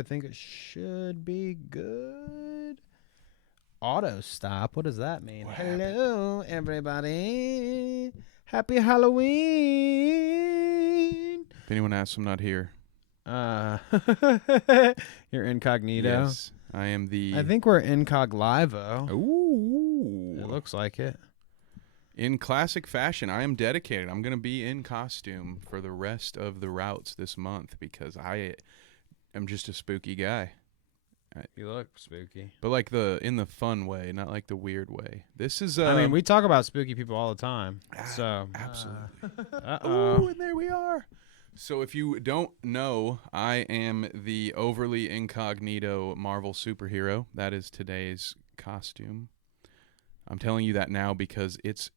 I think it should be good. Auto stop. What does that mean? Hello, everybody. Happy Halloween. If anyone asks, I'm not here. You're incognito. Yes, I am the... I think we're incog live-o. Ooh. It looks like it. In classic fashion, I am dedicated. I'm going to be in costume for the rest of the routes this month because I am just a spooky guy. You look spooky. But like in the fun way, not like the weird way. This is... I mean, we talk about spooky people all the time. So absolutely. Uh-oh. Ooh, and there we are. So if you don't know, I am the overly incognito Marvel superhero. That is today's costume. I'm telling you that now because it's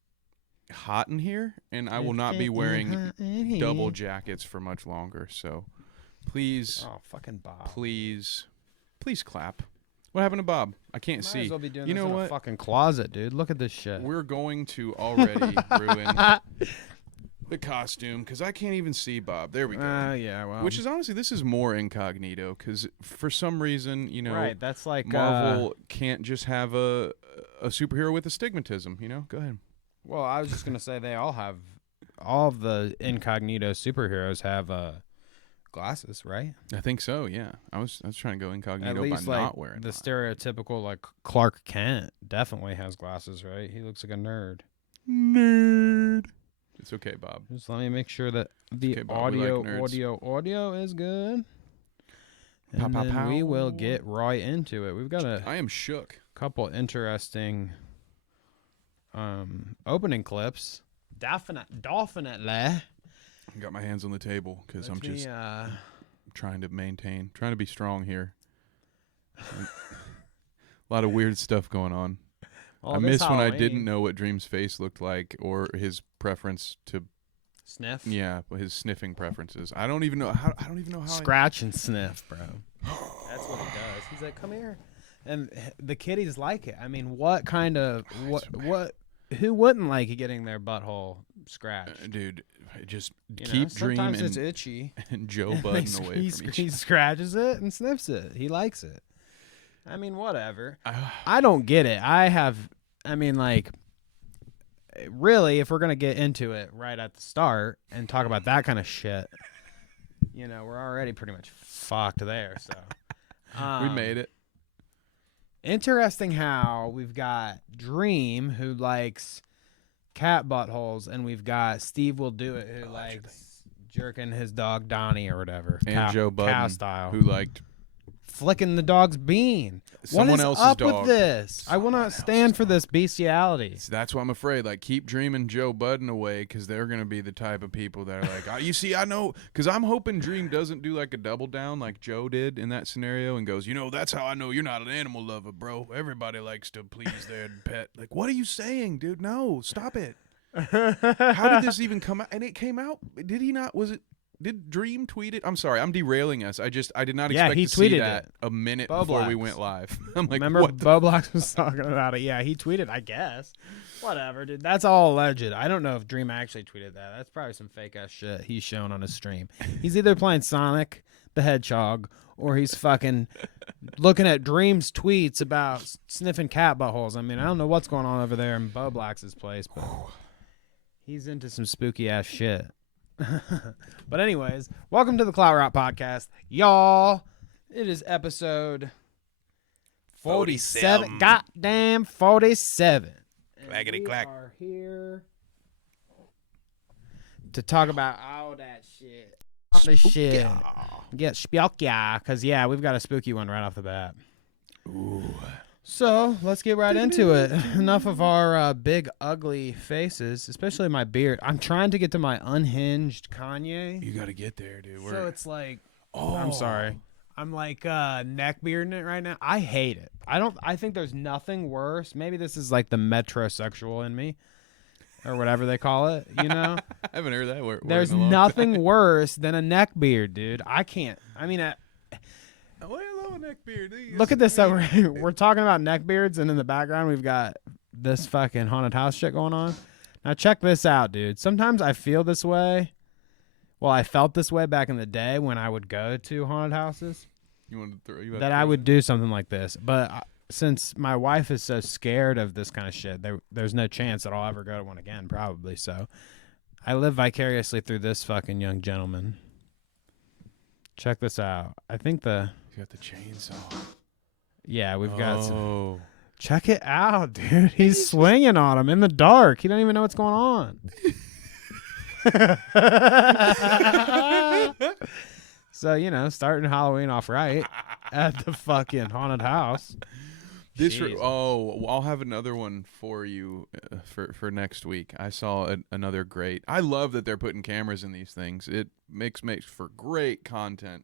hot in here, and I will not be wearing double jackets for much longer. So please, fucking Bob. Please clap. What happened to Bob? I can't Might see. as well be doing you this know in what? A fucking closet, dude. Look at this shit. We're going to already ruin the costume because I can't even see Bob. There we go. Yeah, well. Which is honestly, this is more incognito because for some reason, you know, right, that's like Marvel can't just have a superhero with astigmatism. You know, go ahead. Well, I was just gonna say all of the incognito superheroes have glasses, right? I think so. Yeah, I was trying to go incognito At least by like not wearing the that. stereotypical like Clark Kent definitely has glasses, right? He looks like a nerd. Nerd. It's okay, Bob. Just let me make sure that the okay, Bob, we like audio is good. Pow, And pow, then pow. we will get right into it. We've got I am shook. couple interesting opening clips. Definitely. I got my hands on the table because I'm just trying to be strong here. A lot of weird stuff going on. I miss when I didn't know what Dream's face looked like or his preference to sniff. Yeah, his sniffing preferences. I don't even know how. Scratch and sniff, bro. That's what he does. He's like, "Come here," and the kiddies like it. I mean, what kind of what? Who wouldn't like getting their butthole scratched? Dude, just You keep know, Dream sometimes and, it's itchy. and Joe Budden away from each He scratches it and sniffs it. He likes it. I mean, whatever. other. I don't get it. Really, if we're going to get into it right at the start and talk about that kind of shit, you know, we're already pretty much fucked there. So We made it. Interesting how we've got Dream, who likes cat buttholes, and we've got Steve Will Do It, who likes jerking his dog Donnie or whatever. And Joe Budden, cow style. who liked flicking the dog's bean. someone what is else's up dog. with this? I will not stand for this bestiality. So that's why I'm afraid. Like, keep Dream and Joe Budden away because they're going to be the type of people that are like, you see, I know. Because I'm hoping Dream doesn't do like a double down like Joe did in that scenario and goes, you know, that's how I know you're not an animal lover, bro. Everybody likes to please their pet. Like, what are you saying, dude? No, stop it. How did this even come out? And it came out. Did he not? Did Dream tweet it? I'm sorry, I'm derailing us. I did not expect he to see tweeted that it. a minute Bo before we Blacks. went live. I'm like, Remember, what the Bo Blacks was talking about it. Yeah, he tweeted, I guess. Whatever, dude. That's all alleged. I don't know if Dream actually tweeted that. That's probably some fake-ass shit he's shown on his stream. He's either playing Sonic the Hedgehog or he's fucking looking at Dream's tweets about sniffing cat buttholes. I mean, I don't know what's going on over there in Bo Blacks' place, but he's into some spooky-ass shit. But anyways, welcome to the Clout Rock Podcast, y'all. It is episode 47. Goddamn 47. Clackety We clack. are here to talk about all that shit. All this shit. Get spooky, because yeah, we've got a spooky one right off the bat. Ooh. So let's get right into it. Enough of our big ugly faces, especially my beard. I'm trying to get to my unhinged Kanye. You got to get there, dude. So it's like, I'm sorry. I'm like neck bearding it right now. I hate it. I think there's nothing worse. Maybe this is like the metrosexual in me or whatever they call it, you know? I haven't heard that word. There's in a long nothing worse than a neck beard, dude. I can't. I mean, time. Oh, I love a neck beard. look at this. We're talking about neck beards, and in the background, we've got this fucking haunted house shit going on. Now, check this out, dude. Sometimes I feel this way. Well, I felt this way back in the day when I would go to haunted houses. You wanted to throw you that I would do something like this. But since my wife is so scared of this kind of shit, there's no chance that I'll ever go to one again, probably. So I live vicariously through this fucking young gentleman. Check this out. I think You got the chainsaw. Yeah, we've got some. Oh. Check it out, dude. He's swinging on him in the dark. He don't even know what's going on. So, starting Halloween off right at the fucking haunted house. I'll have another one for you for next week. I saw another great. I love that they're putting cameras in these things. It makes for great content.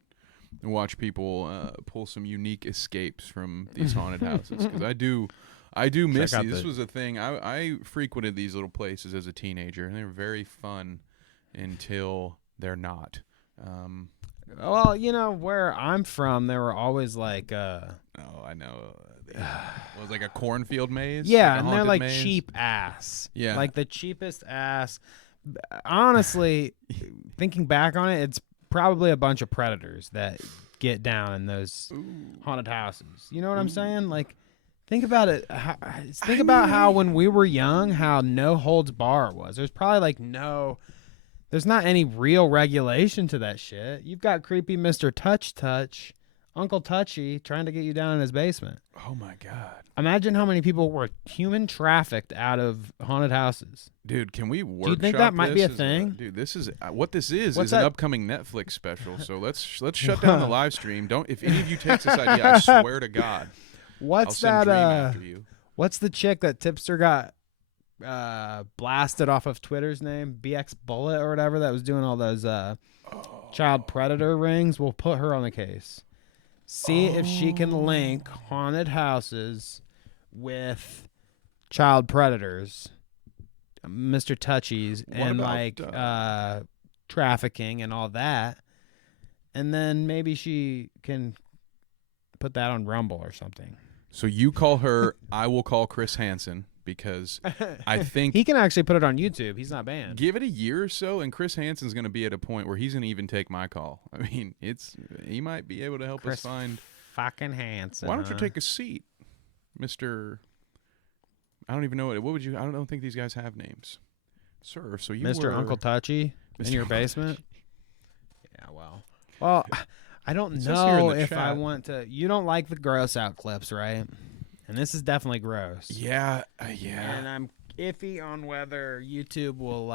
And watch people pull some unique escapes from these haunted houses, because I do miss these. This was a thing. I frequented these little places as a teenager, and they were very fun until they're not. Well, where I'm from, there were always like I know. It was like a cornfield maze. Yeah, like and they're like maze. cheap ass. Yeah, like the cheapest ass. Honestly, thinking back on it, it's probably a bunch of predators that get down in those haunted houses. You know what I'm saying? Like, think about it. Think about how when we were young, how no holds bar was. There's probably like there's not any real regulation to that shit. You've got creepy Mr. Touch, Uncle Touchy, trying to get you down in his basement. Oh my God. Imagine how many people were human trafficked out of haunted houses. Dude, can we workshop? Do you think that might be a thing? Dude, this is what this is. What's is that? An upcoming Netflix special. So let's shut down the live stream. If any of you takes this idea, I swear to God, what's I'll send that? Dream after you. What's the chick that Tipster got blasted off of Twitter's name? BX Bullet or whatever, that was doing all those child predator rings. We'll put her on the case. See if she can link haunted houses with child predators, Mr. Touchies, and trafficking and all that. And then maybe she can put that on Rumble or something. So you call her, I will call Chris Hansen, because I think he can actually put it on YouTube. He's not banned. Give it a year or so, and Chris Hansen's going to be at a point where he's going to even take my call. I mean, he might be able to help us find fucking Hansen. Why don't you take a seat, Mr. I don't even know what would you. I don't think these guys have names, sir. So you, Mr. Uncle Touchy, in your basement. Yeah, well, I don't know if I want to. You don't like the gross out clips, right? And this is definitely gross. Yeah. And I'm iffy on whether YouTube will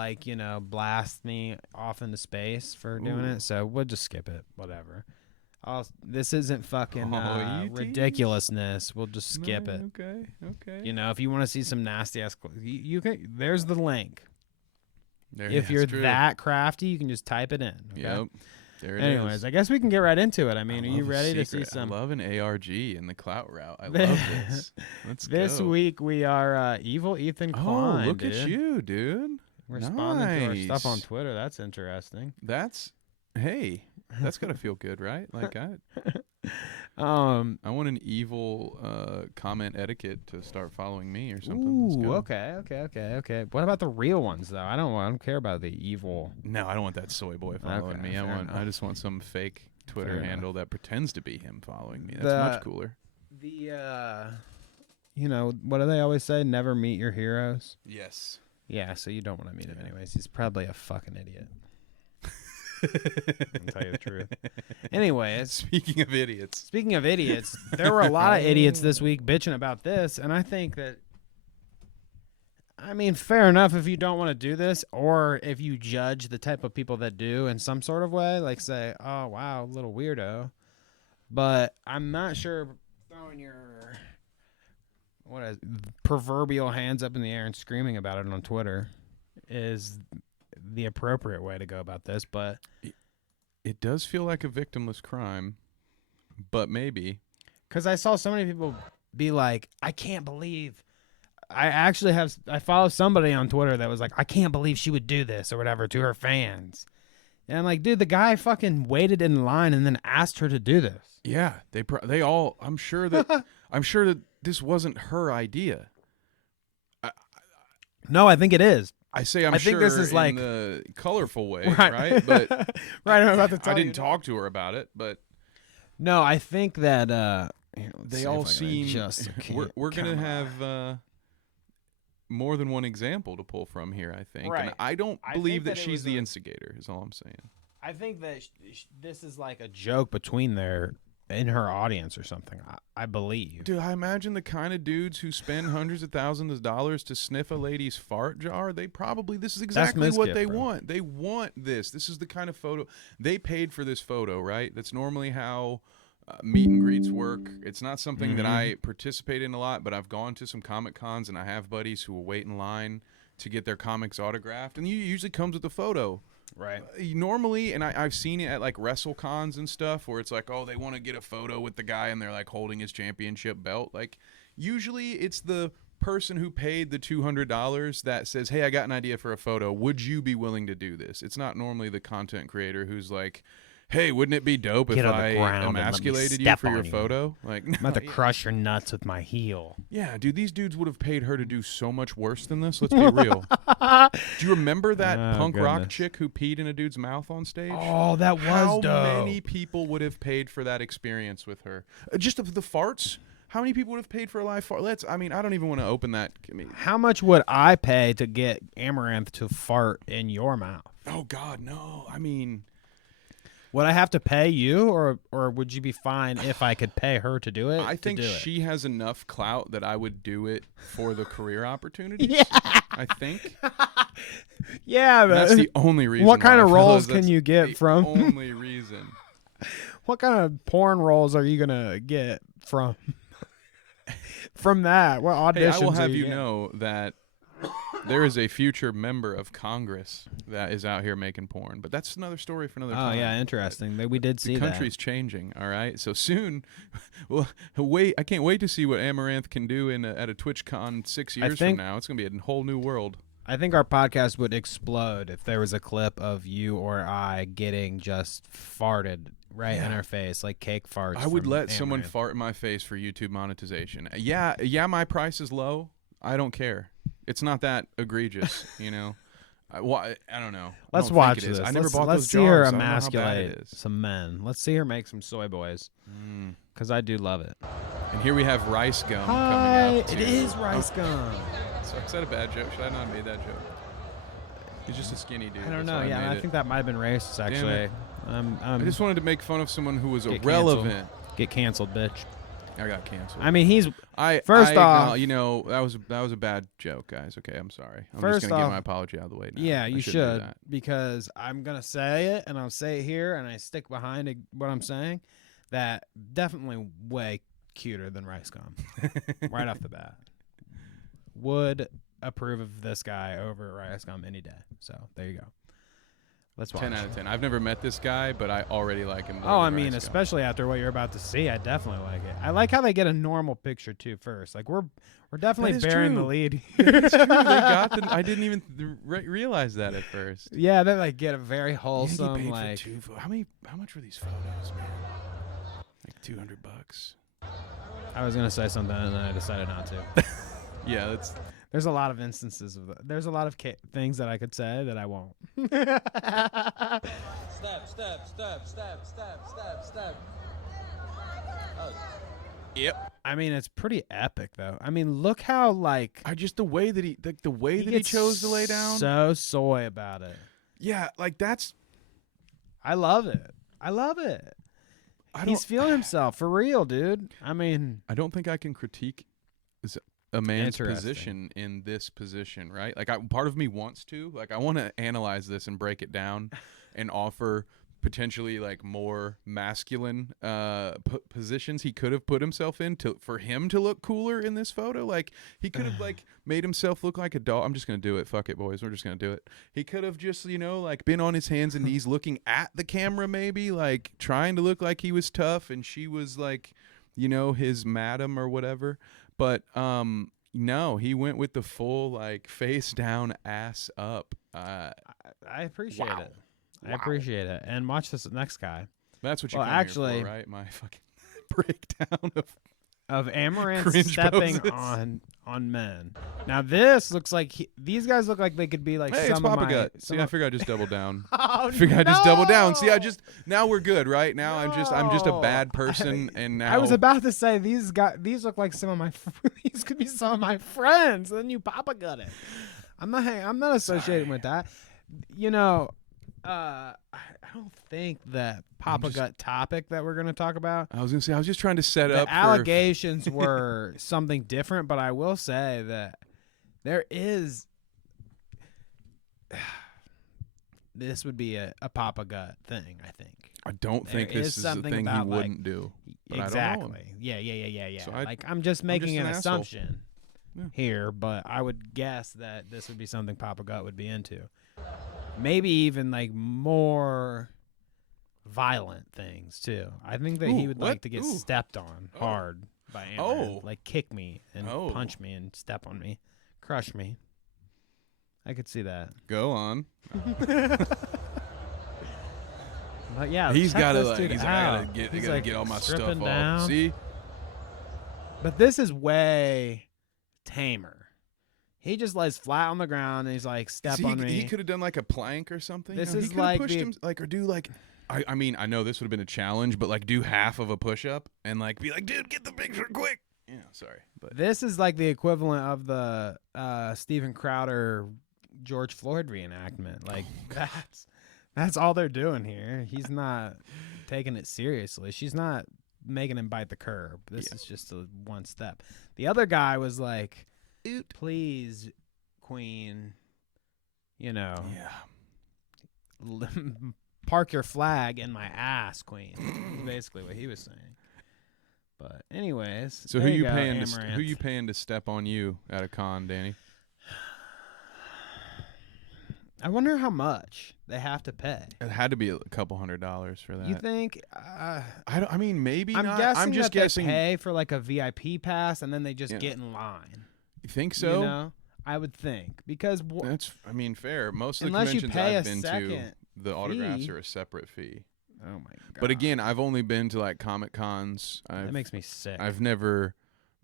blast me off into space for doing it. So we'll just skip it. Whatever. This isn't fucking ridiculousness. We'll just skip it. Okay. If you want to see some nasty ass, you can. There's the link. If you're that crafty, you can just type it in. Okay? Yep. There it Anyways, is. I guess we can get right into it. I mean, are you ready to see some? I love an ARG in the Clout route. I love this. Let's go. This week we are Evil Ethan Klein. Oh, look at you, dude. Responding to our stuff on Twitter. That's interesting. Hey, that's got to feel good, right? Like I want an evil comment etiquette to start following me or something. Ooh, okay. What about the real ones though? I don't care about the evil. No, I don't want that soy boy following me. I just want some fake Twitter handle that pretends to be him following me. That's much cooler. What do they always say? Never meet your heroes. Yes. Yeah, so you don't want to meet him anyways. He's probably a fucking idiot. I'll tell you the truth. Anyways, speaking of idiots, there were a lot of idiots this week bitching about this, and I think that, fair enough if you don't want to do this, or if you judge the type of people that do in some sort of way, like say, oh wow, little weirdo. But I'm not sure throwing your proverbial hands up in the air and screaming about it on Twitter is the appropriate way to go about this, but it does feel like a victimless crime, but maybe because I saw so many people be like, I can't believe I follow somebody on Twitter that was like, I can't believe she would do this or whatever to her fans, and I'm like, dude, the guy fucking waited in line and then asked her to do this. Yeah, they all. I'm sure that this wasn't her idea. No, I think it is. I think this is in the colorful way, right? But right, I'm about to tell I didn't talk to her about it, but No, I think that here, let's They see all if I can seem. adjust the We're gonna camera. have more than one example to pull from here, I think. Right. And I don't I believe think that that it she's was the a- instigator. Is all I'm saying. I think that this is like a joke between their in her audience or something. I believe. Dude, I imagine the kind of dudes who spend hundreds of thousands of dollars to sniff a lady's fart jar, this is exactly what Mizkif, they bro. want. They want this. This is the kind of photo. They paid for this photo, right? That's normally how meet and greets work. It's not something that I participate in a lot, but I've gone to some Comic Cons and I have buddies who will wait in line to get their comics autographed, and it usually comes with a photo. Right. Normally, and I've seen it at like WrestleCons and stuff where it's like, oh, they want to get a photo with the guy and they're like holding his championship belt. Like, usually it's the person who paid the $200 that says, hey, I got an idea for a photo. Would you be willing to do this? It's not normally the content creator who's like, hey, wouldn't it be dope Get if on the I ground and let me emasculated you step for your on you. photo? Like, I'm about to crush your nuts with my heel. yeah, dude, these dudes would have paid her to do so much worse than this. Let's be real. Do you remember that Oh, punk rock goodness. chick who peed in a dude's mouth on stage? Oh, that was How dope. many people would have paid for that experience with her? Just of the farts? How many people would have paid for a live fart? I don't even want to open that. How much would I pay to get Amouranth to fart in your mouth? Oh, God, no. I mean, Would I have to pay you, or would you be fine if I could pay her to do it? I think to do she has enough clout that I would do it for the career opportunities. Yeah. I think. Yeah, but That's the only reason. what kind why, of roles fellas. can That's you get the from? only reason. What kind of porn roles are you gonna get from that? What auditions? Hey, I will are have you you getting? know that there is a future member of Congress that is out here making porn, but that's another story for another Oh time. yeah, interesting. We did see The country's changing, all right? So soon, well, I can't wait to see what Amouranth can do at a TwitchCon 6 years think- from now. It's going to be a whole new world. I think our podcast would explode if there was a clip of you or I getting just farted right in our face, like cake farts. I would from let someone Amouranth. fart in my face for YouTube monetization. Yeah, my price is low. I don't care. It's not that egregious, you know? I don't know. I Let's don't think watch it is. this. I never bought let's those see her jars. I don't know how bad emasculate it is. some men. Let's see her make some soy boys, because I do love it. And here we have rice gum Hi, coming up. it too. is rice gum. So is that a bad joke? Should I not have made that joke? He's just a skinny dude. I don't That's know. why Yeah, made I it. think that might have been racist. Actually, it. I just wanted to make fun of someone who was Get irrelevant. get canceled, bitch. I got canceled. I mean, he's First I off- acknowledge- you know, that was a bad joke, guys. Okay, I'm sorry. I'm First just gonna get off- my apology out of the way now. yeah. I You shouldn't do should, that. because I'm gonna say it, and I'll say it here, and I stick behind it, what I'm saying. That definitely way cuter than rice gum, right off the bat. Would approve of this guy over rice gum any day. So there you go. Let's watch. 10 out of 10. I've never met this guy, but I already like him. more Oh, I than mean, Rice Gum. especially after what you're about to see, I definitely like it. I like how they get a normal picture too first. Like we're definitely That is bearing the true. lead. It's true. They got I didn't even realize that at first. Yeah, they like get a very You think he wholesome paid like. for how much were these photos, man? Like $200. I was gonna say something and then I decided not to. Yeah, that's There's a lot of instances of that. There's a lot of things that I could say that I won't. Step. Oh, yep. I mean, it's pretty epic though. I mean, look how like I just the way that he gets chose to lay down. so soy about it. Yeah, like that's I love it. He's feeling himself for real, dude. I mean, I don't think I can critique a man's Interesting. position in this position, right? Like part of me wants to, like I want to analyze this and break it down and offer potentially like more masculine positions he could have put himself in for him to look cooler in this photo. Like he could have like made himself look like a doll. I'm just gonna do it. Fuck it, boys. We're just gonna do it. He could have just like been on his hands and knees looking at the camera, maybe like trying to look like he was tough and she was like his madam or whatever. But no, he went with the full like face down, ass up. I appreciate Wow. it. I appreciate it. And watch this next guy. That's what you Well, come here actually- for, right? My fucking breakdown of of Amouranth Cringe stepping poses. on men. Now this looks like these guys look like they could be like Hey, it's some of Papa my. Gut. some See, I of- figured I'd just double down. Oh, I figured I'd just double down. See, no! now we're good, right? Now I'm just a No. bad person, and now I was about to say these look like some of my these could be some of my friends. And then you Papa Gut it. I'm not associating with that. You know, I don't think that Papa Gut topic that we're gonna talk about. I was gonna say I was just trying to set The up. allegations were something different, but I will say that there is. This would be a Papa Gut thing, I think. I don't think There this is is the something thing he about, like- wouldn't do. But I don't know him. Exactly. Yeah. So Like I'm just making just an an asshole. assumption Yeah. here, but I would guess that this would be something Papa Gut would be into. Maybe even like more violent things too. I think that he Ooh, would what? like to get Ooh. stepped on Oh. hard by Amouranth. Oh. Like kick me and Oh. punch me and step on me, crush me. I could see that. Go on. But yeah, He's check got to this like. dude He's like, out. I gotta He's, gotta like, get all my stuff stripping off. down. See, But this is way tamer. He just lays flat on the ground and he's like, step See, on me. he could have done like a plank or something. This You know, is he could have like pushed the- him like or do like. I mean, I know this would have been a challenge, but like do half of a push up and like be like, dude, get the picture quick. Yeah, sorry, but This is like the equivalent of the Steven Crowder George Floyd reenactment. Like that's all they're doing here. He's not taking it seriously. She's not making him bite the curb. This is just a one step. The other guy was like, please, Queen, you know, yeah. park your flag in my ass, Queen. Is basically what he was saying. But anyways, So there who you go, paying? Amouranth. Who you paying to step on you at a con, Danny? I wonder how much they have to pay. It had to be a couple $100s for that. You think? I don't. I mean, maybe I'm not. guessing I'm just that guessing. they pay for like a VIP pass and then they just Yeah. get in line. You think so? You know, I would think because That's. I mean, fair. Most of the Unless you conventions pay I've a been to, second the autographs fee. are a separate fee. oh my god! But again, I've only been to like Comic Cons. that makes me sick. I've never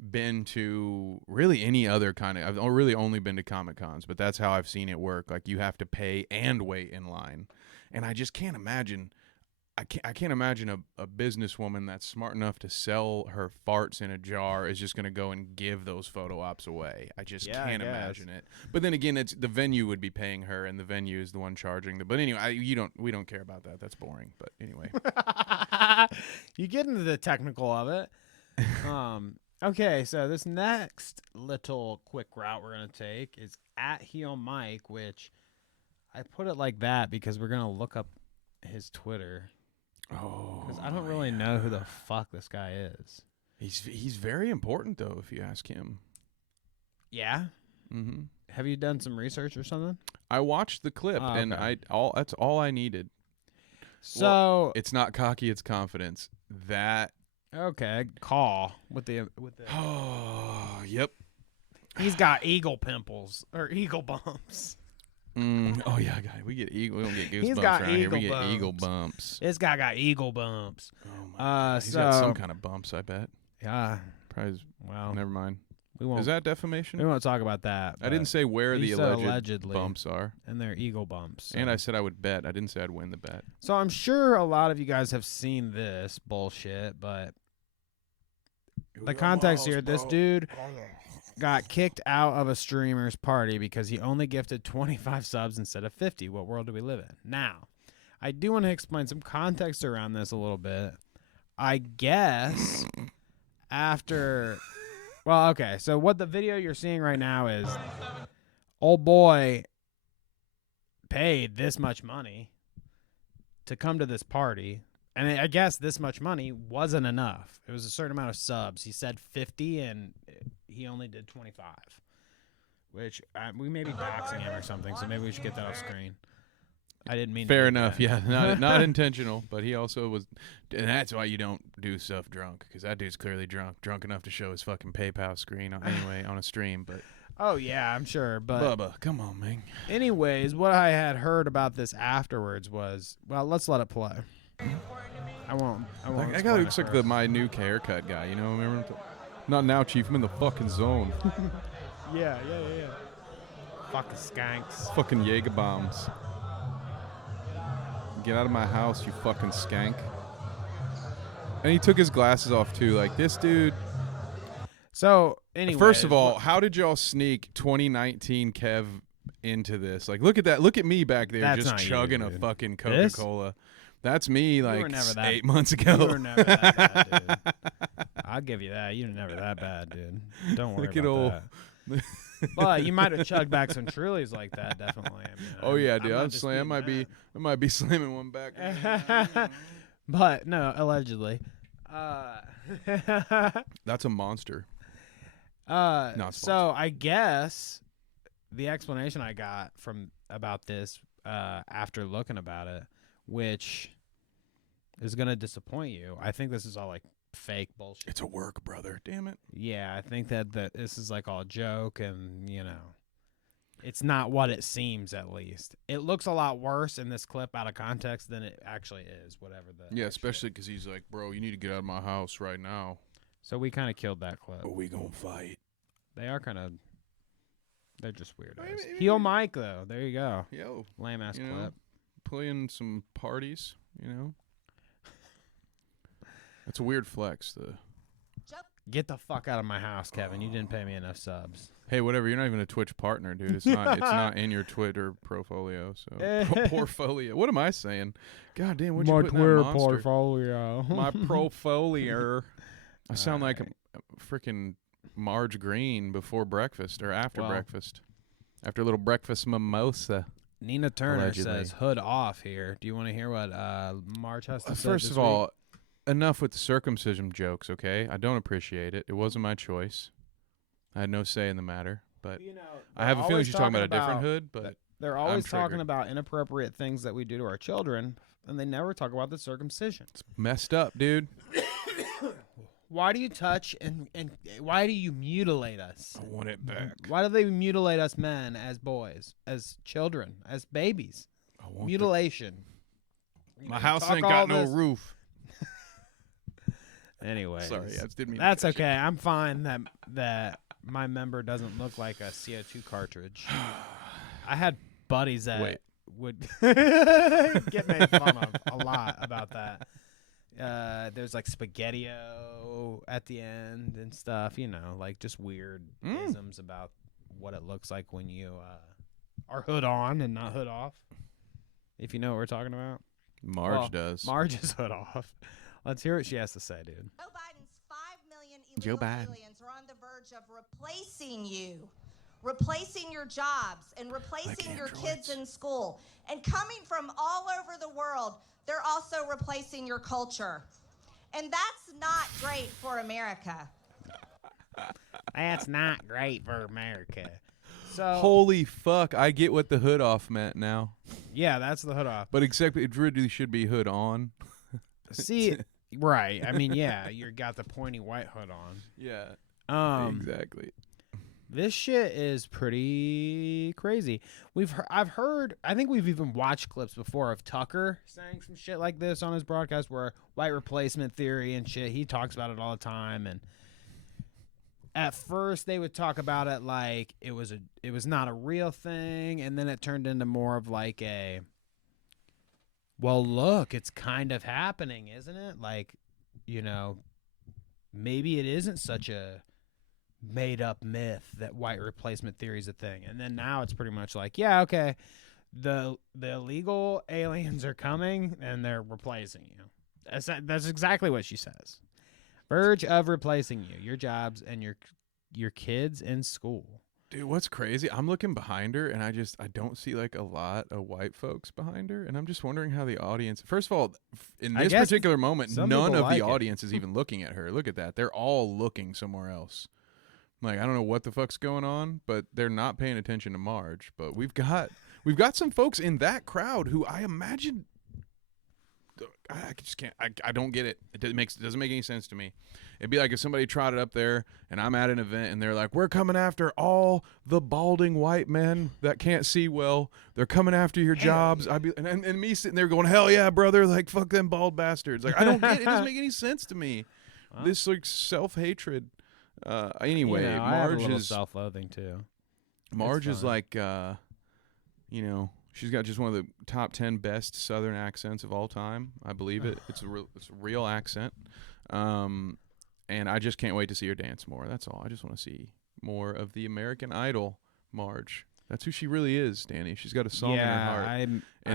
been to really any other kind of. I've really only been to Comic Cons, but that's how I've seen it work. Like you have to pay and wait in line, and I just can't imagine. I can't imagine a businesswoman that's smart enough to sell her farts in a jar is just going to go and give those photo ops away. I just Yeah, I can't guess. imagine it. But then again, it's the venue would be paying her, and the venue is the one charging. But anyway, we don't care about that. That's boring. But anyway, You get into the technical of it. Okay, so this next little quick route we're gonna take is at Heel Mike, which I put it like that because we're gonna look up his Twitter. Because I don't really know who the fuck this guy is. he's very important though, if you ask him. Yeah. Mm-hmm. Have you done some research or something? I watched the clip, Oh, and okay. that's all I needed. So It's not cocky, it's confidence. That. okay, call with the Oh, yep. he's got eagle pimples or eagle bumps. Oh yeah, God, we get eagle. We don't get He's goosebumps got around here. We eagle get eagle bumps. bumps. This guy got eagle bumps. Oh my God. He's got some kind of bumps. I bet. Yeah. Probably. Well, Never mind. we won't. Is that defamation? We won't talk about that. I didn't but say where he the said alleged allegedly. bumps are, And they're eagle bumps. and I said I would bet. I didn't say I'd win the bet. So I'm sure a lot of you guys have seen this bullshit, but the context here, this dude got kicked out of a streamer's party because he only gifted 25 subs instead of 50. What world do we live in? Now, I do want to explain some context around this a little bit. I guess after... Well, okay, so what the video you're seeing right now is old boy paid this much money to come to this party, and I guess this much money wasn't enough. It was a certain amount of subs. He said 50, and he only did 25, which we may be doxing him or something, so maybe we should get that off screen. I didn't mean Fair to do enough. that. Yeah, not intentional, but he also was, and that's why you don't do stuff drunk, because that dude's clearly drunk enough to show his fucking PayPal screen anyway on a stream. But Oh, yeah, I'm sure. But Bubba, come on, man. anyways, what I had heard about this afterwards was, well, let's let it play. I won't. That guy explain looks it like first. my new haircut guy. You know, remember? Not now, Chief. I'm in the fucking zone. Yeah. Fucking skanks. Fucking Jaeger bombs. Get out of my house, you fucking skank. And he took his glasses off too. Like, this dude. So anyway, First of all, how did y'all sneak 2019 Kev into this? Like, look at that. Look at me back there That's just not you, chugging a dude. fucking This? Coca-Cola. That's me were like never that- 8 months ago. you were never that bad, dude. I'll give you that. You were never that bad, dude. Don't worry Look at about old- that. But you might have chugged back some Trulies like that, definitely. I mean, Oh yeah, dude. not I might be slamming one back. disputing but no, allegedly. That's a monster. So sponsored. I guess the explanation I got from about this after looking about it, which is gonna disappoint you. I think this is all like fake bullshit. It's a work, brother. Damn it. Yeah, I think that this is like all a joke, and it's not what it seems. At least it looks a lot worse in this clip out of context than it actually is. Whatever the Yeah, especially because he's like, bro, you need to get out of my house right now. So we kind of killed that clip. Or we gonna fight. They are kind of. They're just weirdos. I mean- Heel Mike though. There you go. Yo, Lame ass you know, clip. playing some parties, That's a weird flex. Get the fuck out of my house, Kevin. You didn't pay me enough subs. Hey, whatever. You're not even a Twitch partner, dude. It's not. It's not in your Twitter portfolio. So portfolio. What am I saying? God damn. What'd you put in that monster? portfolio. My portfolio. I sound like a freaking Marge Green before breakfast or after Well. breakfast. After a little breakfast mimosa. Nina Turner Allegedly. says hood off here. Do you want to hear what March has to say? First this of all, enough with the circumcision jokes, okay? I don't appreciate it. It wasn't my choice. I had no say in the matter. But week? I have a feeling she's talking about a different about hood. But They're always triggered. talking about inappropriate things that we do to our children, and they never talk about the circumcision. it's messed up, dude. Why do you touch and why do you mutilate us? I want it back. Why do they mutilate us men as boys, as children, as babies? I want Mutilation. my house ain't got no roof. Anyway, Sorry, I just didn't mean to that's catch okay. I'm fine that my member doesn't look like a CO2 cartridge. I had buddies that Wait. would get made fun of a lot about that. There's like spaghetti-o at the end and stuff, like just weird isms about what it looks like when you are hood on and not hood off. If you know what we're talking about. Marge does. Marge is hood off. Let's hear what she has to say, dude. Joe Biden's 5 million Joe illegal Biden. aliens are on the verge of replacing you, replacing your jobs, and replacing your kids in school. And coming from all over the world, they're also replacing your culture. And that's not great for America. That's not great for America. So Holy fuck! I get what the hood off meant now. yeah, that's the hood off. But except it really should be hood on. See, right? I mean, yeah, you got the pointy white hood on. Yeah. Exactly. This shit is pretty crazy. I've heard. I think we've even watched clips before of Tucker saying some shit like this on his broadcast, where white replacement theory and shit. He talks about it all the time, and at first they would talk about it like it was not a real thing, and then it turned into more of like a, well, look, it's kind of happening, isn't it? Like, maybe it isn't such a made up myth that white replacement theory is a thing. And then now it's pretty much like, yeah, okay, the illegal aliens are coming and they're replacing you. That's exactly what she says. Verge of replacing you, your jobs and your kids in school. Dude, what's crazy? I'm looking behind her, and I don't see like a lot of white folks behind her, and I'm just wondering how the audience. First of all, in I this guess particular moment, some none people of like the it. audience is even looking at her. Look at that; they're all looking somewhere else. Like, I don't know what the fuck's going on, but they're not paying attention to Marge. But we've got some folks in that crowd who I imagine. I just can't. I don't get it. It doesn't make any sense to me. It'd be like if somebody trotted up there and I'm at an event and they're like, "We're coming after all the balding white men that can't see well. They're coming after your jobs." I'd be and me sitting there going, "Hell yeah, brother! Like, fuck them bald bastards!" Like, I don't get it. It doesn't make any sense to me. This like self-hatred Anyway, I have a Marge little is self-loathing too. Marge is fine. like, you know, she's got just one of the top 10 best Southern accents of all time. I believe it. It's a real accent. And I just can't wait to see her dance more. That's all. I just want to see more of the American Idol Marge. That's who she really is, Danny. She's got a song in her heart. I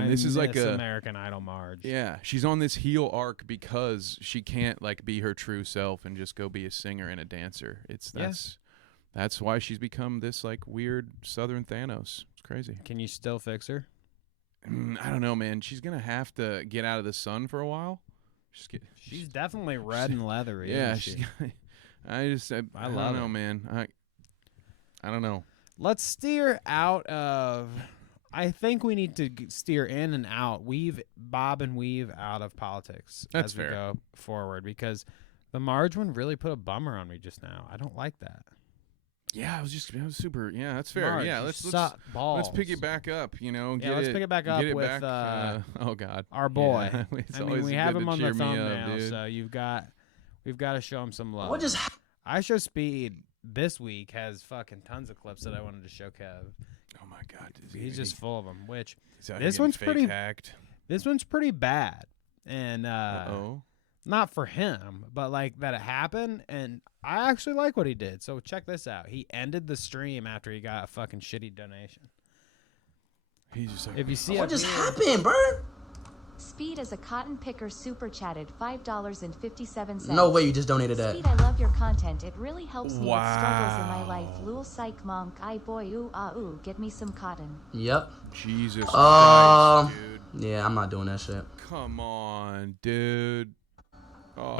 this is like miss a American Idol Marge. Yeah, she's on this heel arc because she can't like be her true self and just go be a singer and a dancer. That's why she's become this like weird Southern Thanos. It's crazy. Can you still fix her? I don't know, man. She's gonna have to get out of the sun for a while. She's definitely red and leathery. Yeah, isn't she? I love don't know, it. man. I don't know. Let's steer out of. I think we need to steer in and out, bob and weave out of politics That's as we fair. go forward, because the Marge one really put a bummer on me just now. I don't like that. Yeah, I was super. Yeah, that's fair. Marge, yeah, you let's suck balls. pick it back up. You know, let's pick it back up with oh God, our boy. Yeah, it's I mean, always we good have to him on the cheer me up, thumbnail, dude. so we've got to show him some love. What just I Show Speed this week has fucking tons of clips that I wanted to show Kev. Oh my God, He's just full of them. Which he's out this here one's getting pretty. fake hacked. This one's pretty bad, and Oh, not for him, but like that it happened, and I actually like what he did. So check this out. He ended the stream after he got a fucking shitty donation. he's just like, If you see what up just here- happened, bro? Speed as a cotton picker super chatted $5.57. No way you just donated that. Speed, I love your content. It really helps me with struggles in my Wow. life. Lul psych monk, I boy, ooh, ah, ooh, get me some cotton. Yep. Jesus Christ, dude. Yeah, I'm not doing that shit. Come on, dude. Oh.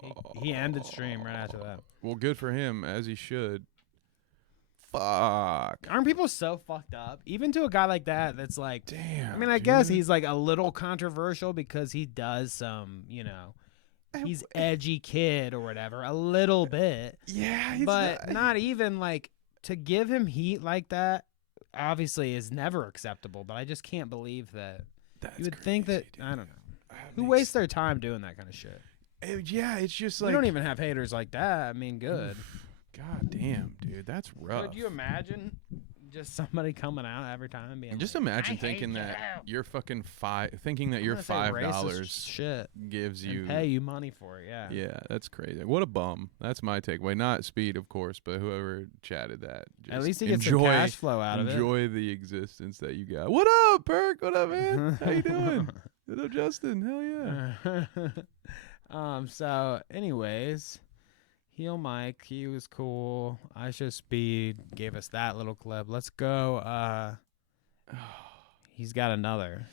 Boom. He ended stream right after that. Well, good for him, as he should. Fuck. Aren't people so fucked up? Even to a guy like that, that's like, Damn. I mean, I guess dude. he's like a little controversial because he does some, he's edgy kid or whatever, a little bit. Yeah, he's But not even like to give him heat like that. Obviously, is never acceptable. But I just can't believe that. That's You would think that crazy, dude. I don't know That who makes- wastes their time doing that kind of shit. Yeah, it's just We like. don't even have haters like that. I mean, good. God damn, dude, that's rough. Could you imagine just somebody coming out every time and being Just like, imagine "I hate thinking that you." you're fucking thinking that I'm your gonna say racist $5 shit gives and you. pay you money for it. Yeah. Yeah, that's crazy. What a bum. That's my takeaway. Not Speed, of course, but whoever chatted that. Just At least he gets some enjoy, cash flow out of it. Enjoy the existence that you got. What up, Perk? What up, man? How you doing? What up, Justin? Hell yeah. So, anyways, Heel Mike, he was cool. I Show Speed gave us that little clip. Let's go. He's got another.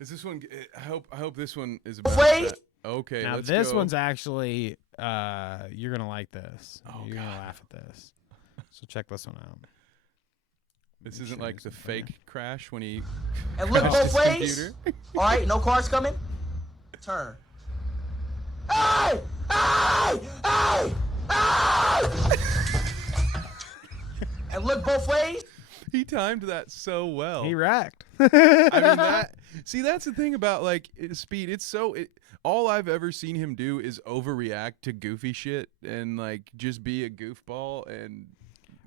Is this one? I hope this one is about. Wait. that. Okay, Now let's this go. one's actually you're gonna like this. Oh, You're gonna God. laugh at this. So check this one out. This Let me isn't show like you the something. fake crash when he And look crashed both his ways. computer. All right, no cars coming. Turn. Hey! Hey! Hey! Hey! And look both ways. He timed that so well. He wrecked. I mean that. See, that's the thing about like Speed. It's so. All I've ever seen him do is overreact to goofy shit and like just be a goofball and.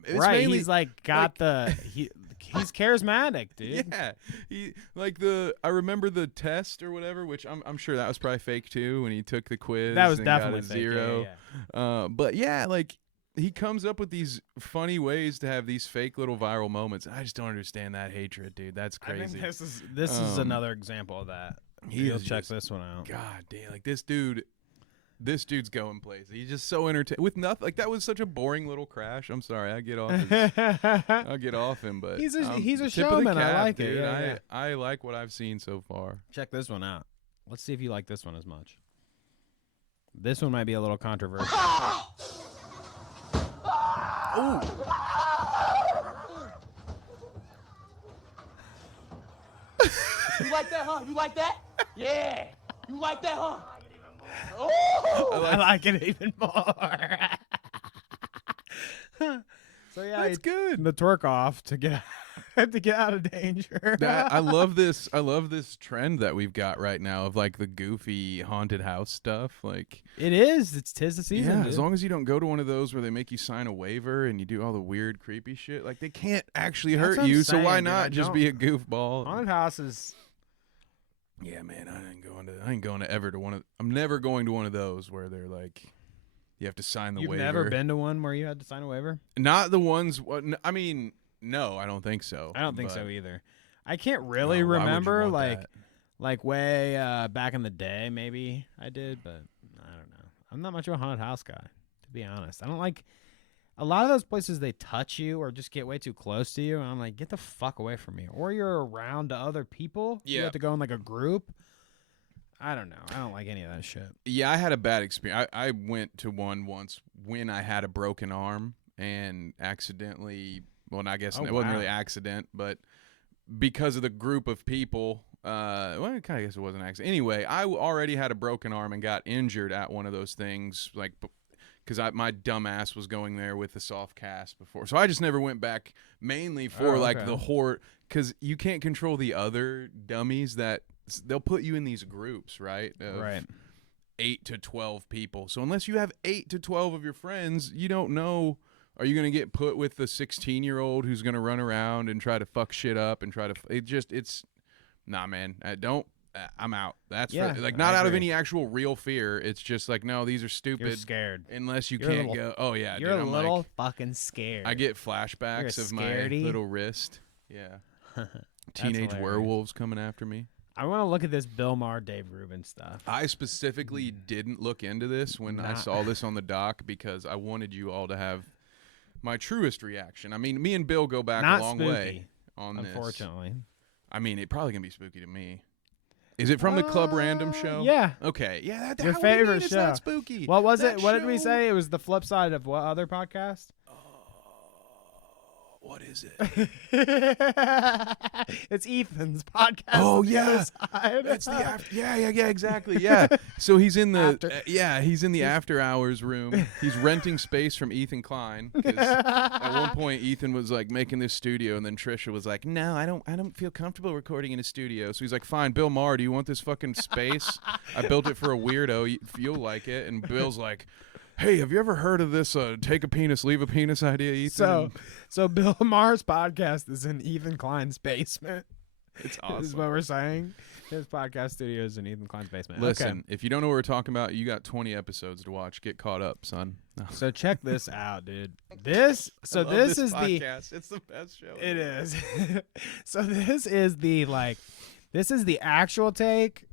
It's right, mainly, he's like got he's charismatic, dude. Yeah, he like I remember the test or whatever, which I'm sure that was probably fake too when he took the quiz. That was and definitely got a fake. Yeah, zero. yeah. But yeah, like he comes up with these funny ways to have these fake little viral moments. I just don't understand that hatred, dude. That's I crazy. think this is another example of that. He You'll is check just- this one out. God damn, like this dude's going places. He's just so entertaining with nothing. Like that was such a boring little crash. I'm sorry, I get off. I'll get off him, but He's a tip of the showman. I cap, like it. dude. Yeah, yeah. I like what I've seen so far. Check this one out. Let's see if you like this one as much. This one might be a little controversial. You like that, huh? You like that? Yeah. You like that, huh? I like it even more. So yeah, That's good. the twerk off to get to get out of danger. I love this trend that we've got right now of like the goofy haunted house stuff. Like it is. It's tis the season. yeah, dude. as long as you don't go to one of those where they make you sign a waiver and you do all the weird, creepy shit. Like they can't actually That's hurt what I'm you, so why saying, dude. not I just don't- be a goofball? Haunted houses. Yeah, man, I ain't going to ever to one of. I'm never going to one of those where they're like, you have to sign the You've waiver. never been to one where you had to sign a waiver? Not the ones. I mean, no, I don't think so. I don't think but- so either. I can't really No, why would you remember want like that? like way back in the day. Maybe I did, but I don't know. I'm not much of a haunted house guy, to be honest. I don't like a lot of those places. They touch you or just get way too close to you, and I'm like, get the fuck away from me. Or you're around other people. You Yeah. have to go in like a group. I don't know. I don't like any of that shit. Yeah, I had a bad experience. I went to one once when I had a broken arm and accidentally. Well, I guess Oh, it wasn't wow. really accident, but because of the group of people. Well, I kind of guess it was an accident. Anyway, I already had a broken arm and got injured at one of those things, like because my dumb ass was going there with the soft cast before, so I just never went back. Mainly for Oh, like okay. the horror, because you can't control the other dummies that they'll put you in these groups, right? Of Right. 8 to 12 people. So unless you have 8 to 12 of your friends, you don't know. Are you going to get put with the 16-year-old who's going to run around and try to fuck shit up and try to? It's nah, man. I'm out. That's Yeah, for, like I not out of agree. any actual real fear. It's just like no, these are You're stupid. scared. Unless you You're a can't little- go. Oh yeah, You're dude, a I'm little like, fucking scared. I get flashbacks You're a of my scaredy. little wrist. Yeah, teenage hilarious. werewolves coming after me. I want to look at this Bill Maher, Dave Rubin stuff. I specifically didn't look into this when I Nah. saw this on the doc because I wanted you all to have my truest reaction. I mean, me and Bill go back Not a long spooky, way on this. Unfortunately. I mean, it probably can be spooky to me. Is it from the Club Random show? Yeah. Okay. Yeah. Your what do you mean favorite it's show. not spooky. What was That it? What did we show- say? It was the flip side of what other podcast? What is it? It's Ethan's podcast. Oh, on the other yeah. side. That's the after. Yeah, exactly. Yeah. So he's in the After- he's in the after hours room. He's renting space from Ethan Klein. 'Cause at one point, Ethan was like making this studio, and then Trisha was like, "No, I don't feel comfortable recording in a studio." So he's like, "Fine, Bill Maher, do you want this fucking space? I built it for a weirdo. You'll like it." And Bill's like, "Hey, have you ever heard of this take a penis, leave a penis idea, Ethan?" So Bill Maher's podcast is in Ethan Klein's basement. It's Is awesome. what we're saying. His podcast studio is in Ethan Klein's basement. Listen, if you don't know what we're talking about, you got 20 episodes to watch. Get caught up, son. Okay. So check this out, dude. This is the podcast. It's the best show. It is. So this is the actual take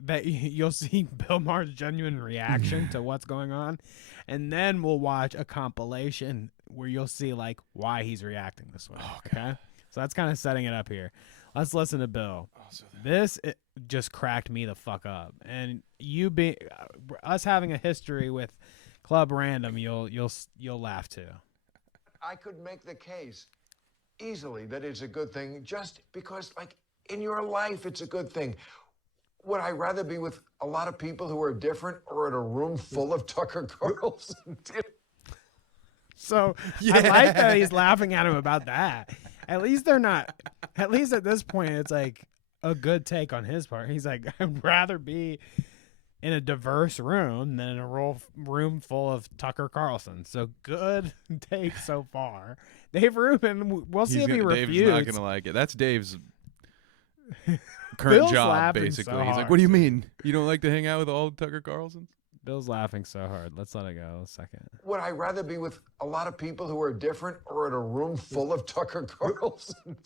that you'll see Bill Maher's genuine reaction to what's going on, and then we'll watch a compilation where you'll see like why he's reacting this way. Okay, so that's kind of setting it up here. Let's listen to Bill. This just cracked me the fuck up, and us having a history with Club Random, you'll laugh too. I could make the case easily that it's a good thing just because, like, in your life, it's a good thing. Would I rather be with a lot of people who are different or in a room full of Tucker Carlson? So I like that he's laughing at him about that. At least they're not. At least at this point, it's like a good take on his part. He's like, I'd rather be in a diverse room than in a room full of Tucker Carlson. So good take so far. Dave Rubin, we'll see if he Dave's refutes. not gonna like it. That's Dave's current Bill's job, laughing basically. so He's like, hard. "What do you mean? You don't like to hang out with all Tucker Carlsons?" Bill's laughing so hard. Let's let it go a second. Would I rather be with a lot of people who are different or in a room full of Tucker Carlson?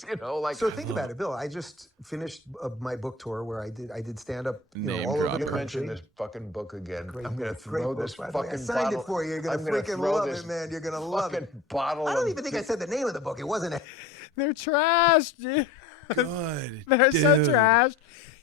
So think about it, Bill. I just finished my book tour where I did stand up, Name all over drop. the You mention country. this fucking book again. Great I'm gonna book, great throw book, this by the way. I fucking signed bottle. it for you. You're gonna I'm freaking throw love this it, man. You're gonna love it. fucking bottle. I don't of even think I said the name of the book. It wasn't. They're trash, dude. Good. They're so dude. trash.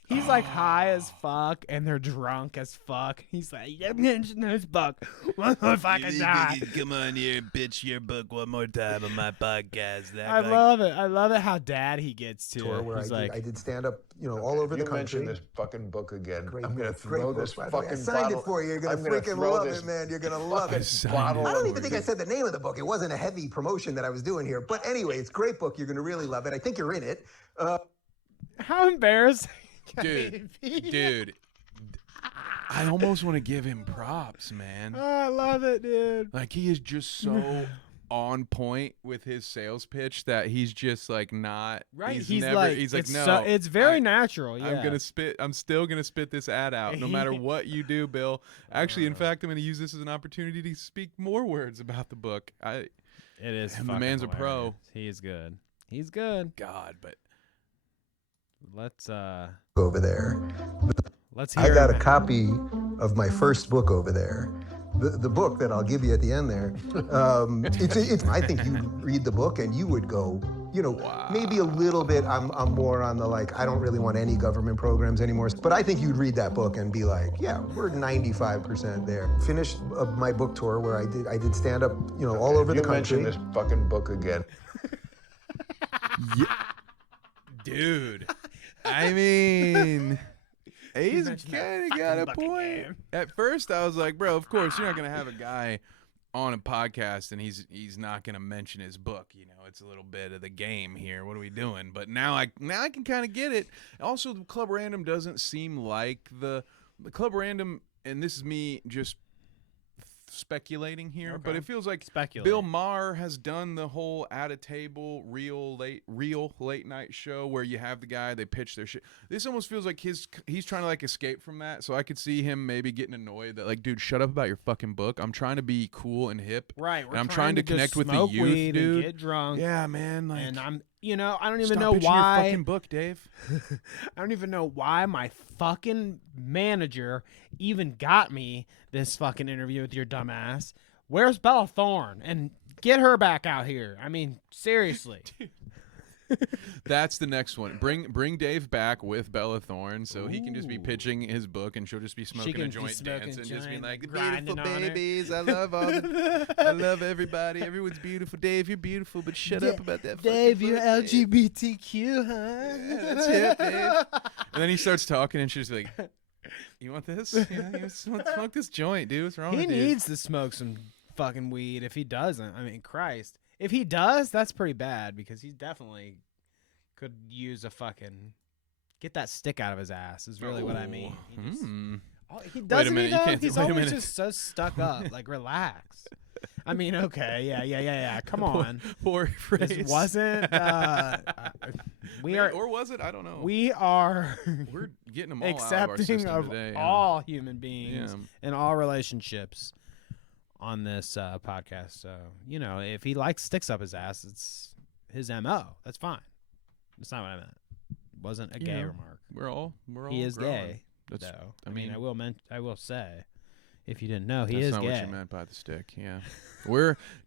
He's like high as fuck, and they're drunk as fuck. He's like, "You mentioned this book one more fucking time." Come on here and pitch your book one more time on my podcast. I love it. I love it how dad he gets to. Tour where He's I did stand up, all over the You country. mention this fucking book again. Great I'm gonna book, throw great this book, by the way. fucking I signed bottle. it for you. You're gonna I'm gonna freaking throw love this it, man. You're gonna love fucking it. bottle I don't even over think you. I said the name of the book. It wasn't a heavy promotion that I was doing here. But anyway, it's a great book. You're gonna really love it. I think you're in it. How embarrassing. Dude, I almost want to give him props, man. Oh, I love it, dude. Like, he is just so on point with his sales pitch that he's just like not Right. He's He's never. like, He's like, it's no. so, it's very natural. Yeah. I'm still gonna spit this ad out, no matter what you do, Bill. Actually, in fact, I'm gonna use this as an opportunity to speak more words about the book. It is. And the man's a pro. hilarious. He is good. He's good. God, but Let's Over there. hear. I got a him. copy of my first book over there. The book that I'll give you at the end there. I think you read the book and you would go, maybe a little bit. I'm more on the like, I don't really want any government programs anymore. But I think you'd read that book and be like, yeah, we're 95% there. Finished my book tour where I did stand up, all over the country. You mention this fucking book again. dude, I mean, he's mentioned that kind of fucking got a bucket point. game. At first, I was like, bro, of course you're not gonna have a guy on a podcast and he's not gonna mention his book. It's a little bit of the game here. What are we doing? But now I can kind of get it. Also, the Club Random doesn't seem like the Club Random, and this is me just speculating here, but it feels like Speculate. Bill Maher has done the whole at a table real late night show where you have the guy, they pitch their shit. This almost feels like he's trying to like escape from that. So I could see him maybe getting annoyed that like, dude, shut up about your fucking book. I'm trying to be cool and hip. Right. And I'm trying to connect just with the smoke youth, weed dude. And get drunk. Yeah, man. Like, And I don't even stop know pitching why. your fucking book, Dave. I don't even know why my fucking manager even got me this fucking interview with your dumbass. Where's Bella Thorne? And get her back out here. I mean, seriously. That's the next one. Bring Dave back with Bella Thorne so he can just be pitching his book and she'll just be smoking a can be joint, smoking dancing, a just being joint, like, the grinding beautiful on her." babies. I love all the, I love everybody. Everyone's beautiful. Dave, you're beautiful, but shut up about that. Dave, fucking you're book, Dave. LGBTQ, huh? Yeah, that's it, Dave. And then he starts talking and she's like, you want this? Yeah, you smoke this joint, dude. What's wrong He with you? needs to smoke some fucking weed. If he doesn't, I mean, Christ. If he does, that's pretty bad because he definitely could use a fucking get that stick out of his ass. Is really what I mean. He just, he doesn't. minute, you can't- He's wait a always minute. just so stuck up. Like, relax. I mean, okay, yeah. Come on. Poor phrase. This wasn't. We are. Or was it? I don't know. We are We're getting them all out of our accepting system of today. all human beings Yeah. and all relationships on this podcast. So, if he likes sticks up his ass, it's his MO. That's fine. That's not what I meant. It wasn't a gay remark. We're all He is growing. gay, That's, though. I mean, I will say, if you didn't know, he that's is not gay. what you meant by the stick. Yeah,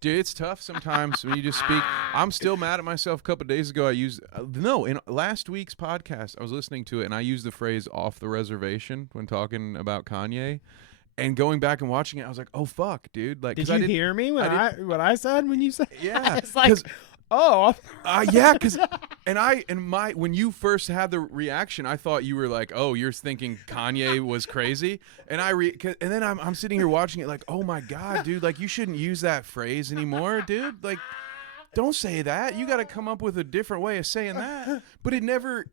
dude. It's tough sometimes when you just speak. I'm still mad at myself. A couple of days ago, I used in last week's podcast, I was listening to it and I used the phrase "off the reservation" when talking about Kanye. And going back and watching it, I was like, "Oh fuck, dude!" Like, Did 'cause you hear me when what I said when you said? Yeah, It's like, oh, yeah, because when you first had the reaction, I thought you were like, oh, you're thinking Kanye was crazy, and and then I'm sitting here watching it like, oh my god, dude, like you shouldn't use that phrase anymore, dude. Like, don't say that. You got to come up with a different way of saying that. But it never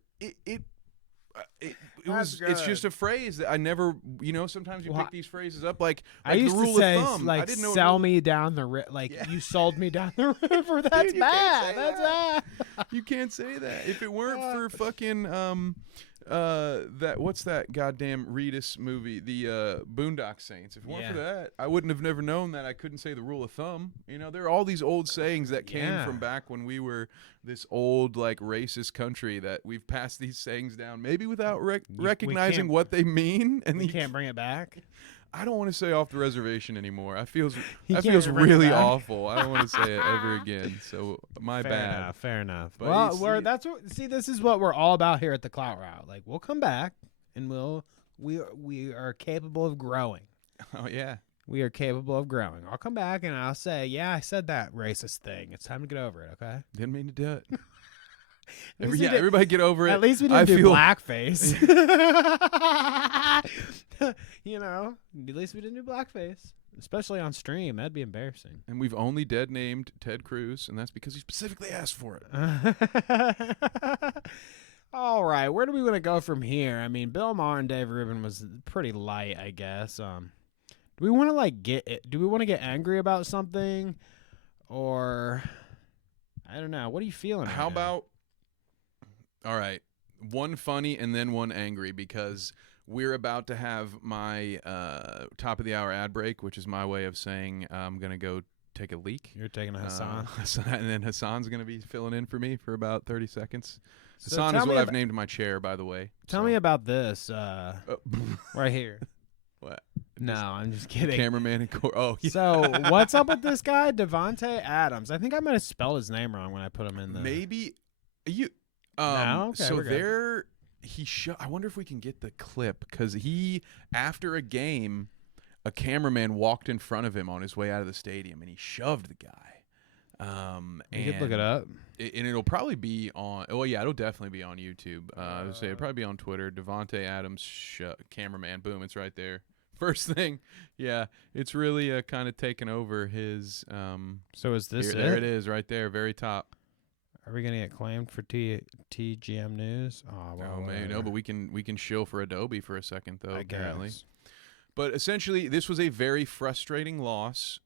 it's just a phrase that I never, sometimes you pick these phrases up like I used the rule to say, of thumb. I like, didn't know sell me down the river. Like, you sold me down the river. That's Dude, you can't bad. say That's that. bad. You can't say that. If it weren't for fucking what's that goddamn Reedus movie, the Boondock Saints. If it weren't for that, I wouldn't have never known that I couldn't say the rule of thumb. There are all these old sayings that came from back when we were this old like racist country that we've passed these sayings down maybe without recognizing what they mean, and We can't bring it back. I don't want to say off the reservation anymore. That feels You can't feels bring it really back. awful. I don't want to say it ever again. So my bad. Fair enough. But Well, it's- that's what. See, this is what we're all about here at the Clout Route. Like, we'll come back, and we are capable of growing. Oh yeah. We are capable of growing. I'll come back and I'll say, yeah, I said that racist thing. It's time to get over it. Okay. Didn't mean to do it. At least we did- Everybody get over it. At least we I didn't do feel blackface. You know, at least we didn't do blackface, especially on stream. That'd be embarrassing. And we've only dead named Ted Cruz, and that's because he specifically asked for it. All right, where do we want to go from here? I mean, Bill Maher and Dave Rubin was pretty light, I guess. Do we want to do we want to get angry about something, or I don't know. What are you feeling? How right now? about? All right, one funny and then one angry, because we're about to have my top of the hour ad break, which is my way of saying I'm gonna go take a leak. You're taking a Hassan? And then Hassan's gonna be filling in for me for about 30 seconds. So Hassan tell is me what I've ab- named my chair, by the way. Tell So- me about this Oh, right here. what? No, I'm just kidding. Cameraman and oh, yeah. So what's up with this guy, Devontae Adams? I think I might have spelled his name wrong when I put him in the. Maybe you. No? Okay, so we're good. there, I wonder if we can get the clip, because he, after a game, a cameraman walked in front of him on his way out of the stadium, and he shoved the guy. You could look it up. And it'll probably be on. Oh yeah, it'll definitely be on YouTube. I would say it'll probably be on Twitter. Devontae Adams, cameraman. Boom, it's right there. First thing, yeah, it's really kind of taken over his. So is this Here, there it is, right there, very top. Are we gonna get claimed for TGM News? Oh, well, Oh, maybe no, but we can shill for Adobe for a second though. I Apparently, guess. but essentially, this was a very frustrating loss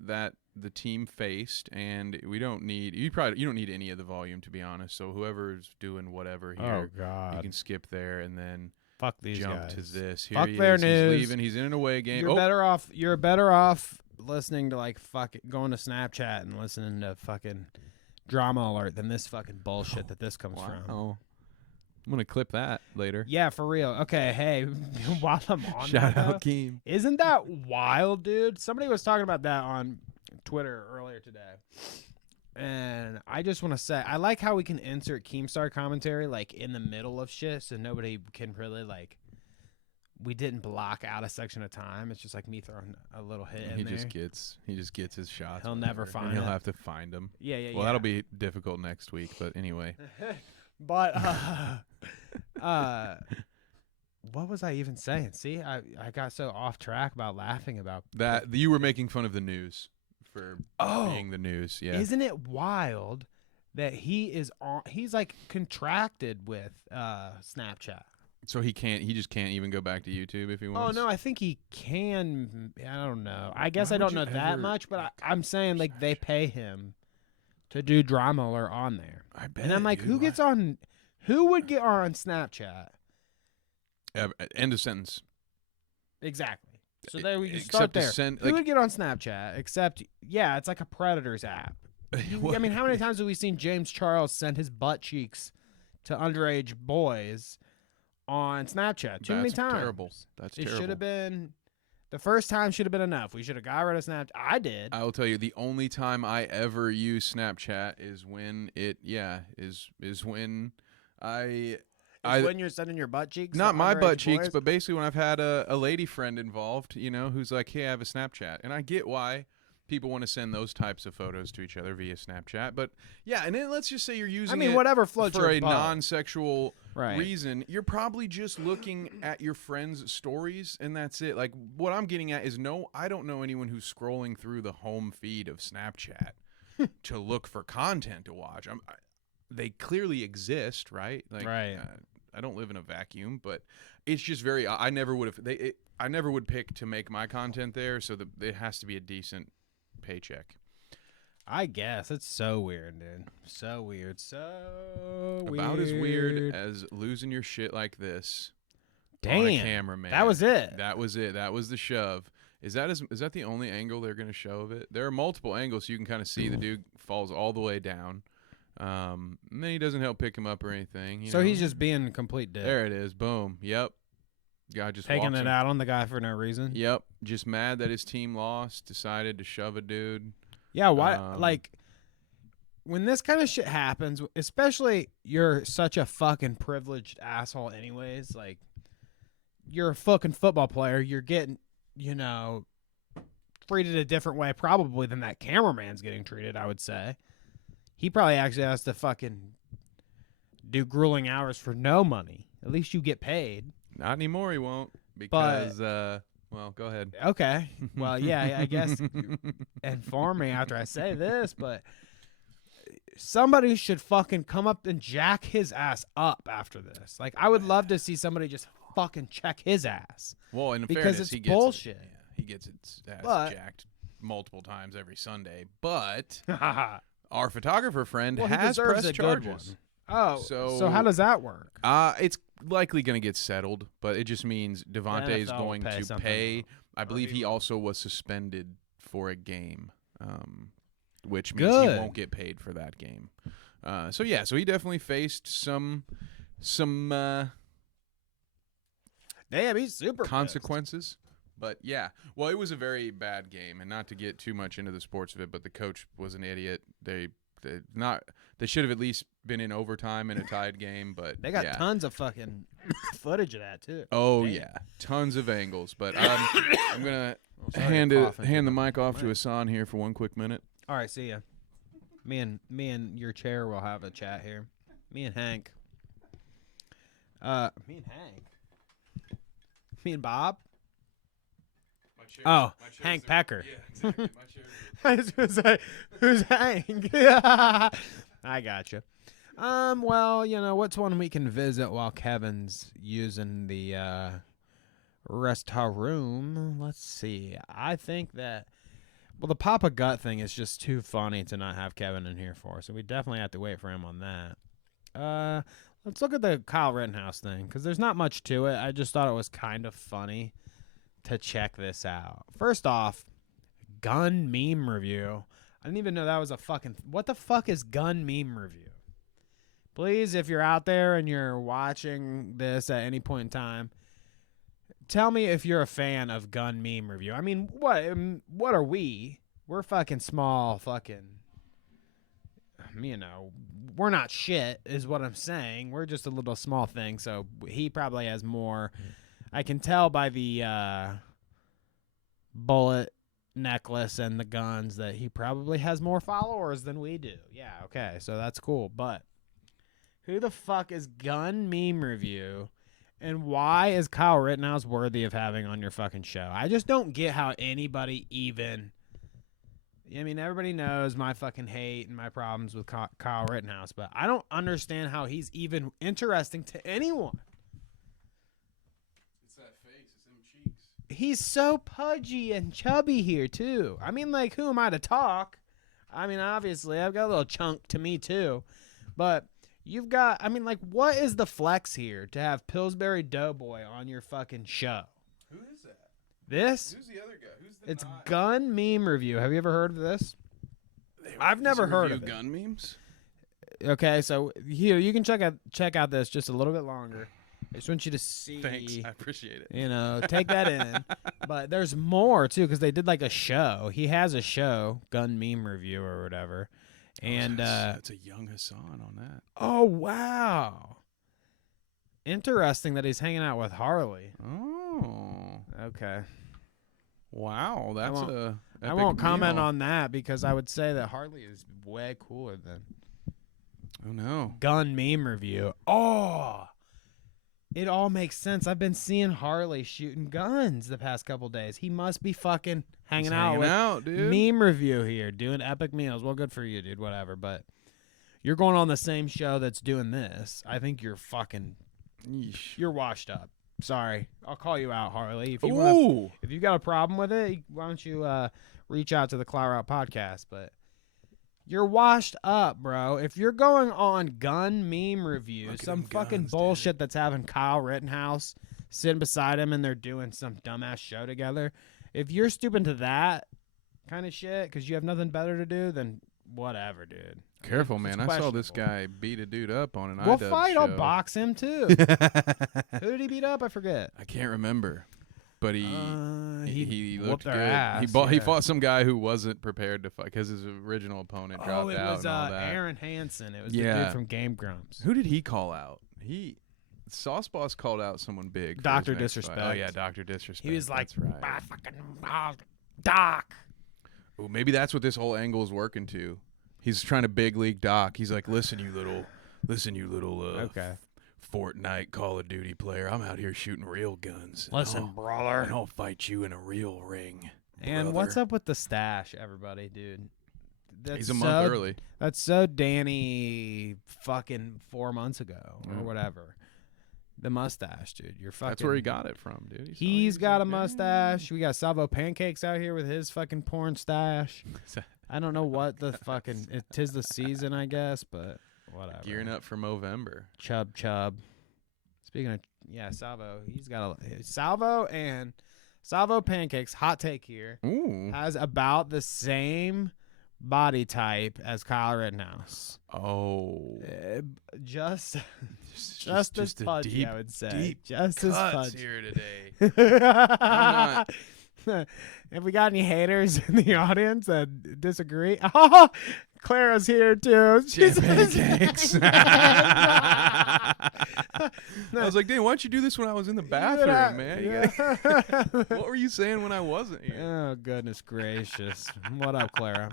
that the team faced, and we don't need you don't need any of the volume, to be honest. So whoever's doing whatever here, Oh God! you can skip there and then Fuck these jump guys. to this. Here Fuck he their is. news. He's leaving. He's in an away game. You're better off. You're better off listening to like going to Snapchat and listening to fucking Drama Alert than this fucking bullshit that this comes from. Oh, I'm gonna clip that later. Yeah, for real. Okay, hey, while I'm on Shout that, out Keem. isn't that wild, dude? Somebody was talking about that on Twitter earlier today. And I just want to say, I like how we can insert Keemstar commentary like in the middle of shit, so nobody can really like. We didn't block out a section of time. It's just like me throwing a little hit in He there. just gets his shots. He'll never whatever, find and he'll it. have to find them. Yeah. Well, that'll be difficult next week, but anyway. But what was I even saying? See, I got so off track about laughing about That you were making fun of the news for being the news. Yeah. Isn't it wild that he's like contracted with Snapchat? So he just can't even go back to YouTube if he Oh wants. no, I think he can. I don't know. I guess Why I don't would know you that ever much, but I'm saying like they pay him to do Drama Alert on there. I bet. And I'm like, dude, who gets on? Who would get on Snapchat? End of sentence. Exactly. So there we can Except start to there. send, Who like- would get on Snapchat? Except, yeah, it's like a Predators app. I mean, how many times have we seen James Charles send his butt cheeks to underage boys on Snapchat? Too many That's times. terrible. That's It terrible. should have been. The first time should have been enough. We should have got rid of Snapchat. I did. I will tell you, the only time I ever use Snapchat is when when when you're sending your butt cheeks. not to my butt underage cheeks, boys? but basically when I've had a lady friend involved, who's like, hey, I have a Snapchat. And I get why people want to send those types of photos to each other via Snapchat. But yeah, and then let's just say you're using it whatever floats for your a boat. non-sexual Right. reason. You're probably just looking at your friends' stories, and that's it. Like, what I'm getting at is I don't know anyone who's scrolling through the home feed of Snapchat to look for content to watch. They clearly exist, right? Like, Right. I don't live in a vacuum, but it's just very. I never would have. I never would pick to make my content there, so it has to be a decent paycheck. I guess it's so weird, dude. So weird. So weird. About as weird as losing your shit like this. Damn. On a camera, man. That was it. That was it. That was the shove. Is that the only angle they're going to show of it? There are multiple angles, so you can kind of see the dude falls all the way down. And then he doesn't help pick him up or anything. So he's just being a complete dick. There it is. Boom. Yep. Guy just Taking walks it in. out on the guy for no reason. Yep, just mad that his team lost. Decided to shove a dude. Yeah, why? Like, when this kind of shit happens, especially you're such a fucking privileged asshole anyways, like, you're a fucking football player, you're getting, treated a different way probably than that cameraman's getting treated, I would say. He probably actually has to fucking do grueling hours for no money. At least you get paid. Not anymore, he won't. Because, well, go ahead. Okay. Well, yeah, I guess inform me after I say this, but somebody should fucking come up and jack his ass up after this. Like, I would love to see somebody just fucking check his ass. Well, in because fairness, it's he gets bullshit. He gets its ass jacked multiple times every Sunday. But our photographer friend he has deserves pressed a good charges. one. Oh, so how does that work? It's likely going to get settled, but it just means Devontae is NFL will going pay to something pay. out. I believe he also was suspended for a game, which means he Good. won't get paid for that game. So he definitely faced some Damn, he's super consequences. But yeah, well, it was a very bad game, and not to get too much into the sports of it, but the coach was an idiot. They should have at least been in overtime in a tied game, but They got tons of fucking footage of that too. Oh Damn. yeah, tons of angles. But I'm gonna hand the mic off to Hassan here for one quick minute. All right, see ya. Me and your chair will have a chat here. Me and Hank. Me and Hank. Me and Bob. Oh, Hank Pecker. Yeah, exactly. My chair. I was gonna say, who's Hank? I gotcha. Well, what's one we can visit while Kevin's using the restaurant room? Let's see. I think that the Papa Gut thing is just too funny to not have Kevin in here for, so we definitely have to wait for him on that. Let's look at the Kyle Rittenhouse thing, because there's not much to it. I just thought it was kind of funny to check this out. First off, gun meme review. I didn't even know that was a fucking... What the fuck is gun meme review? Please, if you're out there and you're watching this at any point in time, tell me if you're a fan of gun meme review. I mean, what are we? We're fucking small fucking... we're not shit is what I'm saying. We're just a little small thing, so he probably has more... I can tell by the bullet necklace and the guns that he probably has more followers than we do. Yeah, okay, so that's cool. But who the fuck is gun meme review, and why is Kyle Rittenhouse worthy of having on your fucking show? I just don't get how anybody even... I mean, everybody knows my fucking hate and my problems with Kyle Rittenhouse, but I don't understand how he's even interesting to anyone. He's so pudgy and chubby here, too. I mean, like, who am I to talk? I mean, obviously, I've got a little chunk to me, too. But you've got, I mean, like, what is the flex here to have Pillsbury Doughboy on your fucking show? Who is that? This? Who's the other guy? Who's the It's gun meme review. Have you ever heard of this? I've never heard of it. Gun memes? Okay, so here, you can check out this just a little bit longer. I just want you to see. Thanks, I appreciate it. Take that in. But there's more, too, because they did, like, a show. He has a show, gun meme review or whatever. And that's a young Hassan on that. Oh, wow. Interesting that he's hanging out with Harley. Oh. Okay. Wow, that's a I won't comment on that because I would say that Harley is way cooler than Oh, no. gun meme review. Oh. It all makes sense. I've been seeing Harley shooting guns the past couple days. He must be fucking hanging out, dude. Meme review here, doing epic meals. Well, good for you, dude. Whatever. But you're going on the same show that's doing this. I think you're fucking... Yeesh. You're washed up. Sorry. I'll call you out, Harley. If you got a problem with it, why don't you reach out to the Clout podcast. But you're washed up, bro. If you're going on gun meme review, some fucking bullshit that's having Kyle Rittenhouse sitting beside him and they're doing some dumbass show together, if you're stooping to that kind of shit because you have nothing better to do, then whatever, dude. Careful, man. I saw this questionable. guy beat a dude up on an We'll iDubbbz fight. show. I'll box him too. Who did he beat up? I forget. I can't remember, but he He looked whooped good. their ass, He yeah. fought some guy who wasn't prepared to fight because his original opponent dropped Oh, it out was and all that. Aaron Hansen. It was the Yeah. dude from Game Grumps. Who did he call out? Sauce Boss called out someone big. for Dr. his next fight. Disrespect. Oh yeah, Dr. Disrespect. He was like, That's right. "Ah, fucking Doc." Ooh, maybe that's what this whole angle is working to. He's trying to big league Doc. He's like, listen, you little Okay. Fortnite Call of Duty player. I'm out here shooting real guns. Listen, brother. And I'll fight you in a real ring. And what's brother." up with the stash, everybody, dude? That's He's a month early. That's so Danny fucking 4 months ago or Yeah. whatever. The mustache, dude. You're fucking. That's where he got it from, dude. He's got a mustache. We got Salvo Pancakes out here with his fucking porn stash. I don't know what the fucking. Tis the season, I guess, but whatever. Gearing up for Movember. Chub. Speaking of, yeah, Salvo. He's got a Salvo Pancakes. Hot take here. Ooh. Has about the same body type as Kyle Rittenhouse. Oh. Just just as a pudgy, deep, I would say. deep Just as cuts pudgy. here today. I'm If we got any haters in the audience that disagree, Clara's here too. She's Pancakes. I was like, "Dang, why don't you do this when I was in the bathroom, man? What were you saying when I wasn't here?" Oh, goodness gracious. What up, Clara?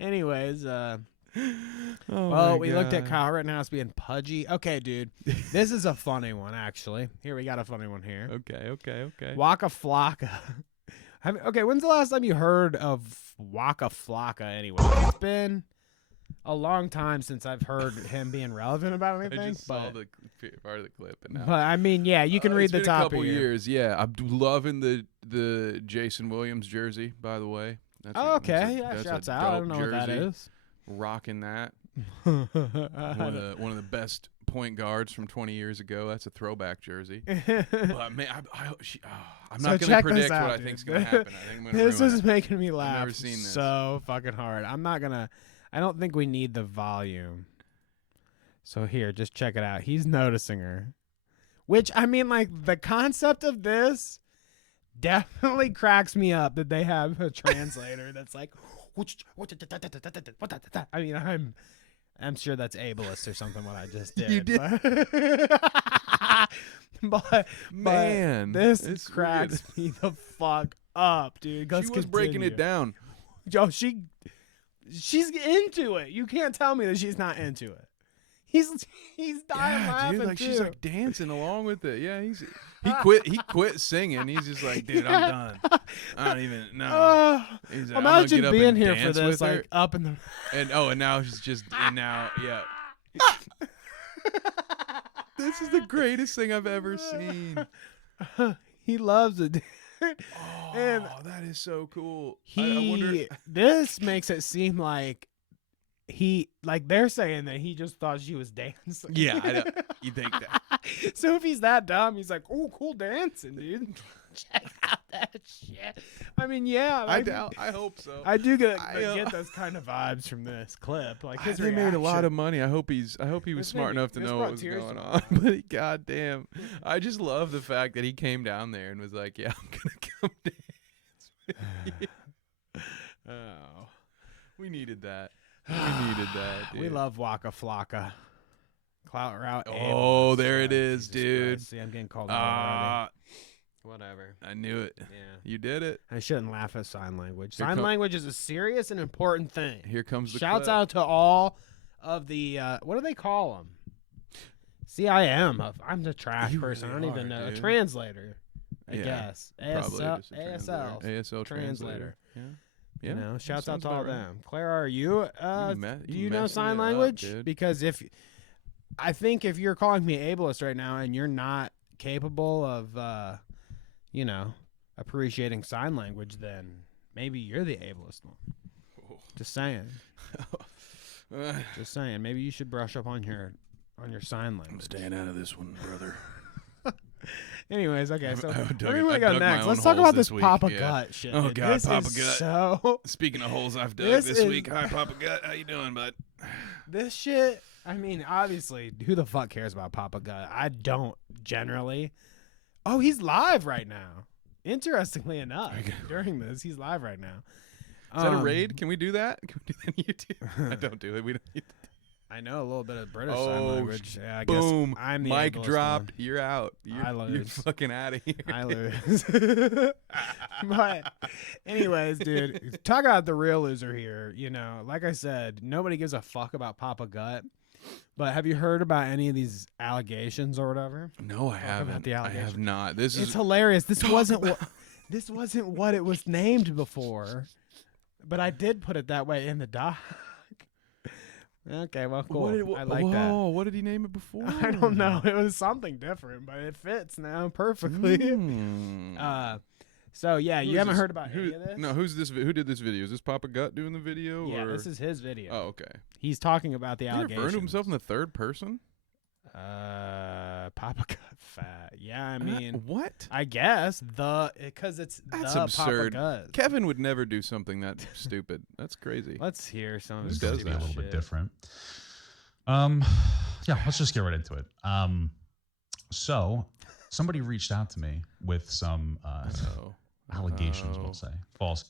Anyways, well, we looked at Kyle Rittenhouse being pudgy. Okay, dude. This is a funny one, actually. Here, we got a funny one here. Okay. Waka Flocka. Okay, when's the last time you heard of Waka Flocka anyway? It's been a long time since I've heard him being relevant about anything. I just saw the part of the clip, and now. But I mean, yeah, you can read It's the been top a couple of your. years. Yeah, I'm loving the Jason Williams jersey, by the way. That's Oh, okay, that's yeah, shouts a out. I dope don't know what that jersey. is. Rocking that. One of the best point guards from 20 years ago. That's a throwback jersey. But man, I'm So not going to check this predict out, what I dude. think's going to happen. I think I'm going to This ruin is it. making me laugh never seen this. so fucking hard. I don't think we need the volume. So here, just check it out. He's noticing her. Which, I mean, like, the concept of this definitely cracks me up that they have a translator that's like, I mean, I'm sure that's ableist or something what I just did. You did. But Man, this it's cracks me the fuck up, dude. She was breaking it down. Yo, she's into it. You can't tell me that she's not into it. He's dying laughing dude, like too. she's like dancing along with it. Yeah, he quit singing. He's just like, dude, I'm done. I don't even know. He's like, I'm gonna imagine get up being and here for dance this, with her. like up in the. And now she's just yeah. This is the greatest thing I've ever seen. He loves it. Oh, And that is so cool. I wonder. This makes it seem like they're saying that he just thought she was dancing. Yeah, I know. You think that? So if he's that dumb, he's like, "Oh, cool dancing, dude. Check out that shit." I mean, yeah, I hope so. I do get I, those kind of vibes from this clip. Like his they made a lot reaction. of money. I hope he was This smart made me- enough to this know brought what was tears going to my on. But goddamn, I just love the fact that he came down there and was like, "Yeah, I'm gonna come dance with you." Oh, We needed that. We needed that. Dude. we love Waka Flocka. Clout route. Oh, ableist. there it is, Jesus dude. Christ. See, I'm getting called out already. Whatever. I knew it. Yeah. You did it. I shouldn't laugh at sign language. Here Sign come- language is a serious and important thing. Here comes the Shouts clip. out to all of the what do they call them? See, I'm the trash You person. really I don't even are, know. A dude. translator, I Yeah, guess. Probably ASL, just a ASL, ASL translator. Yeah. You know, shouts out sounds to all about right. them. Clara, are you? Do you know messing sign it up, language? dude. Because I think if you're calling me ableist right now and you're not capable of, appreciating sign language, then maybe you're the ableist one. Just saying. Just saying. Maybe you should brush up on your sign I'm language. staying out of this one, brother. Anyways, okay, so I dug- where do we I go dug my next? own Let's talk holes about this this week, Papa yeah. Gut shit. Oh, dude. God, this Papa is Gut. so Speaking of holes I've dug This this is- week. Hi, Papa Gut. How you doing, bud? this shit. I mean, obviously, who the fuck cares about Papa Gut? I don't generally. Oh, he's live right now. Interestingly enough, during this, he's live right now. Is that a raid? Can we do that? Can we do that on YouTube? I don't do it. We don't. I know a little bit of British sign Oh, language. Yeah, I boom! guess I'm the Mic ableist dropped. one. You're out. You're, I You're lose. fucking out of here. I lose. But anyways, dude, talk about the real loser here. You know, like I said, nobody gives a fuck about Papa Gut. But have you heard about any of these allegations or whatever? No, I haven't. the I have allegations. not. This It's is hilarious. This wasn't what it was named before. But I did put it that way in the doc. Okay, well, cool. I like that. Whoa, what did he name it before? I don't know. It was something different, but it fits now perfectly. So yeah, you haven't heard about any of this? No, who's this? Who did this video? Is this Papa Gut doing the video? Yeah, or? this is his video. Oh, okay. He's talking about the He referring allegations. to himself in the third person? Papa Gut fat. Yeah, I mean, what? I guess because it's That's the absurd. Papa Gut. Kevin would never do something that stupid. That's crazy. Let's hear some of Who his does to be a that little bit shit. different. Yeah, let's just get right into it. So somebody reached out to me with some allegations, we'll say, false.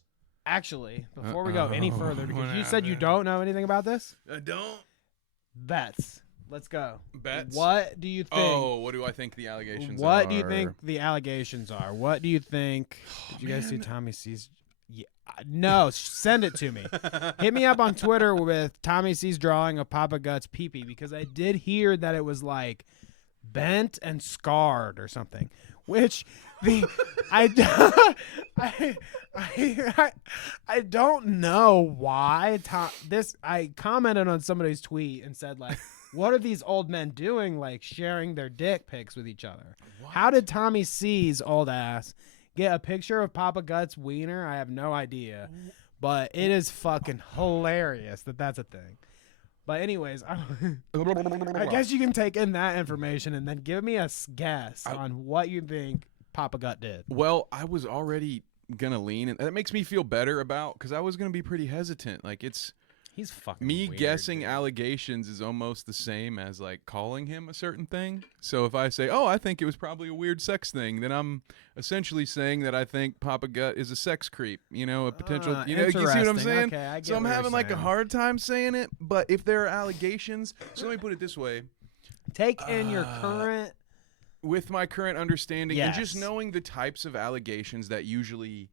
Actually, before we go any further, because you said you don't know anything about this. I don't. Bets. Let's go. Bets? What do you think? Oh, what do I think the allegations are? What do you think the allegations are? What do you think? Oh, Did you guys see Tommy C's? Yeah, no, send it to me. Hit me up on Twitter with Tommy C's drawing of Papa Gut's pee-pee, because I did hear that it was like bent and scarred or something. Which I don't know why. I commented on somebody's tweet and said, like, what are these old men doing, like sharing their dick pics with each other? How did Tommy C's old ass get a picture of Papa Gut's wiener? I have no idea, but it is fucking hilarious that that's a thing. But anyways, I guess you can take in that information and then give me a guess on what you think Papa Gut did. Well, I was already gonna lean, and that makes me feel better about, because I was gonna be pretty hesitant. Like, He's fucking me weird, guessing dude. allegations is almost the same as like calling him a certain thing. So if I say, "Oh, I think it was probably a weird sex thing," then I'm essentially saying that I think Papa Gut is a sex creep. You know, a potential. You know, you see what I'm interesting. saying? Okay, I get so I'm what you're having like a saying. hard time saying it. But if there are allegations, so let me put it this way: Take in your current. with my current understanding and just Yes. knowing the types of allegations that usually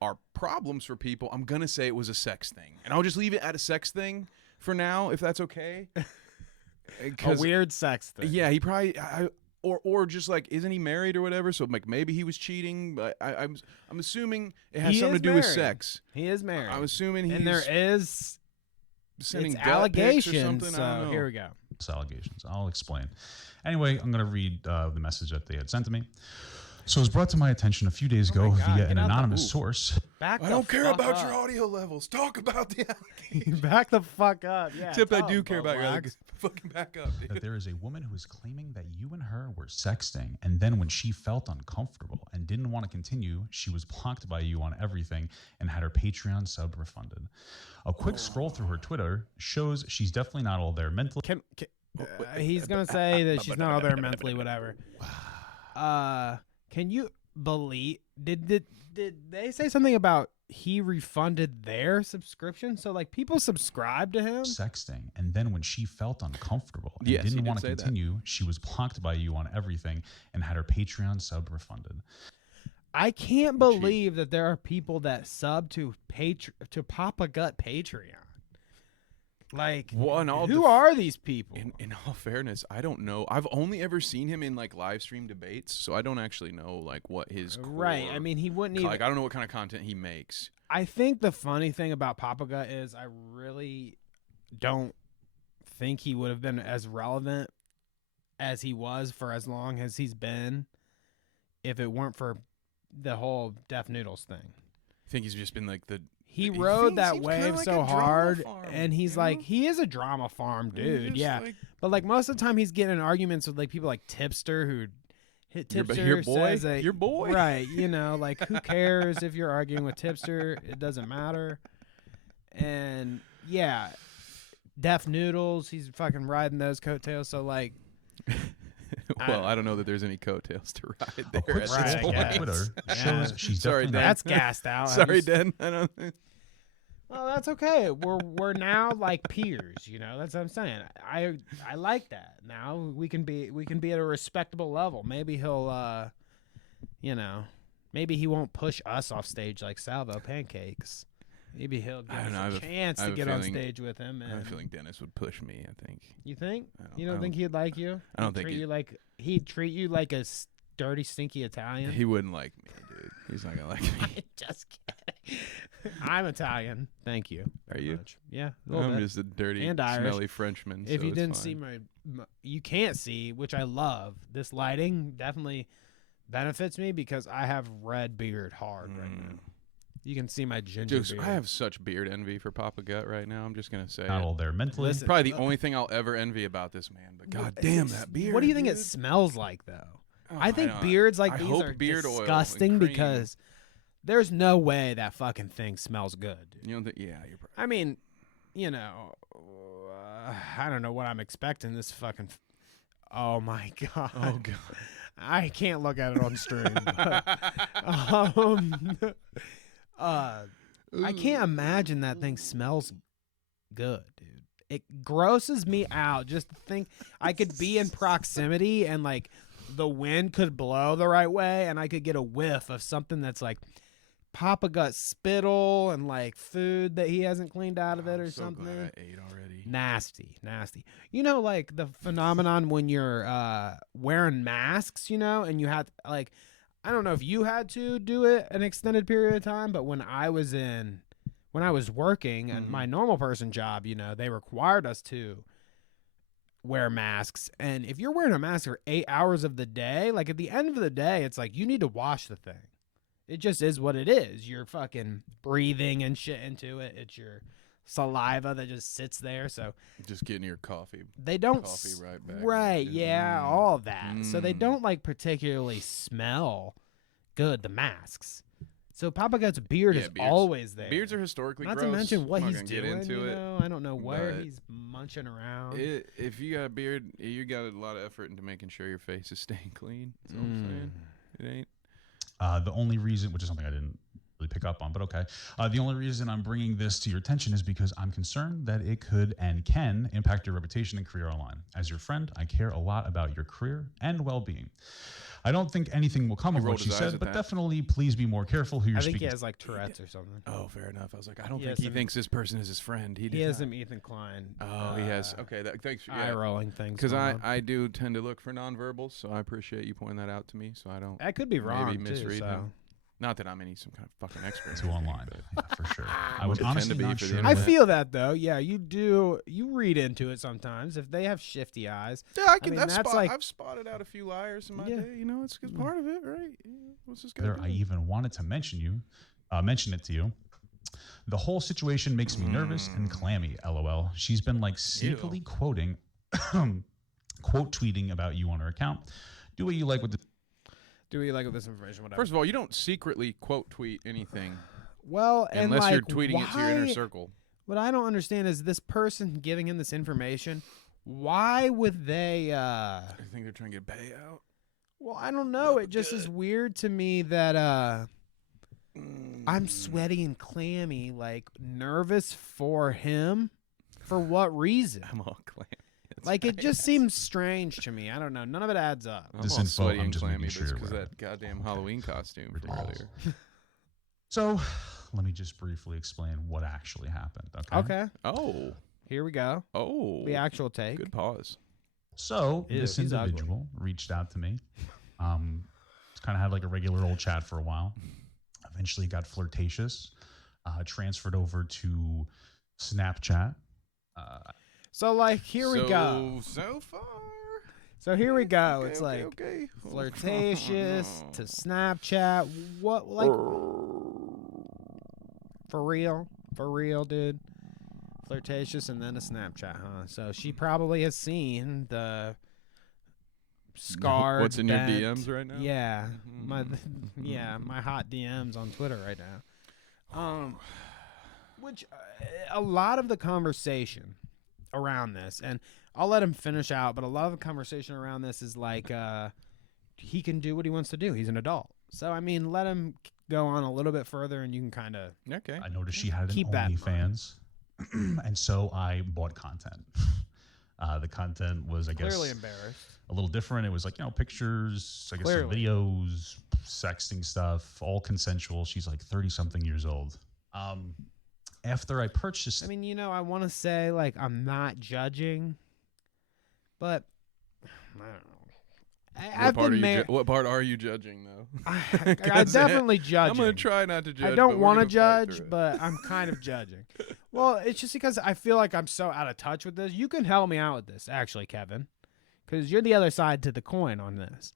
are problems for people, I'm gonna say it was a sex thing, and I'll just leave it at a sex thing for now, if that's okay. A weird sex thing. Yeah, he probably, or just like, isn't he married or whatever? So like maybe he was cheating, but I'm assuming it has He something is to do with married. sex. He is married. I'm assuming he's and there is sending it's gut pics or allegations. something. I don't So know. here we go. Allegations. I'll explain. Anyway, I'm going to read the message that they had sent to me. So it was brought to my attention a few days ago my God, via get an out the- anonymous ooh. source Back I the don't care fuck about up. your audio levels. Talk about the allegations. Back the fuck up. Yeah. Except I tell do him, care Bo about your Black. allegations. Fucking back up, that dude. there is a woman who is claiming that you and her were sexting, and then when she felt uncomfortable and didn't want to continue, she was blocked by you on everything and had her Patreon sub refunded. A quick scroll through her Twitter shows she's definitely not all there mentally. He's gonna say that she's not all there mentally, whatever. Can you believe? Did they say something about he refunded their subscription? So like people subscribe to him. Sexting, and then when she felt uncomfortable and Yes, he didn't did want to say that. continue, she was blocked by you on everything and had her Patreon sub refunded. I can't believe that there are people that sub to Papa Gut Patreon. Like, Well, and all who the- are these people? In all fairness, I don't know. I've only ever seen him in like live stream debates, so I don't actually know like what his Right. core- I mean, he wouldn't even. like I don't know what kind of content he makes. I think the funny thing about Papa Gut is I really don't think he would have been as relevant as he was for as long as he's been if it weren't for the whole Deaf Noodles thing. I think he's just been like the He he rode seems that kinda wave like so a drama hard, farm, and he's you like, know? he is a drama farm He's dude, just yeah. like- But like most of the time, he's getting in arguments with like people like Tipster, who Tipster your boy, says that, your boy, right? You know, like who cares if you're arguing with Tipster? It doesn't matter. And yeah, Def Noodles, he's fucking riding those coattails. So like, well, I don't know that there's any coattails to ride there. quick At scroll this Right, on point. Twitter Yeah. shows she's Sorry, definitely Dan. not that's gassed out. Sorry, Den. I don't. Well, that's okay. We're now like peers, you know. That's what I'm saying. I like that. Now we can be at a respectable level. Maybe he'll you know, maybe he won't push us off stage like Salvo Pancakes. Maybe he'll give us a chance to get on stage with him. I have And a feeling Dennis would push me. I think. you think? I You don't think he'd like you? I don't think he'd treat you like a dirty, stinky Italian. he wouldn't like me, dude. He's not gonna like me. Just kidding. I'm Italian. Thank you. Are you? Much. Yeah. A little I'm bit. just a dirty, And Irish. smelly Frenchman. If so you it's didn't fine. see you can't see, which I love. This lighting definitely benefits me because I have red beard hard right now. You can see my ginger Just, beard. I have such beard envy for Papa Gut right now. I'm just gonna say not it. all there mentally. Listen, Probably the only thing I'll ever envy about this man. But god damn that beard. What do you think dude. it smells like, though? Oh, I think don't- beards like I these hope are beard oil and disgusting cream. because there's no way that fucking thing smells good. Dude. You don't think? Yeah, you're probably. I mean, you know, I don't know what I'm expecting. This fucking. Oh my god. Oh god. I can't look at it on stream. But, I can't imagine that thing smells good, dude. It grosses me out just to think I could be in proximity and like the wind could blow the right way and I could get a whiff of something that's like Papa Gut spittle and like food that he hasn't cleaned out of it or I'm so something. glad I ate already. Nasty. You know, like the phenomenon when you're wearing masks, you know, and you had like, I don't know if you had to do it an extended period of time, but when I was working and my normal person job, you know, they required us to wear masks. And if you're wearing a mask for 8 hours of the day, like at the end of the day, it's like you need to wash the thing. It just is what it is. You're fucking breathing and shit into it. It's your saliva that just sits there. So Just getting your coffee. they don't Coffee right back. right, yeah, all of that. So they Mm. don't like particularly smell good, the masks. So Papa Gut's beard Yeah, is beards- always there. Beards are historically not gross. to mention what I'm he's not gonna doing. Get into You it. know, I don't know where but he's munching around. If you got a beard, you got a lot of effort into making sure your face is staying clean. That's all I'm saying. It ain't. The only reason, which is something I didn't really pick up on, but okay. The only reason I'm bringing this to your attention is because I'm concerned that it could and can impact your reputation and career online. As your friend, I care a lot about your career and well-being. I don't think anything will come He of what rolled she his eyes said, at but that. definitely please be more careful who you're I think he speaking has like Tourette's or something. Oh, fair enough. I was like, I don't He think has he some- thinks this person is his friend. He He has does some Ethan Klein. not. Oh, he has. Okay, thanks. For, Eye yeah. rolling things. Because going on. I do tend to look for nonverbals, so I appreciate you pointing that out to me, so I don't I could be wrong maybe too. misread So. him. Not that I'm any some kind of fucking expert. to online. Yeah, for sure. I would was pretend honestly to be not for the sure. I internet. feel that though. Yeah, you do. You read into it sometimes. If they have shifty eyes, Yeah, I can. mean, I've, that's like- I've spotted out a few liars in my Yeah. day. You know, it's part of it, right? Yeah, what's this guy There, doing? I even wanted to mention it to you. The whole situation makes me nervous and clammy. LOL. She's been like sneakily quoting, quote tweeting about you on her account. Do what you like with the. do we like with this information? Whatever. First of all, you don't secretly quote tweet anything well, and unless like, you're tweeting it to your inner why- circle. What I don't understand is this person giving him this information. Why would they? I think they're trying to get a payout. Well, I don't know. It just is weird to me that I'm sweaty and clammy, like nervous for him. For what reason? I'm all clammy. That's Like it right. just seems strange to me. I don't know. None of it adds up. I'm This all info, sweaty I'm and just clammy making sure just you're because aware. that goddamn Halloween costume from earlier. So, let me just briefly explain what actually happened. Okay. Okay, Oh, here we go. oh, The actual take. good pause. So Ew, this he's ugly. individual reached out to me. Kind of had like a regular old chat for a while. Eventually got flirtatious. Transferred over to Snapchat. So like here we go. So far. So here we go. Okay, It's okay, like okay. flirtatious Oh, to Snapchat. What like for real, dude? Flirtatious and then a Snapchat, huh? So she probably has seen the scarred. What's in bent. your DMs right now? Yeah, my hot DMs on Twitter right now. Which a lot of the conversation around this, and I'll let him finish out, but a lot of the conversation around this is like he can do what he wants to do. He's an adult. So, I mean, let him go on a little bit further, and you can kind of I noticed she had an keep that in OnlyFans, and so I bought content. The content was, I guess, clearly embarrassed. A little different. It was like, pictures, I guess, some Clearly. videos, sexting stuff, all consensual. She's like 30-something years old. After I purchased... I mean, I want to say, like, I'm not judging, but I don't know. What part are you judging, though? I'm definitely judging. I'm going to try not to judge. I don't want to judge, but I'm kind of judging. Well, it's just because I feel like I'm so out of touch with this. You can help me out with this, actually, Kevin, because you're the other side to the coin on this.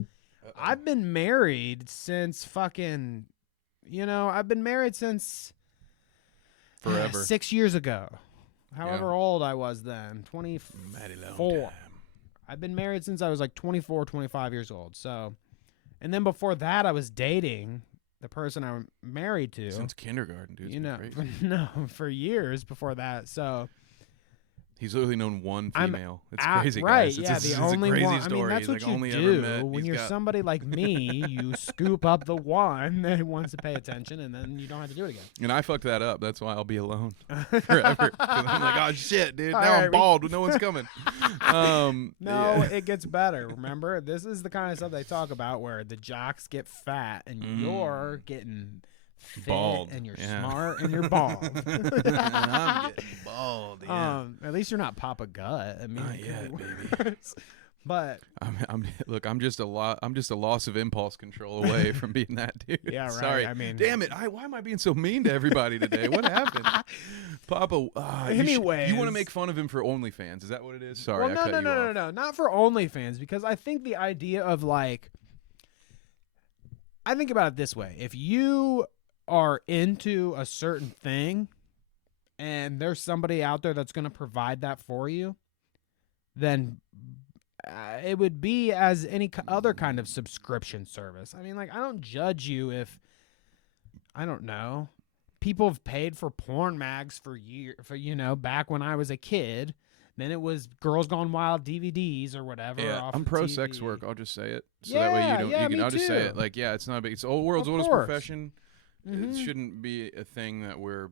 I've been married since fucking, I've been married since forever. 6 years ago. However old I was then, 24. I've been married since I was like 24, 25 years old. So, and then before that, I was dating the person I'm married to. Since kindergarten, dude. No, for years before that. So, he's literally known one female. It's crazy, right? guys. Yeah, It's the a only crazy one. story. I mean, that's He's what only you ever do met. when He's you're got- somebody like me. You scoop up the one that wants to pay attention, and then you don't have to do it again. And I fucked that up. That's why I'll be alone forever. 'Cause I'm like, oh shit, dude. All Now right, I'm bald. No one's coming. No, it gets better. Remember, this is the kind of stuff they talk about where the jocks get fat and you're getting fit Bald. and you're Yeah. smart and you're bald. I'm getting bald. Yeah. At least you're not Papa Gut. I mean, Not yet, baby. But I'm just a loss of impulse control away from being that dude. Yeah, right. Sorry. I mean, damn it. Why am I being so mean to everybody today? What happened? Papa, Anyways. you want to make fun of him for OnlyFans. Is that what it is? Sorry, well, I cut you off. no, not for OnlyFans, because I think the idea of like, I think about it this way: if you are into a certain thing, and there's somebody out there that's going to provide that for you, then it would be as any other kind of subscription service. I mean, like, I don't judge you if, I don't know, people have paid for porn mags for years, back when I was a kid. Then it was Girls Gone Wild DVDs or whatever. Yeah, off I'm the pro TV. sex work. I'll just say it. So Yeah, that way you don't. yeah, you can, me I'll just say too. it. Like, yeah, it's not a big. It's the world's Of oldest course. profession. Mhm. It shouldn't be a thing that we're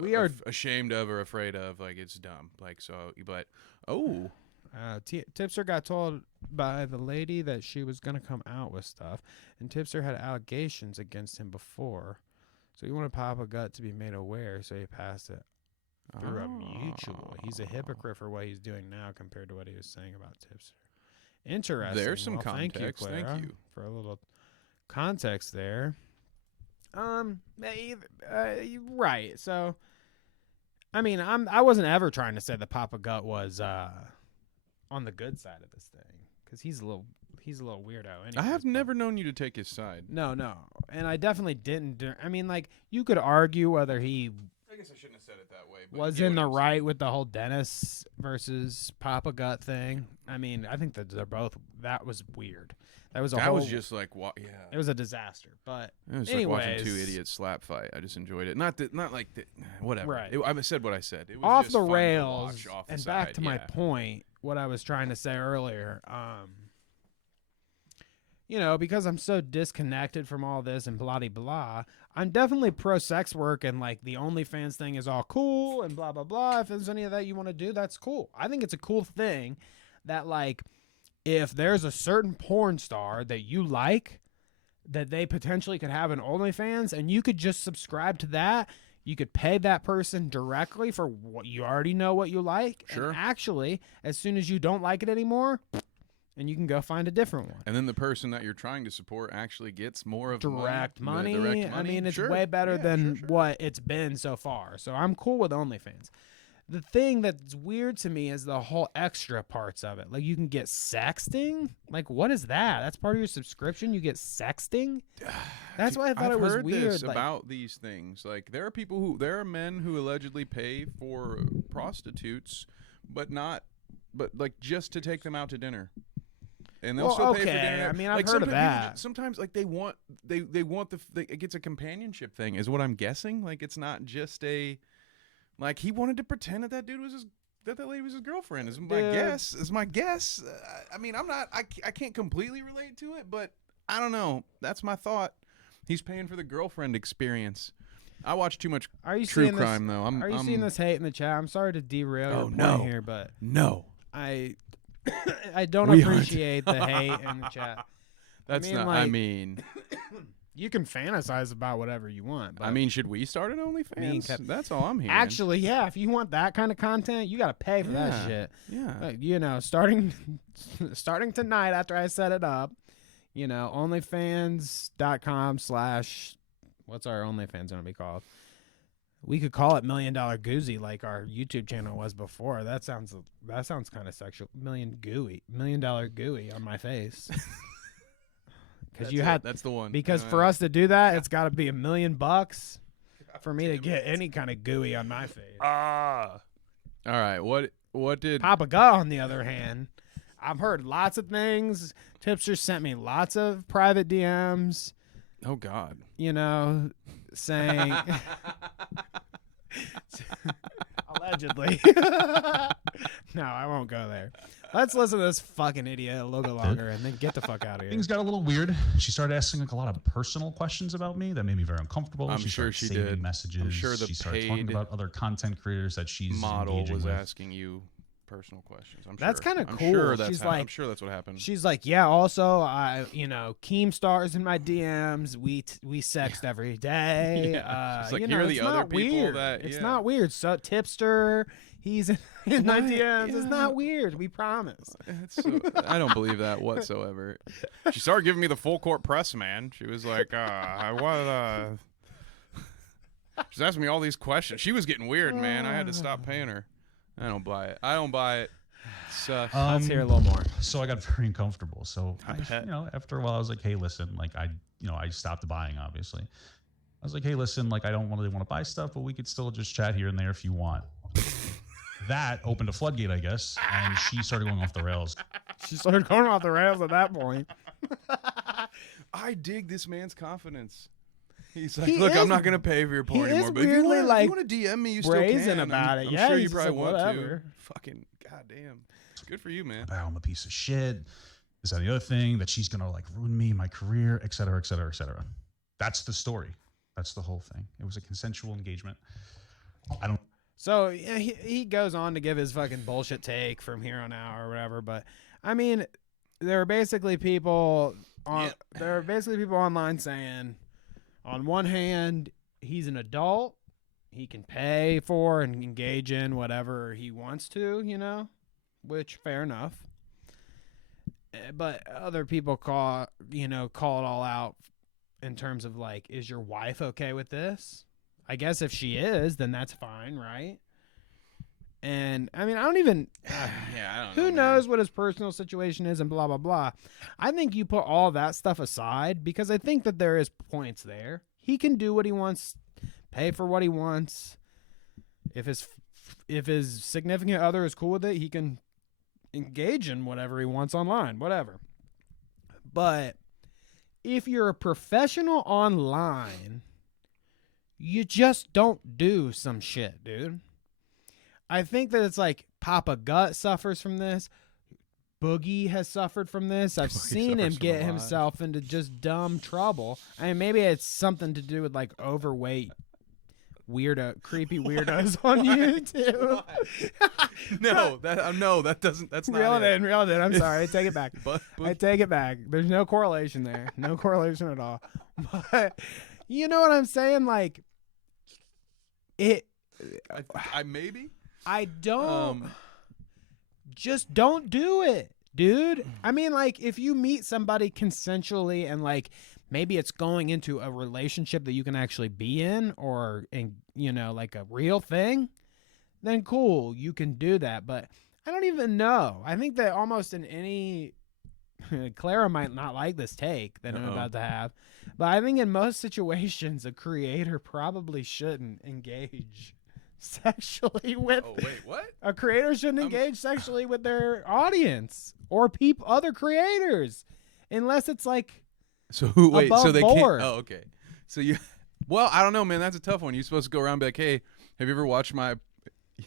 We are- ashamed of or afraid of. Like, it's dumb. Like, so, but Tipster got told by the lady that she was going to come out with stuff, and Tipster had allegations against him before. So he wanted Papa Gut to be made aware, so he passed it through a mutual. He's a hypocrite for what he's doing now compared to what he was saying about Tipster. Interesting. There's some Well, context. Thank you, Clara, for a little context there. Right. So, I mean, I wasn't ever trying to say that Papa Gut was on the good side of this thing, because he's a little weirdo. Anyways, I have never known you to take his side. No, and I definitely didn't. I mean, like, you could argue whether he I guess I shouldn't have said it that way. But was you get in what the I'm right with the whole Dennis versus Papa Gut thing. I mean, I think that they're both. That was weird. That was a That whole. was just like yeah. It was a disaster. But It was anyways, like watching two idiots slap fight. I just enjoyed it. Not like whatever. Right. I said what I said. It was off just the fun to rails. watch off the And side. back to my yeah. point, what I was trying to say earlier. Because I'm so disconnected from all this and blah, blah, blah, I'm definitely pro-sex work, and, like, the OnlyFans thing is all cool and blah, blah, blah. If there's any of that you want to do, that's cool. I think it's a cool thing that, like, if there's a certain porn star that you like, that they potentially could have an OnlyFans, and you could just subscribe to that. You could pay that person directly for what you already know what you like. Sure. And actually, as soon as you don't like it anymore, and you can go find a different one. And then the person that you're trying to support actually gets more of Direct the money. direct I mean, it's Sure. way better Yeah, than sure. what it's been so far. So I'm cool with OnlyFans. The thing that's weird to me is the whole extra parts of it. Like, you can get sexting. Like, what is that? That's part of your subscription? You get sexting? That's why I thought I've it was heard weird. this like, about these things. Like, there are men who allegedly pay for prostitutes, but like just to take them out to dinner. and they'll Well, still pay for okay, dinner. I mean, I've like, heard of sometimes people that. sometimes like they want it gets a companionship thing, is what I'm guessing. Like it's not just like he wanted to pretend that dude was that lady was his girlfriend. Is my guess. I mean, I can't completely relate to it, but I don't know. That's my thought. He's paying for the girlfriend experience. I watch too much true crime, though. Are you seeing this hate in the chat? I'm sorry to derail your point here, but no, I don't We appreciate the hate in the chat. that's mean, not. like- I mean, You can fantasize about whatever you want. But I mean, should we start an OnlyFans? That's all I'm hearing. actually, yeah, if you want that kind of content, you got to pay for that shit. Yeah. You know, starting tonight after I set it up, you know, onlyfans.com/ what's our OnlyFans going to be called? We could call it $1 Million Goozy like our YouTube channel was before. That sounds kind of sexual. $1 Million Gooey on my face. Because that's the one. Because for us to do that, it's got to be $1 million for me to get any kind of gooey on my face. All right. What did Papa Guh, on the other hand, I've heard lots of things. Tipster sent me lots of private DMs. Oh God. You know, saying allegedly. No, I won't go there. Let's listen to this fucking idiot a little bit longer and then get the fuck out of here. Things got a little weird. She started asking like a lot of personal questions about me that made me very uncomfortable. I'm sure started she saving did. Messages. I'm sure the she started talking paid about other content creators that she's model engaging was with. asking you personal questions. That's kind kinda of cool. Sure She's I'm like- sure that's what happened. She's like, yeah, also, Keemstar's in my DMs. We sext every day. Yeah. She's like, you here know, are the it's other not people weird. that- It's yeah. not weird. So Tipster, he's in my What? DMs. It's Yeah. not weird. We promise. I don't believe that whatsoever. She started giving me the full court press, man. She was like, she's asking me all these questions. She was getting weird, man. I had to stop paying her. I don't buy it. Sucks. Let's hear a little more. So I got very uncomfortable. So I bet. after a while, I was like, hey, listen, like I stopped buying, obviously. I was like, hey, listen, like I don't really want to buy stuff, but we could still just chat here and there if you want. That opened a floodgate, I guess, and she started going off the rails. She started going off the rails at that point. I dig this man's confidence. He's like, He look, is- I'm not going to pay for your porn he is anymore. But if you weirdly, want like, to DM me, you still brazen can. about it. I'm Yeah, sure you he's probably like, want whatever. to. Fucking goddamn. Good for you, man. About I'm a piece of shit. This, that, and the other thing, that she's going to like ruin me, my career, et cetera, et cetera, et cetera. That's the story. That's the whole thing. It was a consensual engagement. So yeah, he goes on to give his fucking bullshit take from here on out or whatever. But I mean, there are basically people online saying, on one hand, he's an adult, he can pay for and engage in whatever he wants to, you know, which fair enough. But other people call it all out in terms of like, is your wife okay with this? I guess if she is, then that's fine, right? And I mean, I don't even. Yeah, I don't know. Who man. knows what his personal situation is and blah blah blah. I think you put all that stuff aside because I think that there is points there. He can do what he wants, pay for what he wants. If his significant other is cool with it, he can engage in whatever he wants online, whatever. But if you're a professional online, you just don't do some shit, dude. I think that it's like Papa Gut suffers from this. Boogie has suffered from this. I've seen him suffers from get a lot. himself into just dumb trouble. I mean, maybe it's something to do with like overweight creepy weirdos on YouTube. No, that doesn't. That's Reel not it in. I'm sorry. I take it back. But I take it back. There's no correlation there. No correlation at all. But you know what I'm saying? Like, I maybe. I don't. Just don't do it, dude. I mean, like, if you meet somebody consensually and, like, maybe it's going into a relationship that you can actually be in or, like a real thing, then cool, you can do that. But I don't even know. I think that almost in any... Clara might not like this take that I'm about to have, but I think in most situations, a creator probably shouldn't engage sexually with. Oh wait, what? A creator shouldn't engage sexually with their audience or other creators, unless it's like. So wait, so above they board. can't. Oh, okay. So you. Well, I don't know, man. That's a tough one. You're supposed to go around and be like, hey, have you ever watched my.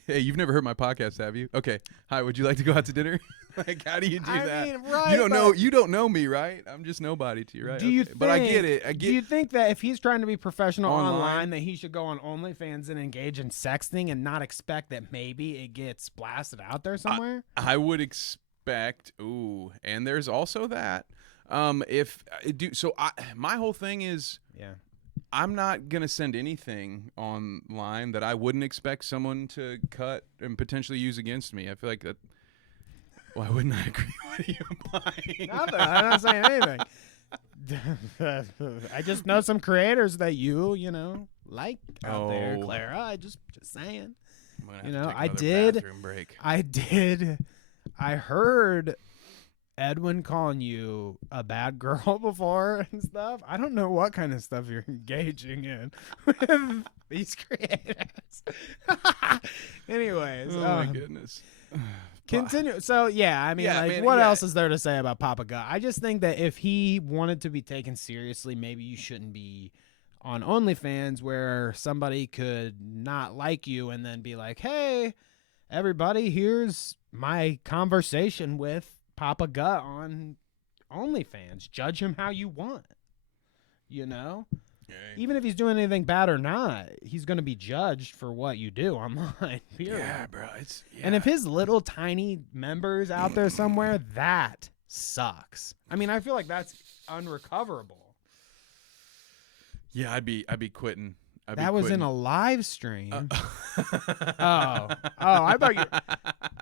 Hey, you've never heard my podcast, have you? Okay. Hi, would you like to go out to dinner? Like, how do you do that? Mean, right, You don't know me, right? I'm just nobody to you, right? Do you but I get it. Do you think that if he's trying to be professional online, that he should go on OnlyFans and engage in sexting and not expect that maybe it gets blasted out there somewhere? I would expect. Ooh, and there's also that. My whole thing is. Yeah. I'm not going to send anything online that I wouldn't expect someone to cut and potentially use against me. I feel like that. Why wouldn't I agree with you implying? Nothing. I'm not saying anything. I just know some creators that you like out there, Clara. I just saying. I did. I heard Edwin calling you a bad girl before and stuff. I don't know what kind of stuff you're engaging in with these creators. Anyways. Oh, my goodness. Continue. So, yeah, I mean, what else is there to say about Papa Gut? I just think that if he wanted to be taken seriously, maybe you shouldn't be on OnlyFans where somebody could not like you and then be like, hey, everybody, here's my conversation with Papa Gut on OnlyFans. Judge him how you want. Even if he's doing anything bad or not, he's going to be judged for what you do online. Period. Yeah, bro. And if his little tiny members out there somewhere, that sucks. I mean, I feel like that's unrecoverable. Yeah, I'd be quitting. That was in a live stream. I thought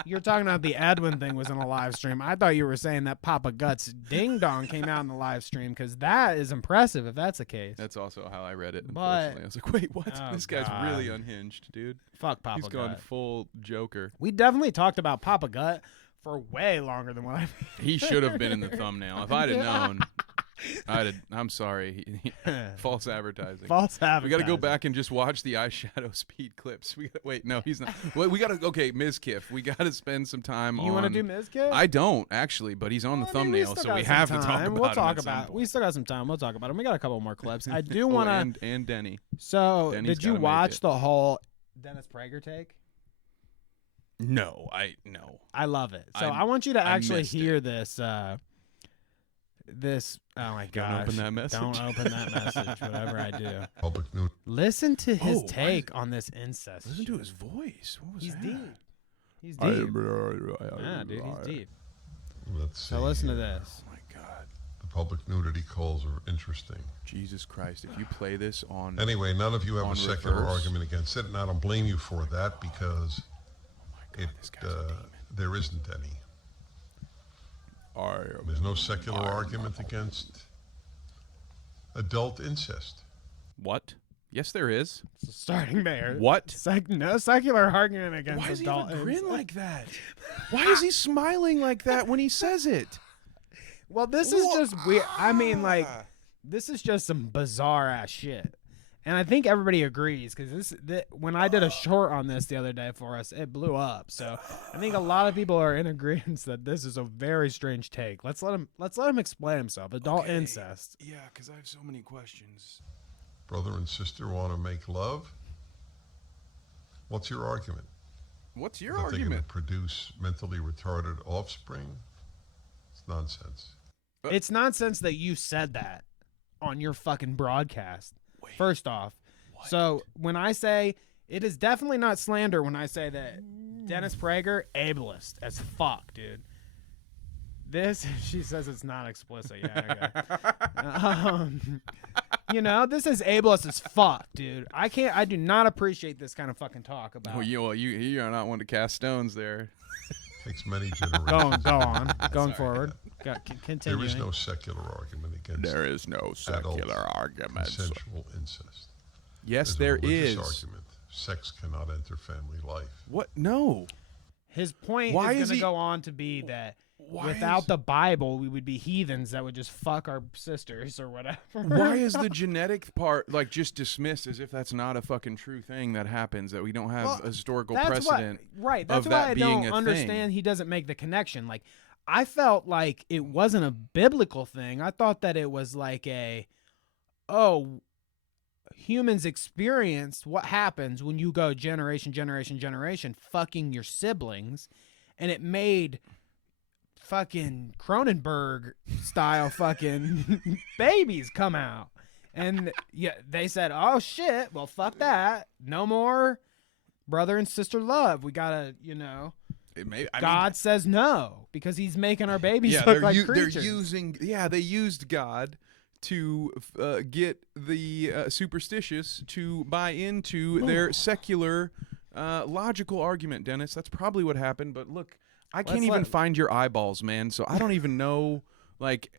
you're talking about the Edwin thing was in a live stream. I thought you were saying that Papa Gut's ding dong came out in the live stream, because that is impressive if that's the case. That's also how I read it. But unfortunately, I was like, wait, what? This guy's really unhinged, dude. Fuck Papa Gut. He's gone full Joker. We definitely talked about Papa Gut for way longer than what I. He should have been in the thumbnail. If I'd have known. I'm sorry. False advertising. False advertising. We got to go back and just watch the HUMILIATES clips. Wait, no, he's not. Wait, we got to. Okay, Mizkif. We got to spend some time on. You want to do Mizkif? I don't actually, but he's on the thumbnail, so we have to talk about. We'll talk about. We still got some time. We'll talk about him. We got a couple more clips. I do want to. And Denny. So, Denny's did you watch the whole Dennis Prager take? No. I love it. So I want you to actually hear this. Oh my gosh. Don't open that message. Don't open that message, whatever I do. Public news. Listen to his take on this incest. Listen to his voice. What was He's that? deep. He's deep. Yeah, dude, he's deep. Let's see. So listen to this. Oh my God. The public nudity calls are interesting. Jesus Christ. If you play this on. Anyway, none of you have a secular reverse. argument against it, and I don't blame you for that, because this guy's a demon. there isn't any. There's no secular argument against adult incest. What? Yes, there is. So starting there. What? No secular argument against Why does he adult have a grin incest. like that? Why is he smiling like that when he says it? Well, this is just weird. I mean, like, this is just some bizarre ass shit. And I think everybody agrees, because when I did a short on this the other day for us, it blew up. So I think a lot of people are in agreement that this is a very strange take. Let's let him explain himself. Adult incest. Yeah, because I have so many questions. Brother and sister want to make love? What's your argument? What's your That they're going to argument? produce mentally retarded offspring? It's nonsense. It's nonsense that you said that on your fucking broadcast. First off, so when I say it is definitely not slander when I say that Dennis Prager, ableist as fuck, dude. She says it's not explicit. Yeah, okay. This is ableist as fuck, dude. I do not appreciate this kind of fucking talk about. Well, you are not one to cast stones there. Takes many generations. Go on. Going forward. Continue. There is no secular argument against There is no secular argument. consensual incest. Yes, There's there a religious is. argument. Sex cannot enter family life. What? No. His point Why is is going to he- go on to be that without the Bible, we would be heathens that would just fuck our sisters or whatever. Why is the genetic part like just dismissed as if that's not a fucking true thing that happens, that we don't have a historical precedent? Right. That's of why that I being don't a understand. thing. He doesn't make the connection. Like, I felt like it wasn't a biblical thing. I thought that it was like humans experienced what happens when you go generation, fucking your siblings, and it made fucking Cronenberg style fucking babies come out. And yeah, they said, oh shit, well fuck that. No more brother and sister love. We gotta, God says no because he's making our babies look like creatures. They used God to get the superstitious to buy into their secular logical argument, Dennis. That's probably what happened. But look, I can't even find your eyeballs, man. So I don't even know. Like,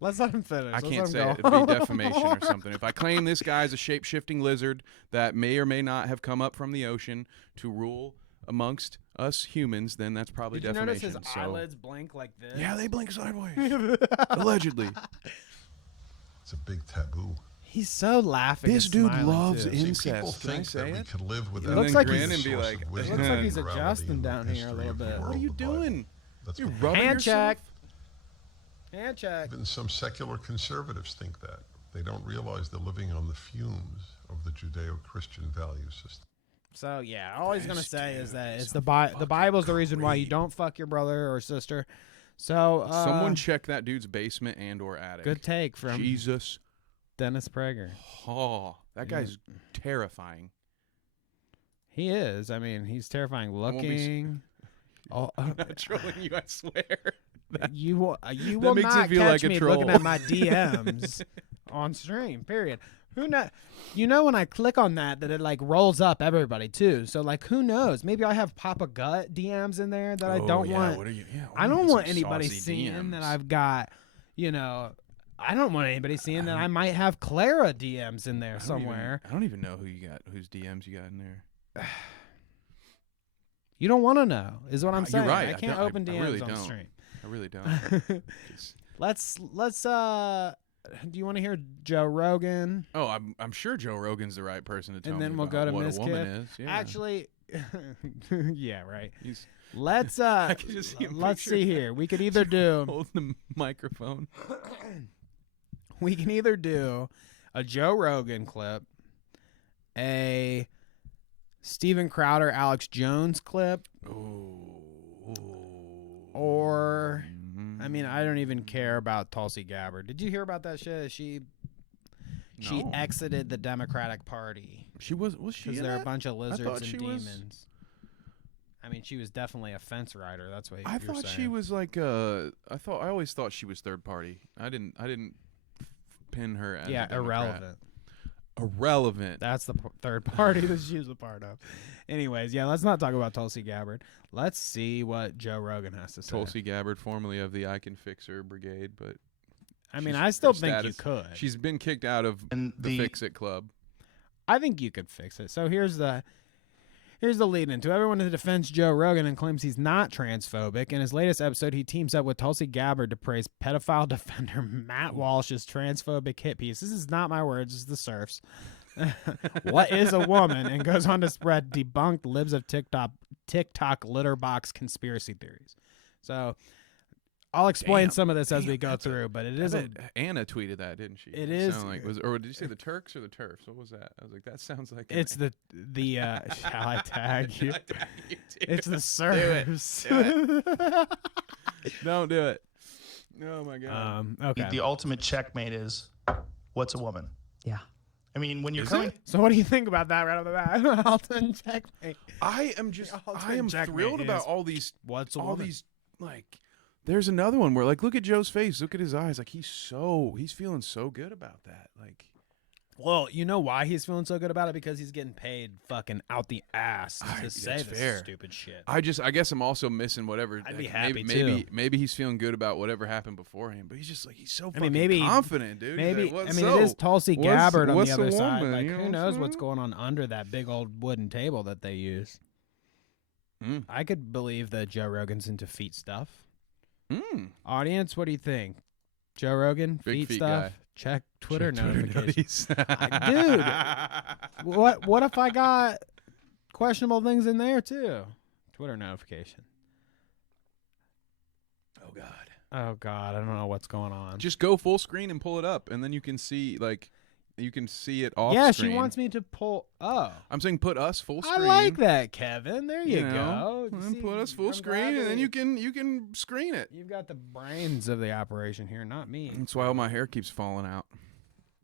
let's let him finish. I can't say it. It'd be defamation or something. If I claim this guy's a shape-shifting lizard that may or may not have come up from the ocean to rule amongst us humans, then that's probably defamation. Did you notice his eyelids blink like this? Yeah, they blink sideways. Allegedly. It's a big taboo. He's so laughing. This dude loves too. incest. People think that we could live without. It looks like grin and be like, it looks like he's adjusting down here a little bit. What are you doing? You rubbing hand yourself? check. Hand check. Even some secular conservatives think that. They don't realize they're living on the fumes of the Judeo-Christian value system. So yeah, all he's gonna say is that it's the Bible's the reason why you don't fuck your brother or sister. So someone check that dude's basement and/or attic. Good take from Jesus. Dennis Prager. Oh, that guy's terrifying. He is. I mean, he's terrifying looking. I'm not trolling you, I swear. You will not catch me looking at my DMs on stream. Period. Who knows? When I click on that it like rolls up everybody too. So like, who knows? Maybe I have Papa Gut DMs in there that I don't want. I don't want anybody seeing that I've got. I don't want anybody seeing that I might have Clara DMs in there somewhere. I don't even know whose DMs you got in there. You don't want to know, is what I'm saying. You're right. I can't open DMs on stream. I really don't. Let's do you want to hear Joe Rogan? Oh, I'm sure Joe Rogan's the right person to tell and me then we'll about go to what Mizkif. a woman is. Yeah. Actually, yeah, right. He's Let's I can just see him let's picture see here. We could either do holding the microphone. we can either do a Joe Rogan clip, a Steven Crowder, Alex Jones clip, or I mean, I don't even care about Tulsi Gabbard. Did you hear about that shit? She exited the Democratic Party. She was she? Because they're a bunch of lizards and she demons. I mean, she was definitely a fence rider. That's what I thought she was like I always thought she was third party. I didn't pin her as a Democrat. Irrelevant. That's the third party that she was a part of. Anyways, yeah, let's not talk about Tulsi Gabbard. Let's see what Joe Rogan has to say. Tulsi Gabbard, formerly of the I Can Fix Her Brigade, but I mean, I still think you could. She's been kicked out of the Fix It Club. I think you could fix it. So here's the lead into everyone who defends Joe Rogan and claims he's not transphobic. In his latest episode, he teams up with Tulsi Gabbard to praise pedophile defender Matt Walsh's transphobic hit piece. This is not my words, this is the surfs. What is a woman? And goes on to spread debunked libs of TikTok litter box conspiracy theories. So I'll explain some of this as we go through, but it isn't. Anna tweeted that, didn't she? It is. Or did you say the Turks or the Turfs? What was that? I was like, that sounds like it's the shall I tag you? It's the surfs. Do it. Don't do it. Oh my god. Okay. The ultimate checkmate is, what's a woman? Yeah. I mean, when you're coming. So, what do you think about that right off the bat? Ultimate checkmate. I am thrilled about all these. What's a woman? Like. There's another one where, like, look at Joe's face. Look at his eyes. Like, he's feeling so good about that. Like, well, you know why he's feeling so good about it? Because he's getting paid fucking out the ass to say this stupid shit. I guess I'm also missing whatever. I'd be happy too. Maybe he's feeling good about whatever happened beforehand, but he's just like, he's so fucking maybe confident, dude. Maybe like, it is Tulsi Gabbard on the other side. Woman, like, you know who knows what's going on under that big old wooden table that they use? I could believe that Joe Rogan's into feet stuff. Audience, what do you think? Joe Rogan, Big feet stuff? guy. Check Twitter notifications. Dude. What if I got questionable things in there too? Twitter notification. Oh, God. Oh, God. I don't know what's going on. Just go full screen and pull it up, and then you can see, like, you can see it off Yeah, screen. she wants me to pull. Oh. I'm saying put us full screen. I like that, Kevin. There you know, go. And See, put us full I'm screen, glad and then that you can screen it. You've got the brains of the operation here, not me. That's why all my hair keeps falling out.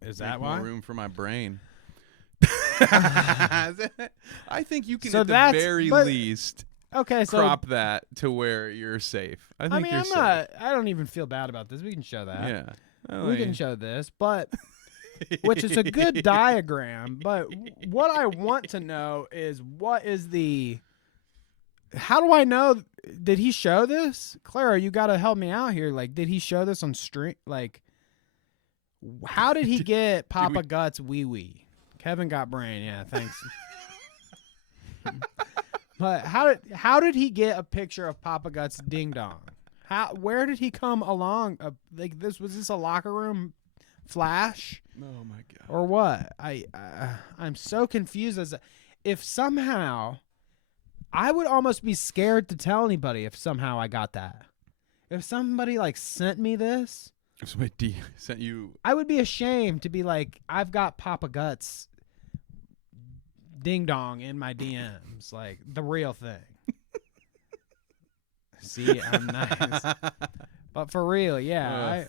Is Make that more why? room for my brain. I think you can So at the that's- very but- least Okay, so crop that to where you're safe. I think mean, you're I'm safe. not. I don't even feel bad about this. We can show that. Yeah. We can show this, but which is a good diagram. But what I want to know is what is the. How do I know? Did he show this, Clara? You got to help me out here. Like, did he show this on stream? Like, how did he get Papa Guts wee wee? Kevin got brain. Yeah, thanks. But how did he get a picture of Papa Guts ding dong? Where did he come along? Like was this a locker room flash? Oh my God! Or what? I'm so confused if somehow I would almost be scared to tell anybody if somehow I got that. If somebody like sent me this, if somebody sent you, I would be ashamed to be like, I've got Papa Guts ding dong in my DMs, like the real thing. See, I'm nice, but for real, yeah.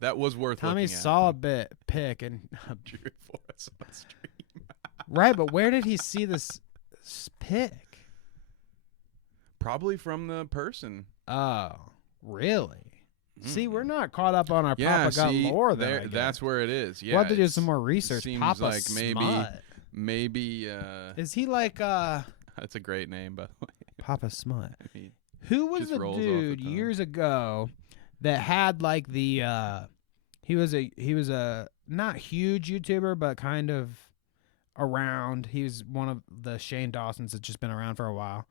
That was worth. Tommy looking at. saw a bit pick and drew it for us on stream. Right, but where did he see this pick? Probably from the person. Oh, really? See, we're not caught up on our Papa Gut lore there. That's where it is. Yeah, we'll have to do some more research. Seems Papa like Smut. maybe. Is he like? That's a great name, by the way. Papa Smut. I mean, who was just the rolls off the dude tongue. years ago that had like the? He was a not huge YouTuber, but kind of around. He was one of the Shane Dawsons that's just been around for a while.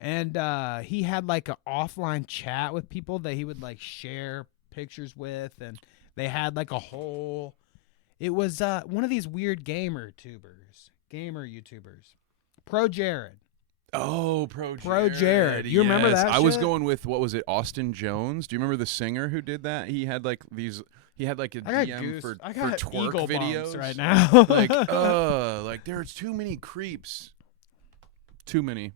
And he had like an offline chat with people that he would like share pictures with, and they had like a whole. It was one of these weird gamer YouTubers, Pro Jared. Oh, Pro Jared. You remember that? I was shit? going with what was it? Austin Jones. Do you remember the singer who did that? He had like these. He had like a DM for twerk eagle videos bumps right now. like there's too many creeps. Too many.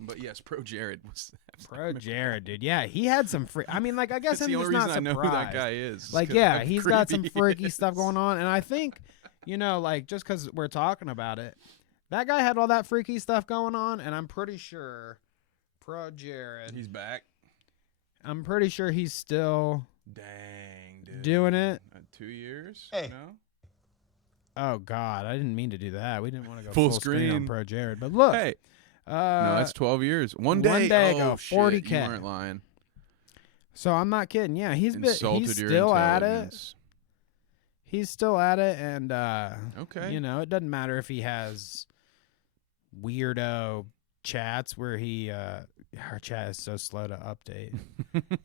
But yes, Pro Jared was Pro Jared, dude. Yeah, he had some free. I mean, like, I guess That's I'm the just only not reason surprised. I know who that guy is. Like, 'cause yeah, how he's got some creepy freaky he stuff is. going on, and I think, like, just because we're talking about it, that guy had all that freaky stuff going on, and I'm pretty sure Pro Jared. He's back. I'm pretty sure he's still Dang, dude. doing it. 2 years? Hey. No? Oh God, I didn't mean to do that. We didn't want to go Full full screen on screen. Pro Jared, but look. Hey. No, that's 12 years. One day. one day oh, ago, shit, 40K. You weren't lying. So I'm not kidding. Yeah, he's Insulted your still at it. intelligence. He's still at it, and Okay. you know, it doesn't matter if he has weirdo chats where he our chat is so slow to update.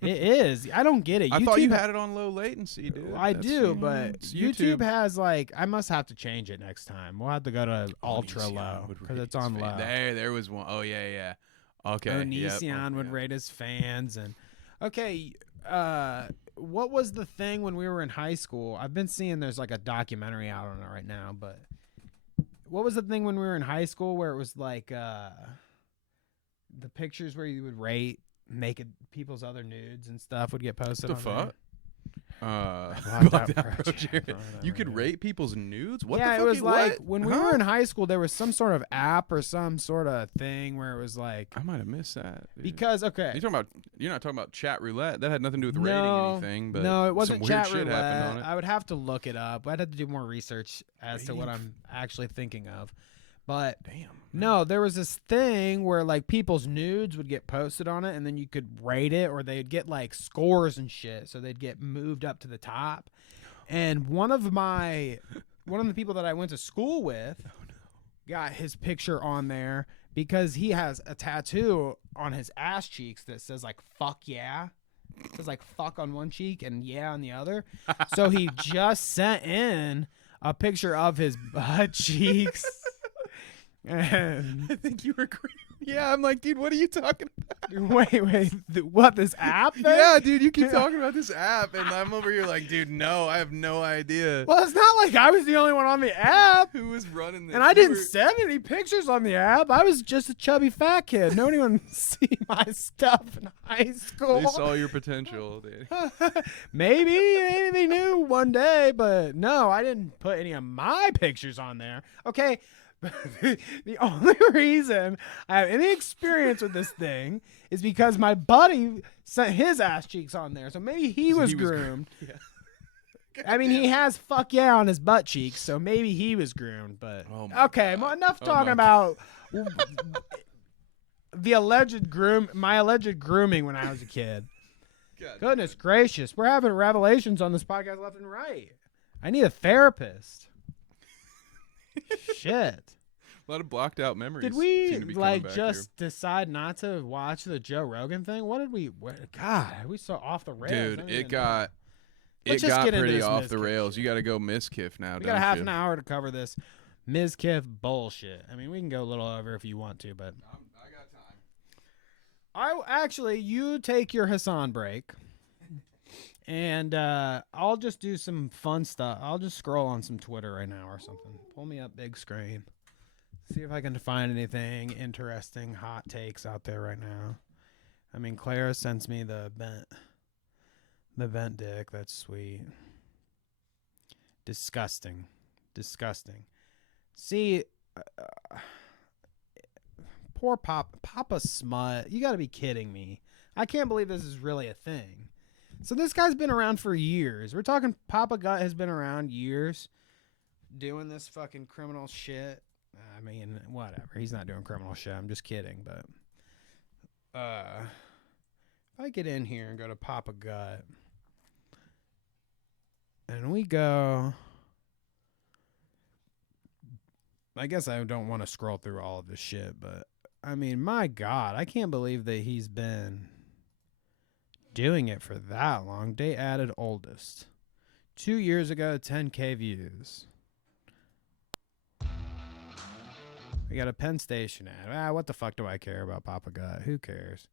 It is. I don't get it. I YouTube, thought you had it on low latency, dude. I That's, do, you know, but it's YouTube has like I must have to change it next time. We'll have to go to ultra Onision low would because rate it's his on fan. low. There was one. Oh yeah. Okay. Onision would rate his fans and okay. What was the thing when we were in high school? I've been seeing there's like a documentary out on it right now, but what was the thing when we were in high school where it was like the pictures where you would rate naked people's other nudes and stuff would get posted What the on fuck? Block that Pro project. Jared. You could rate people's nudes? What yeah, the fuck? it was like what? when we were in high school, there was some sort of app or some sort of thing where it was like I might have missed that. Dude. because okay, You're not talking about chat roulette. That had nothing to do with rating anything. But no, it wasn't some chat weird shit happened roulette. on it. I would have to look it up. I'd have to do more research as to what I'm actually thinking of. But no, there was this thing where like people's nudes would get posted on it, and then you could rate it, or they'd get like scores and shit, so they'd get moved up to the top. And one of the people that I went to school with got his picture on there, because he has a tattoo on his ass cheeks that says like "fuck yeah." It says like "fuck" on one cheek and "yeah" on the other. So he just sent in a picture of his butt cheeks. And I think you were great. Yeah, I'm like, dude, what are you talking about? wait, what, this app thing? Yeah, dude, you keep talking about this app, and I'm over here like, dude, no, I have no idea. Well, it's not like I was the only one on the app. Who was running this? And I didn't send any pictures on the app. I was just a chubby fat kid. No one see my stuff in high school. They saw your potential. Maybe they knew one day, but no, I didn't put any of my pictures on there. Okay. The only reason I have any experience with this thing is because my buddy sent his ass cheeks on there. So maybe he was groomed. Yeah. I mean, he has "fuck yeah" on his butt cheeks, so maybe he was groomed. But okay, well, enough talking about the alleged my alleged grooming when I was a kid. Goodness gracious, we're having revelations on this podcast left and right. I need a therapist. Shit. A lot of blocked out memories. Did we just decide not to watch the Joe Rogan thing? What did we? God, we so off the rails. Dude, it got pretty off the rails. You got to go Mizkif now. We got a half an hour to cover this Mizkif bullshit. I mean, we can go a little over if you want to, but I got time. You take your Hassan break. And I'll just do some fun stuff. I'll just scroll on some Twitter right now or something. Pull me up big screen. See if I can find anything interesting, hot takes out there right now. I mean, Clara sends me the bent dick. That's sweet. Disgusting. See, poor Papa Smut. You got to be kidding me. I can't believe this is really a thing. So this guy's been around for years. We're talking Papa Gut has been around years doing this fucking criminal shit. I mean, whatever. He's not doing criminal shit. I'm just kidding. But if I get in here and go to Papa Gut and we go, I guess I don't want to scroll through all of this shit, but I mean, my God, I can't believe that he's been doing it for that long. They added oldest 2 years ago, 10K views. We got a Penn Station ad. What the fuck do I care about Papa Gut? Who cares?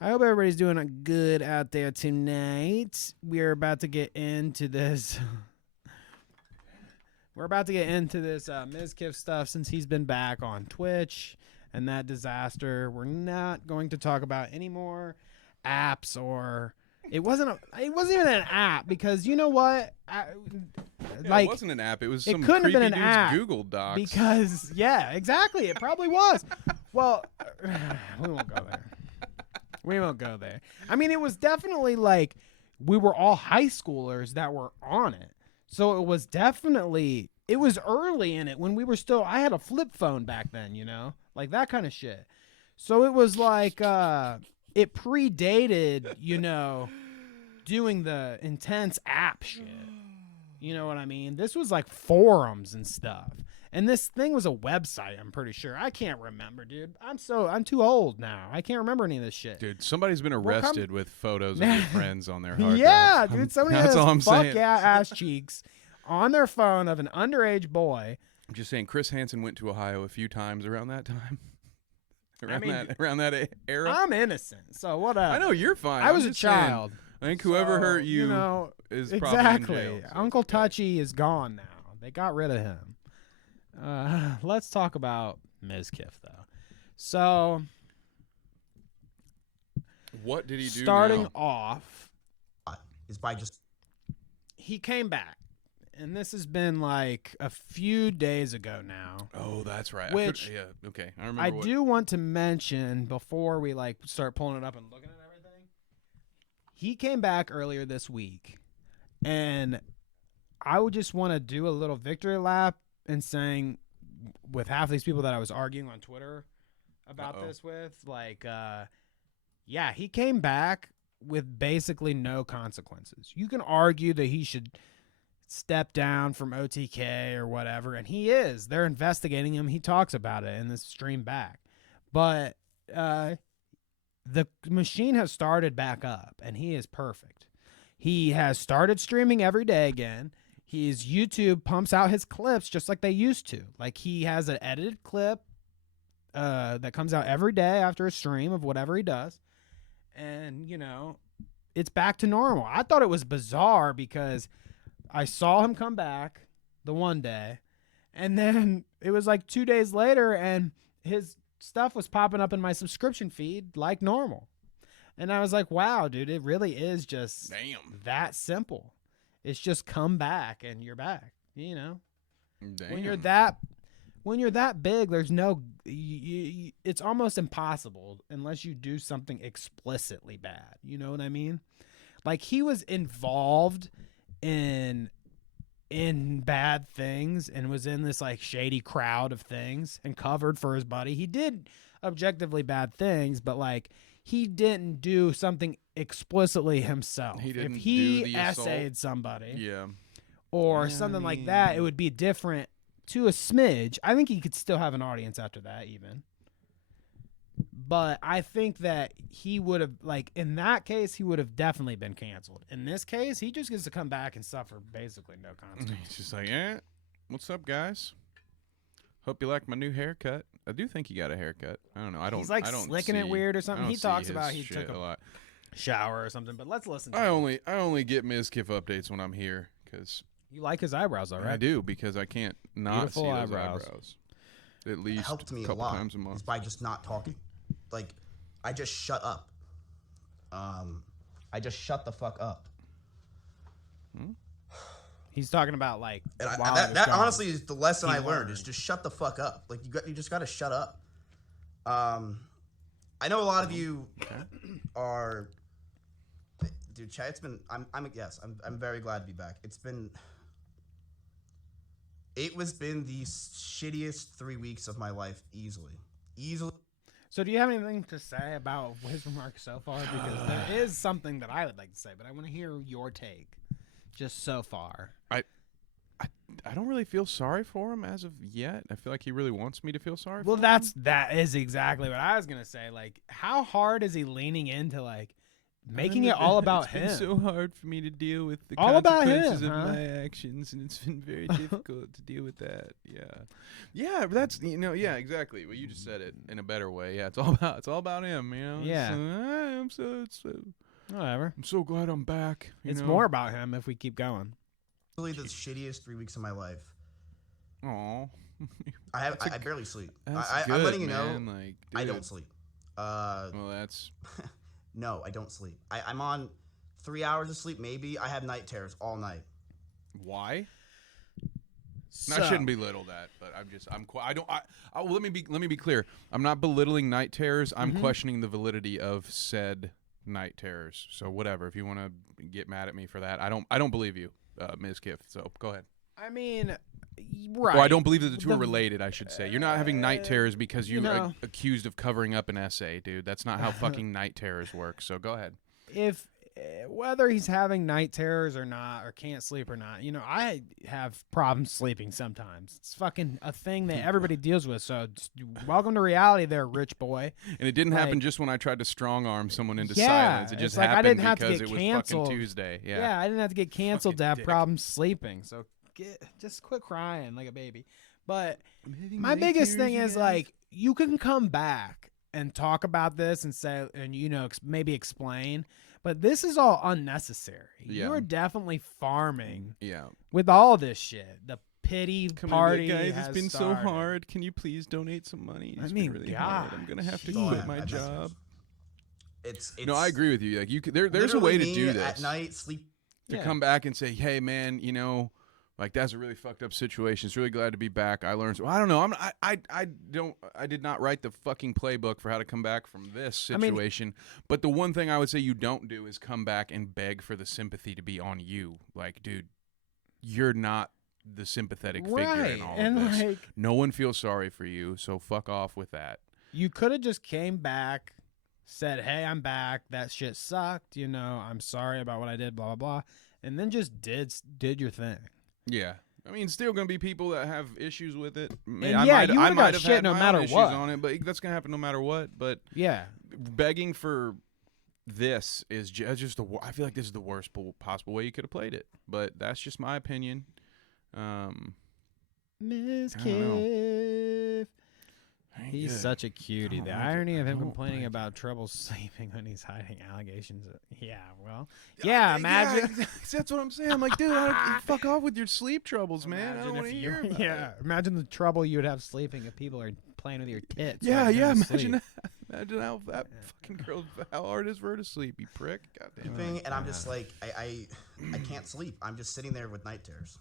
I hope everybody's doing good out there tonight. We're about to get into this. Mizkif stuff since he's been back on Twitch and that disaster. We're not going to talk about any more apps or it wasn't even an app because you know what? It wasn't an app. It was some couldn't have been an dude's app Google Docs. Because exactly. It probably was. Well, we won't go there. I mean, it was definitely like we were all high schoolers that were on it. So it was early in it when we were still, I had a flip phone back then, like that kind of shit. So it was like, it predated, doing the intense app shit. You know what I mean? This was like forums and stuff. And this thing was a website, I'm pretty sure. I can't remember, dude. I'm too old now. I can't remember any of this shit. Dude, somebody's been arrested with photos of your friends on their hard yeah, drive. dude. Somebody That's has all I'm fuck saying. yeah ass cheeks on their phone of an underage boy. I'm just saying, Chris Hansen went to Ohio a few times around that time. around that era. I'm innocent, so whatever. I know you're fine. I was a child. I think whoever hurt you, is probably in jail. So Uncle Touchy is gone now. They got rid of him. Let's talk about Mizkif though. So, what did he do? Starting off, is by just he came back, and this has been like a few days ago now. Oh, that's right. Which okay, I remember. I do want to mention before we start pulling it up and looking at everything. He came back earlier this week, and I would just want to do a little victory lap and saying with half these people that I was arguing on Twitter about this with, he came back with basically no consequences. You can argue that he should step down from OTK or whatever, and he is. They're investigating him. He talks about it in this stream back. But the machine has started back up, and he is perfect. He has started streaming every day again. His YouTube pumps out his clips just like they used to. Like, he has an edited clip that comes out every day after a stream of whatever he does. And, you know, it's back to normal. I thought it was bizarre because I saw him come back the one day, and then it was like 2 days later, and his stuff was popping up in my subscription feed like normal. And I was like, wow, dude, it really is just that simple. It's just come back and you're back, you know? Damn. When you're that big, there's no it's almost impossible unless you do something explicitly bad. You know what I mean? Like, he was involved in bad things and was in this like shady crowd of things and covered for his buddy. He did objectively bad things, but like, he didn't do something explicitly himself. He didn't if he do the essayed somebody, Yeah. or Yeah, something I like mean- that, it would be different to a smidge. I think he could still have an audience after that, even. But I think that he would have, like, in that case, he would have definitely been canceled. In this case, he just gets to come back and suffer basically no consequences. He's just like, what's up, guys? Hope you like my new haircut. I do think he got a haircut. I don't know. I don't. He's like I don't slicking it see- weird or I something. don't He see talks his about he shit took a lot. shower or something. But let's listen to I him. only get Mizkif updates when I'm here because You like his eyebrows, all right? I do, because I can't not Beautiful see those eyebrows. eyebrows. At least helped me a a couple lot times a is month. by just not talking. Like, I just shut up. I just shut the fuck up. He's talking about like And while that he was that gone. honestly is the lesson He I learned learned. is just shut the fuck up. Like, you just got to shut up. I know a lot of you are, dude. Chad, it's been. I'm very glad to be back. It was been the shittiest 3 weeks of my life, easily. So do you have anything to say about his remarks so far? Because there is something that I would like to say, but I want to hear your take just so far. I don't really feel sorry for him as of yet. I feel like he really wants me to feel sorry Well, for that is exactly what I was going to say. Like, how hard is he leaning into, like, him. making it all about It's him? been so hard for me to deal with the All about consequences him, of huh? my actions, and it's been very difficult to deal with that. Yeah, that's yeah, exactly. Well, you just said it in a better way. Yeah, it's all about him. You know. Yeah. Whatever. I'm so glad I'm back. you It's know? more about him if we keep going. Easily the shittiest 3 weeks of my life. Aw. I barely sleep. That's I'm good, letting you man. know. Like, I dude. don't sleep. Well, that's No, I don't sleep. I'm on 3 hours of sleep, maybe. I have night terrors all night. why. So, I shouldn't belittle that, but well, let me be clear. I'm not belittling night terrors. I'm questioning the validity of said night terrors. So whatever. If you want to get mad at me for that, I don't believe you, Mizkif. So go ahead. I mean, right. Well, I don't believe that the two are related. I should say you're not having night terrors because you you are know. accused of covering up an essay, dude. That's not how fucking night terrors work. So go ahead. If whether he's having night terrors or not, or can't sleep or not, you know, I have problems sleeping sometimes. It's fucking a thing that everybody deals with. So welcome to reality there, rich boy. And it didn't happen Like- just when I tried to strong arm someone into Yeah, silence. It it's just like I happened didn't have to because get it was canceled. fucking Tuesday. Yeah, I didn't have to get canceled to Fucking have dick. problems sleeping. So just quit crying like a baby. But having my night biggest thing terrors, is you guys. like, you can come back and talk about this and say, and you know, maybe explain, but this is all unnecessary. Yeah. You're definitely farming Yeah. with all this shit. The pity Come party on, guys. has It's been started. so hard. Can you please donate some money? I It's mean, been really hard. I'm gonna have to Oh, quit yeah, my I bet job. It's No, I agree with you. Like there's a way to literally do me this. at night, sleep. To Yeah. come back and say, hey man, you know, like that's a really fucked up situation. It's really glad to be back. I learned. I don't know. I did not write the fucking playbook for how to come back from this I mean- situation. But the one thing I would say you don't do is come back and beg for the sympathy to be on you. Like, dude, you're not the sympathetic figure Right, in all and of this. like, No one feels sorry for you, so fuck off with that. you could have just came back, said, hey, I'm back. That shit sucked. You know, I'm sorry about what I did, blah, blah, blah. And then just did your thing. Yeah. I mean, still going to be people that have issues with it. Yeah, you would've got shit no matter issues what. on it, but that's going to happen no matter what. But yeah, begging for this is just I feel like this is the worst possible way you could have played it. But that's just my opinion. Mizkif. He's such a cutie. The irony of him don't complaining like about trouble sleeping when he's hiding allegations. Yeah, imagine. That's what I'm saying. I'm like, dude, fuck off with your sleep troubles, man. I don't want to hear about it. Imagine the trouble you would have sleeping if people are playing with your tits. Yeah, while you're yeah. asleep. Imagine how that fucking girl, how hard it is for her to sleep, you prick. Goddamn. Sleeping, and I'm just like, I can't sleep. I'm just sitting there with night terrors.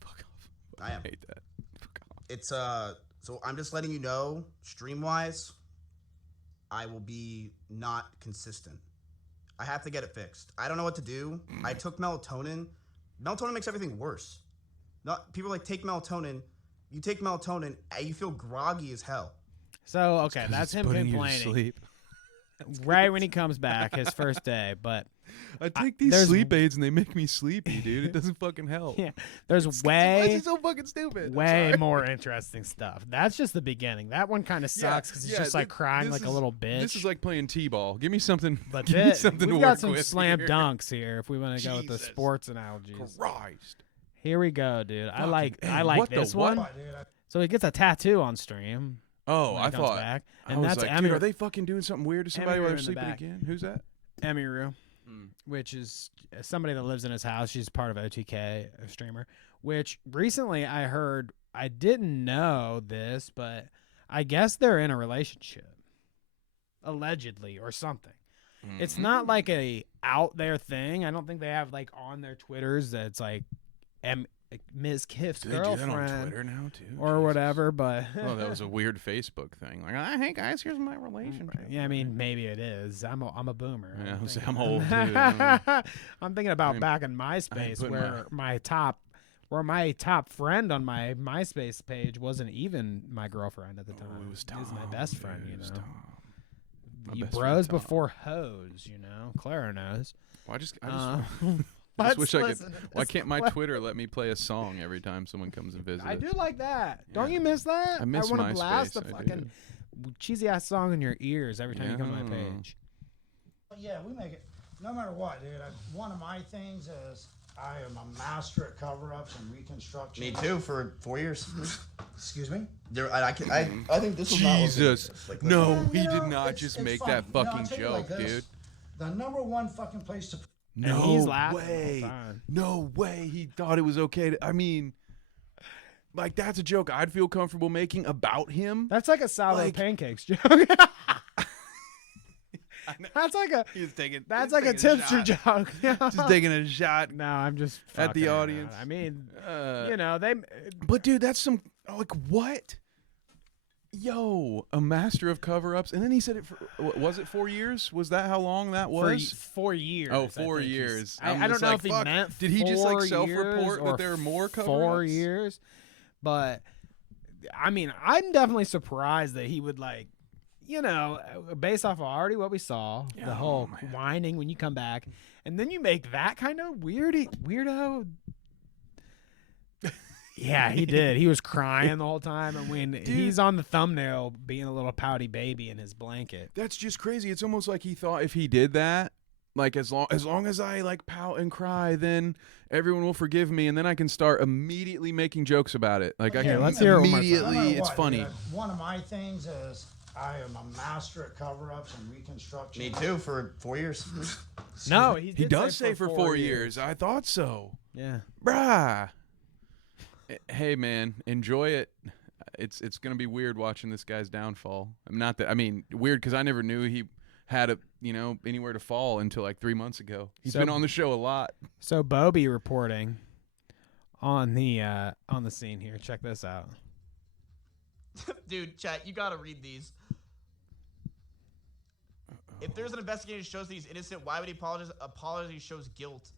Fuck off. I am. hate that. Fuck off. It's So I'm just letting you know, stream-wise, I will be not consistent. I have to get it fixed. I don't know what to do. I took melatonin. Melatonin makes everything worse. People are like, take melatonin. You take melatonin, and you feel groggy as hell. So, okay, that's him complaining. Right when he comes back, his first day. But I take these sleep aids and they make me sleepy, dude. It doesn't fucking help. Yeah, there's why is he so fucking stupid? Way more interesting stuff. That's just the beginning. That one kind of sucks because he's just like crying like a little bitch. This is like playing t-ball. Give me something. But give me something to we've work got some with slam here. dunks here. If we want to go with the sports analogies. Christ. Here we go, dude. I like what this the one. what? So he gets a tattoo on stream. Oh, when I he comes thought. back. I And was that's like, dude, are they fucking doing something weird to somebody while they're sleeping again? Who's that? Emiru, which is somebody that lives in his house. She's part of OTK, a streamer. Which recently I heard, I didn't know this, but I guess they're in a relationship, allegedly, or something. It's not like a out there thing. I don't think they have like on their Twitters that it's like Mizkif's girlfriend do that on Twitter now too, or whatever. But oh, that was a weird Facebook thing. Like, hey guys, here's my relationship. Yeah, I mean, maybe it is. I'm a boomer. Yeah, I'm old too. I'm thinking about back in MySpace where my top friend on my MySpace page wasn't even my girlfriend at the time. It was Tom. He was my best friend, you know. You best bros friend, Tom. before hoes, you know. Clara knows. Well, I just wish I could. Why can't my Twitter let me play a song every time someone comes and visits? I do like that. Don't you miss that? I miss want to blast MySpace, a I fucking cheesy ass song in your ears every time you come to my page. Yeah, we make it no matter what, dude. One of my things is I am a master at cover-ups and reconstruction. Me too, for 4 years. Excuse me? I think this was not Jesus. like, No, he did not just make that funny. fucking I'll tell you joke, like this. dude. The number one fucking place to... No he's laughing the whole way. time. No way. He thought it was okay to. I mean, like, that's a joke I'd feel comfortable making about him. That's like a sourdough pancakes joke. That's like a. That's like a tipster joke. Just taking a shot. No, I'm just at the fucking around. audience. I mean, you know they. But dude, that's some like what? Yo, a master of cover-ups, and then he said it for was it 4 years? Was that how long that was? 4 years. Oh, 4 years. I don't know if he meant. Did he just like 4 self-report years that there are more cover-ups? 4 years, but I mean, I'm definitely surprised that he would like, you know, based off of already what we saw, the whole whining when you come back, and then you make that kind of weirdo. Yeah, he did. He was crying the whole time, and when he's on the thumbnail being a little pouty baby in his blanket. That's just crazy. It's almost like he thought if he did that, like as long as I like pout and cry, then everyone will forgive me, and then I can start immediately making jokes about it. Like I can let's hear it one more time. immediately. It's funny. One of my things is I am a master at cover-ups and reconstruction. Me too, for 4 years. No, he does say for 4 years. I thought so. Yeah, bruh. Hey man, enjoy it. It's gonna be weird watching this guy's downfall. I mean, weird because I never knew he had anywhere to fall until like 3 months ago. He's been on the show a lot. So Bobby reporting on the scene here. Check this out. Dude, chat, you gotta read these. If there's an investigation that shows that he's innocent, why would he apologize? Apology shows guilt.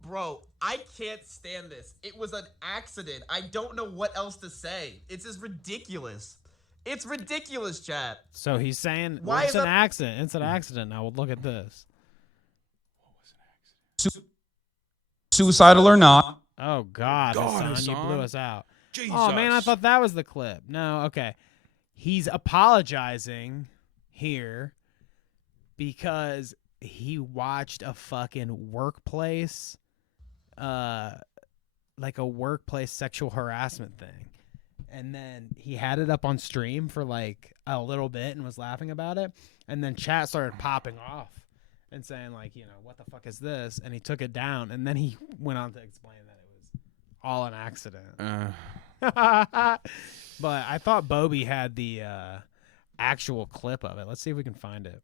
Bro, I can't stand this. It was an accident. I don't know what else to say. It's just ridiculous. It's ridiculous, chat. So he's saying Why it's is an accident. It's an accident. Now, look at this. Suicidal or not, Oh God, Hassan, you Hassan. blew us out. Jesus. Oh man, I thought that was the clip. No, okay. He's apologizing here because he watched a fucking workplace, like a workplace sexual harassment thing. And then he had it up on stream for like a little bit and was laughing about it. And then chat started popping off and saying like, you know, what the fuck is this? And he took it down. And then he went on to explain that it was all an accident. But I thought Bobby had the actual clip of it. Let's see if we can find it.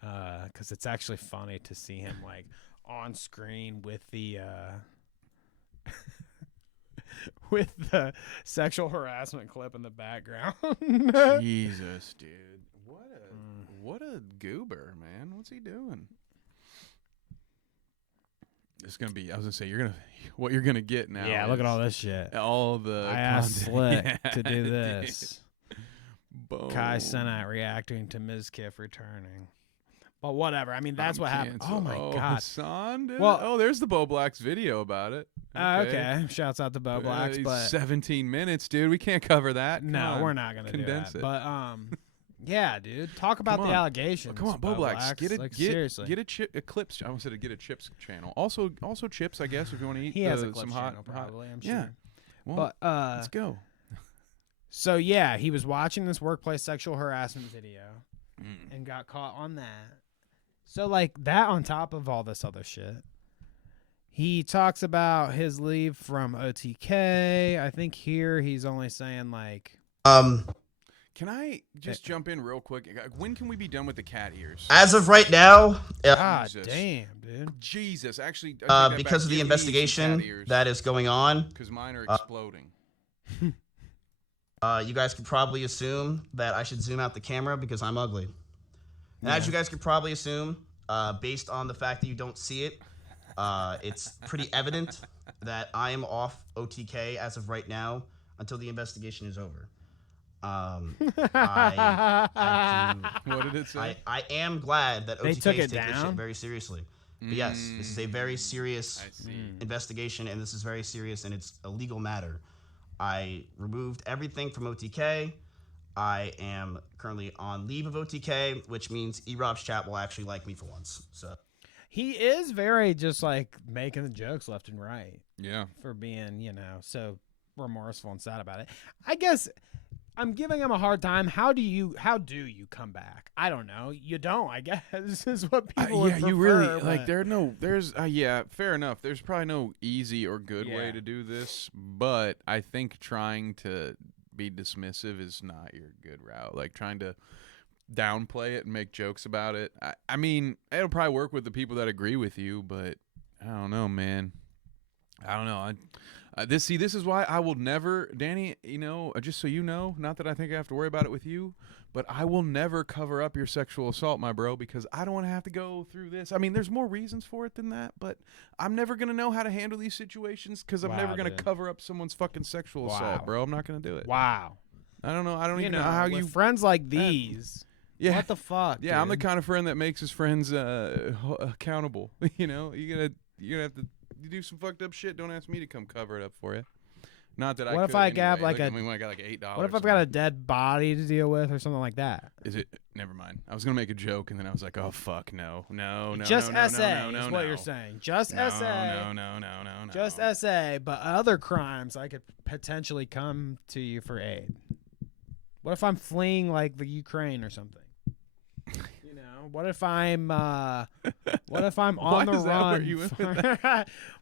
Because it's actually funny to see him like on screen with the with the sexual harassment clip in the background. Jesus, dude. What a goober, man. What's he doing? It's gonna be. I was gonna say what you're gonna get now. Yeah, look at all this shit. All the. I asked Slick to do this. Boom. Kai Senat reacting to Mizkif returning. But whatever. I mean, that's what happened. Oh my God. Hassan, dude. Well, there's the Bo Black's video about it. Okay. Shouts out to Bo Blacks, but 17 minutes, dude. We can't cover that. Come no, on. we're not gonna condense do it. But yeah, dude. Talk about the allegations. Come on, Bo Blacks. Seriously. Get a clips. I almost said to get a chips channel. Also chips, I guess, if you want to eat. He has a clips some channel, hot, probably. I'm sure. Yeah. Well, but let's go. So yeah, he was watching this workplace sexual harassment video and got caught on that. So like that on top of all this other shit. He talks about his leave from OTK. I think here he's only saying like Can I just jump in real quick? When can we be done with the cat ears? As of right now, God damn, dude. Jesus, actually, because of the investigation that is going on, because mine are exploding. You guys could probably assume that I should zoom out the camera because I'm ugly. And as you guys could probably assume, based on the fact that you don't see it, it's pretty evident that I am off OTK as of right now until the investigation is over. What did it say? I am glad that They OTK took is it taking this shit down? very seriously. But yes, this is a very serious investigation, and this is very serious, and it's a legal matter. I removed everything from OTK. I am currently on leave of OTK, which means E-Rob's chat will actually like me for once. So he is very just like making the jokes left and right. Yeah. For being, you know, so remorseful and sad about it. I guess I'm giving him a hard time. How do you come back? I don't know. You don't, I guess. This is what people would prefer, you really but like there's fair enough. There's probably no easy or good way to do this, but I think trying to be dismissive is not your good route. Like trying to downplay it and make jokes about it. I mean, it'll probably work with the people that agree with you, but I don't know, man. I don't know. This is why I will never, Danny, you know, just so you know, not that I think I have to worry about it with you, but I will never cover up your sexual assault, my bro, because I don't want to have to go through this. I mean, there's more reasons for it than that, but I'm never going to know how to handle these situations because I'm never going to cover up someone's fucking sexual assault, bro. I'm not going to do it. Wow. I don't know. I don't even know how you... friends like these... Yeah. What the fuck? Yeah, dude? I'm the kind of friend that makes his friends accountable. You know, you're gonna have to do some fucked up shit. Don't ask me to come cover it up for you. Not that I. What could if I anyway. have like I mean, when I got like $8. What if I've got a dead body to deal with or something like that? Is it? Never mind. I was gonna make a joke and then I was like, oh fuck, no. Just no, SA no, is no, what no. you're saying. Just no, SA. No. Just SA, but other crimes I could potentially come to you for aid. What if I'm fleeing like the Ukraine or something? You know, what if I'm on the run?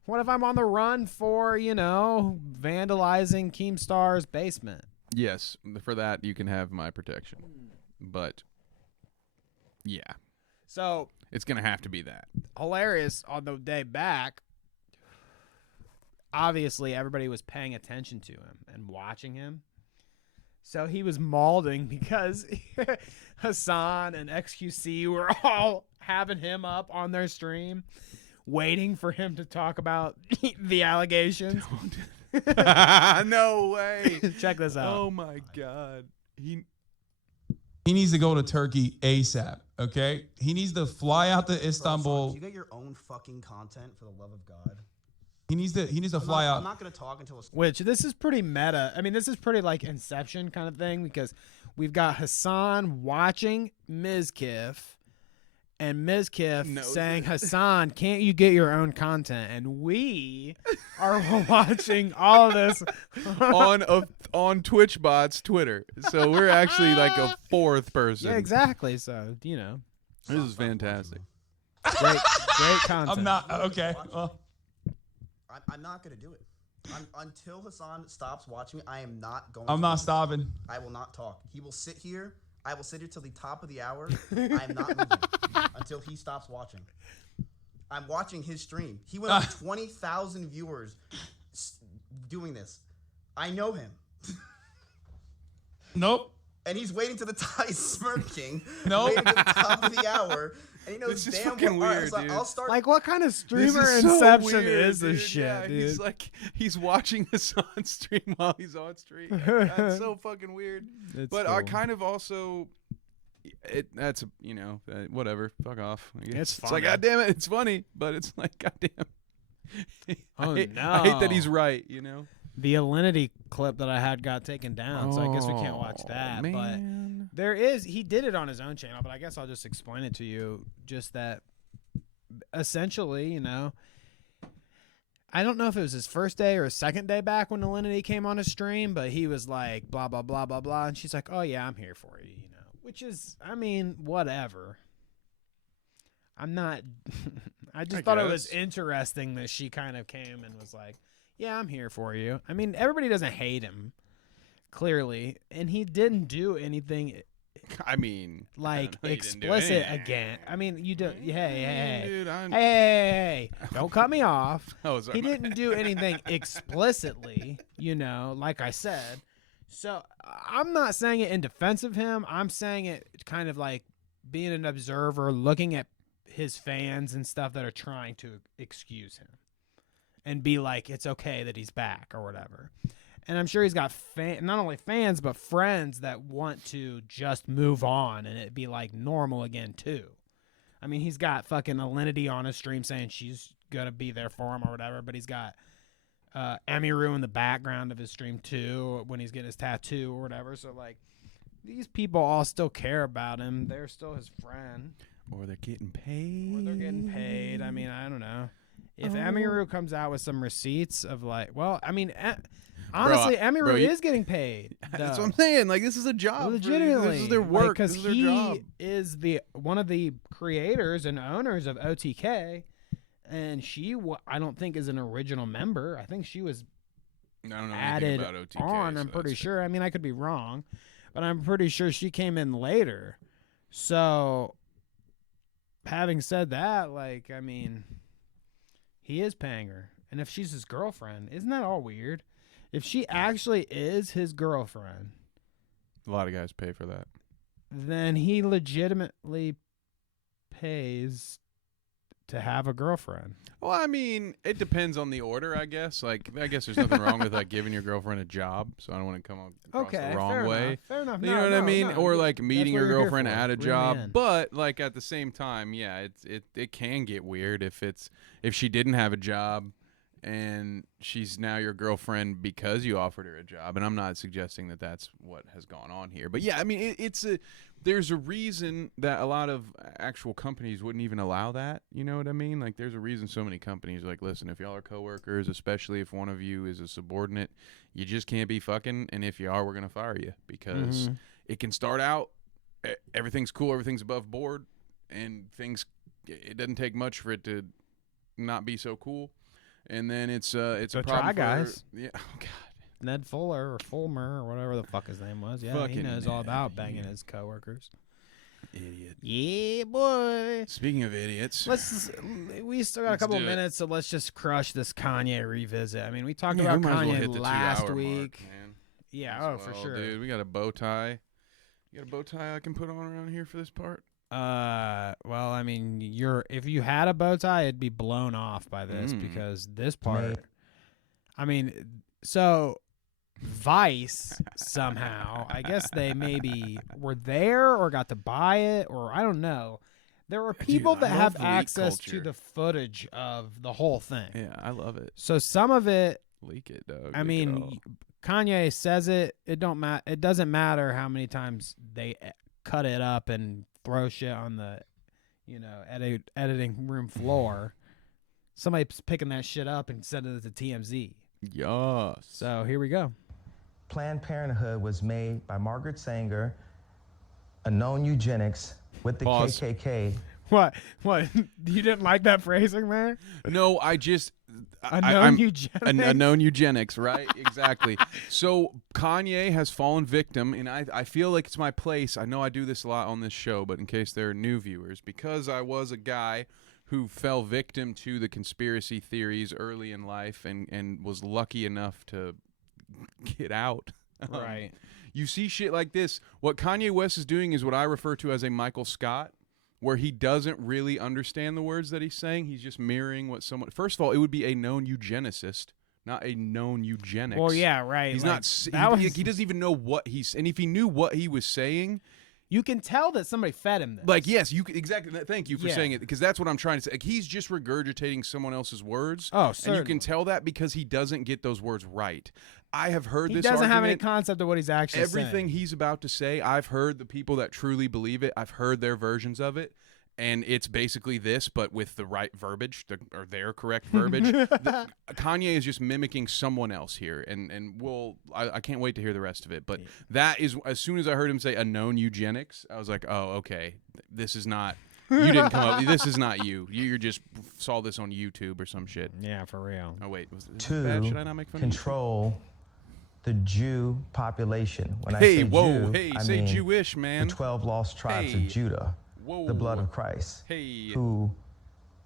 What if I'm on the run for, you know, vandalizing Keemstar's basement? Yes, for that you can have my protection. But yeah. So it's gonna have to be that. Hilarious on the day back. Obviously, everybody was paying attention to him and watching him. So he was mauling because Hassan and XQC were all having him up on their stream, waiting for him to talk about the allegations. No way. Check this out. Oh, my God. He needs to go to Turkey ASAP, okay? He needs to fly out to Istanbul. Do you get your own fucking content for the love of God? He needs to fly I'm out. not gonna talk until it's Which this is pretty meta. I mean, this is pretty like Inception kind of thing because we've got Hassan watching Mizkif and Mizkif saying, Hassan, can't you get your own content? And we are watching all of this on Twitch bots Twitter. So we're actually like a fourth person. Yeah, exactly. So, you know. This is fantastic. Great content. I'm not okay. Well, I'm not gonna do it. Until Hassan stops watching me, I am not going. I'm not stopping. I will not talk. He will sit here. I will sit here till the top of the hour. I am not moving until he stops watching. I'm watching his stream. He went up to 20,000 viewers doing this. I know him. Nope. And he's waiting to the top. He's smirking. Nope. Waiting to the top of the hour. And he knows This is damn fucking well. weird, dude. I'll start. Like, what kind of This streamer is so Inception weird, is this dude. shit, Yeah, dude? he's watching us on stream while he's on stream. That's so fucking weird. It's But I cool. kind of also, that's whatever. Fuck off. I guess. It's like, funny. God damn it, it's funny, but it's like, God damn. Oh, I no. hate that he's right. You know. The Alinity clip that I had got taken down, so I guess we can't watch that. Man. But he did it on his own channel, but I guess I'll just explain it to you. Just that, essentially, you know, I don't know if it was his first day or his second day back when Alinity came on his stream, but he was like, blah, blah, blah, blah, blah. And she's like, oh, yeah, I'm here for you, you know, which is, I mean, whatever. I'm not, I thought it was interesting that she kind of came and was like, yeah, I'm here for you. I mean, everybody doesn't hate him, clearly, and he didn't do anything. I mean, like he didn't do explicit anything. again. I mean, you do. Hey, Dude, hey, don't cut me off. Oh, sorry. He didn't do anything explicitly, you know, like I said. So I'm not saying it in defense of him. I'm saying it kind of like being an observer, looking at his fans and stuff that are trying to excuse him and be like, it's okay that he's back or whatever. And I'm sure he's got not only fans, but friends that want to just move on and it be like normal again, too. I mean, he's got fucking Alinity on his stream saying she's going to be there for him or whatever, but he's got Amiru in the background of his stream, too, when he's getting his tattoo or whatever. So, like, these people all still care about him. They're still his friend. Or they're getting paid. I mean, I don't know. If Amiru comes out with some receipts of like, well, I mean, honestly, Amiru is getting paid. That's what I'm saying. Like, this is a job. Legitimately. This is their work. Because this is their job. is one of the creators and owners of OTK, and I don't think is an original member. I think she was I don't know added anything about OTK, on. so I'm pretty that's sure. I mean, I could be wrong, but I'm pretty sure she came in later. So, having said that, like, I mean, he is paying her. And if she's his girlfriend, isn't that all weird? If she actually is his girlfriend, A lot of guys pay for that. then he legitimately pays to have a girlfriend. Well, I mean, it depends on the order, I guess. Like, I guess there's nothing wrong with like giving your girlfriend a job. So I don't want to come across Okay, the wrong fair way. enough, fair enough. You No, know what I no, mean? no. Or like meeting what your you're here girlfriend for. at a Reel me job. in. But like at the same time, yeah, it can get weird if she didn't have a job and she's now your girlfriend because you offered her a job. And I'm not suggesting that that's what has gone on here. But yeah, I mean, there's a reason that a lot of actual companies wouldn't even allow that. You know what I mean? Like, there's a reason so many companies are like, listen, if y'all are coworkers, especially if one of you is a subordinate, you just can't be fucking. And if you are, we're going to fire you because it can start out, everything's cool, everything's above board, and it doesn't take much for it to not be so cool. And then it's a problem Try Guys. Yeah. Oh, God. Ned Fuller or Fulmer or whatever the fuck his name was. Yeah, he Fucking knows all Ned, about banging his coworkers. Idiot. Yeah, boy. Speaking of idiots, We still got a couple minutes, so let's just crush this Kanye revisit. I mean, we talked we about might as well Kanye hit the last 2 hour week. mark, man. Yeah, As for well, sure. dude. We got a bow tie. You got a bow tie I can put on around here for this part? Well, I mean, if you had a bow tie, it'd be blown off by this because this part. I mean, so Vice somehow, I guess they maybe were there or got to buy it, or I don't know. There are people Dude, that I have love the leak access to culture. the footage of the whole thing. Yeah, I love it. So some of it, Leak it, dog. I Leak it all. mean, Kanye says it. It doesn't matter how many times they cut it up and throw shit on the, editing room floor. Somebody's picking that shit up and sending it to TMZ. Yes. So here we go. Planned Parenthood was made by Margaret Sanger, a known eugenics with the Pause. KKK. What? You didn't like that phrasing there? No, I just known eugenics? A known eugenics, right? Exactly. So Kanye has fallen victim, and I feel like it's my place. I know I do this a lot on this show, but in case there are new viewers, because I was a guy who fell victim to the conspiracy theories early in life and was lucky enough to get out. Right. You see shit like this. What Kanye West is doing is what I refer to as a Michael Scott, where he doesn't really understand the words that he's saying. He's just mirroring what someone... First of all, it would be a known eugenicist, not a known eugenics. Well, yeah, right. He's like, not... He doesn't even know what he's... And if he knew what he was saying... You can tell that somebody fed him this. Like, yes, exactly. Thank you for Yeah. saying it, because that's what I'm trying to say. Like, he's just regurgitating someone else's words. Oh, and you certainly. can tell that because he doesn't get those words right. I have heard He this doesn't have any argument. concept of what he's actually Everything saying. he's about to say, I've heard the people that truly believe it. I've heard their versions of it. And it's basically this, but with the right verbiage, or their correct verbiage. Kanye is just mimicking someone else here, and I can't wait to hear the rest of it. But that is, as soon as I heard him say a known eugenics, I was like, oh, okay, this is not, you didn't come up, this is not you. You just saw this on YouTube or some shit. Yeah, for real. Oh, wait, was this bad? Should I not make fun control the Jew population. When Hey, I say whoa, Jew, hey, I say mean Jewish, man. The 12 lost tribes Hey. of Judah. Whoa. The blood of Christ. Hey. Who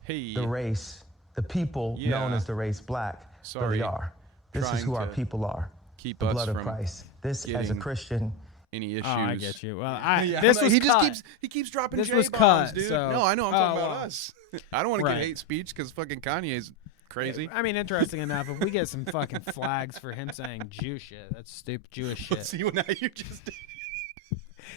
Hey. the race, the people known Yeah. as the race black Sorry. really are. This is Trying who our to people are. keep the us blood of from Christ. This, as a getting Christian, any issues. Oh, I get you. Well, Yeah, this like, was he cut. just keeps dropping This J was bombs, cut, dude. so- No, I know. I'm talking Oh, about well. us. I don't want to Right. get hate speech because fucking Kanye's crazy. I mean, interesting enough, if we get some fucking flags for him saying Jew shit, that's stupid Jewish shit. See what now you just did.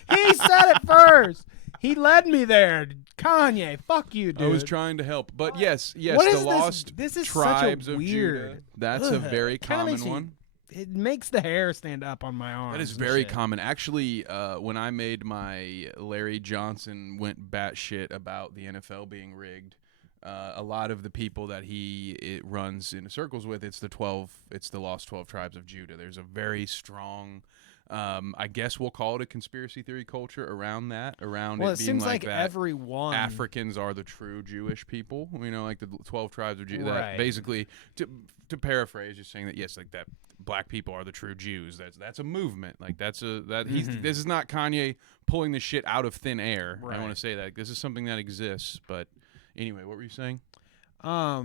He said it first. He led me there. Kanye, fuck you, dude. I was trying to help, but yes, What is the this? lost This is tribes such a of weird. Judah. That's a Ugh. very Kinda common makes me- one. It makes the hair stand up on my arms. That is and very shit. common. Actually, when I made my Larry Johnson went batshit about the NFL being rigged, a lot of the people that it runs in circles with, it's the lost 12 tribes of Judah. There's a very strong, I guess we'll call it a conspiracy theory culture around that, Well, it it being seems like that everyone. Africans are the true Jewish people, like the 12 tribes of Judah. Right. That basically, to paraphrase, just saying that, yes, like that black people are the true Jews. That's a movement. Like this is not Kanye pulling the shit out of thin air. Right. I want to say that this is something that exists. But anyway, what were you saying? I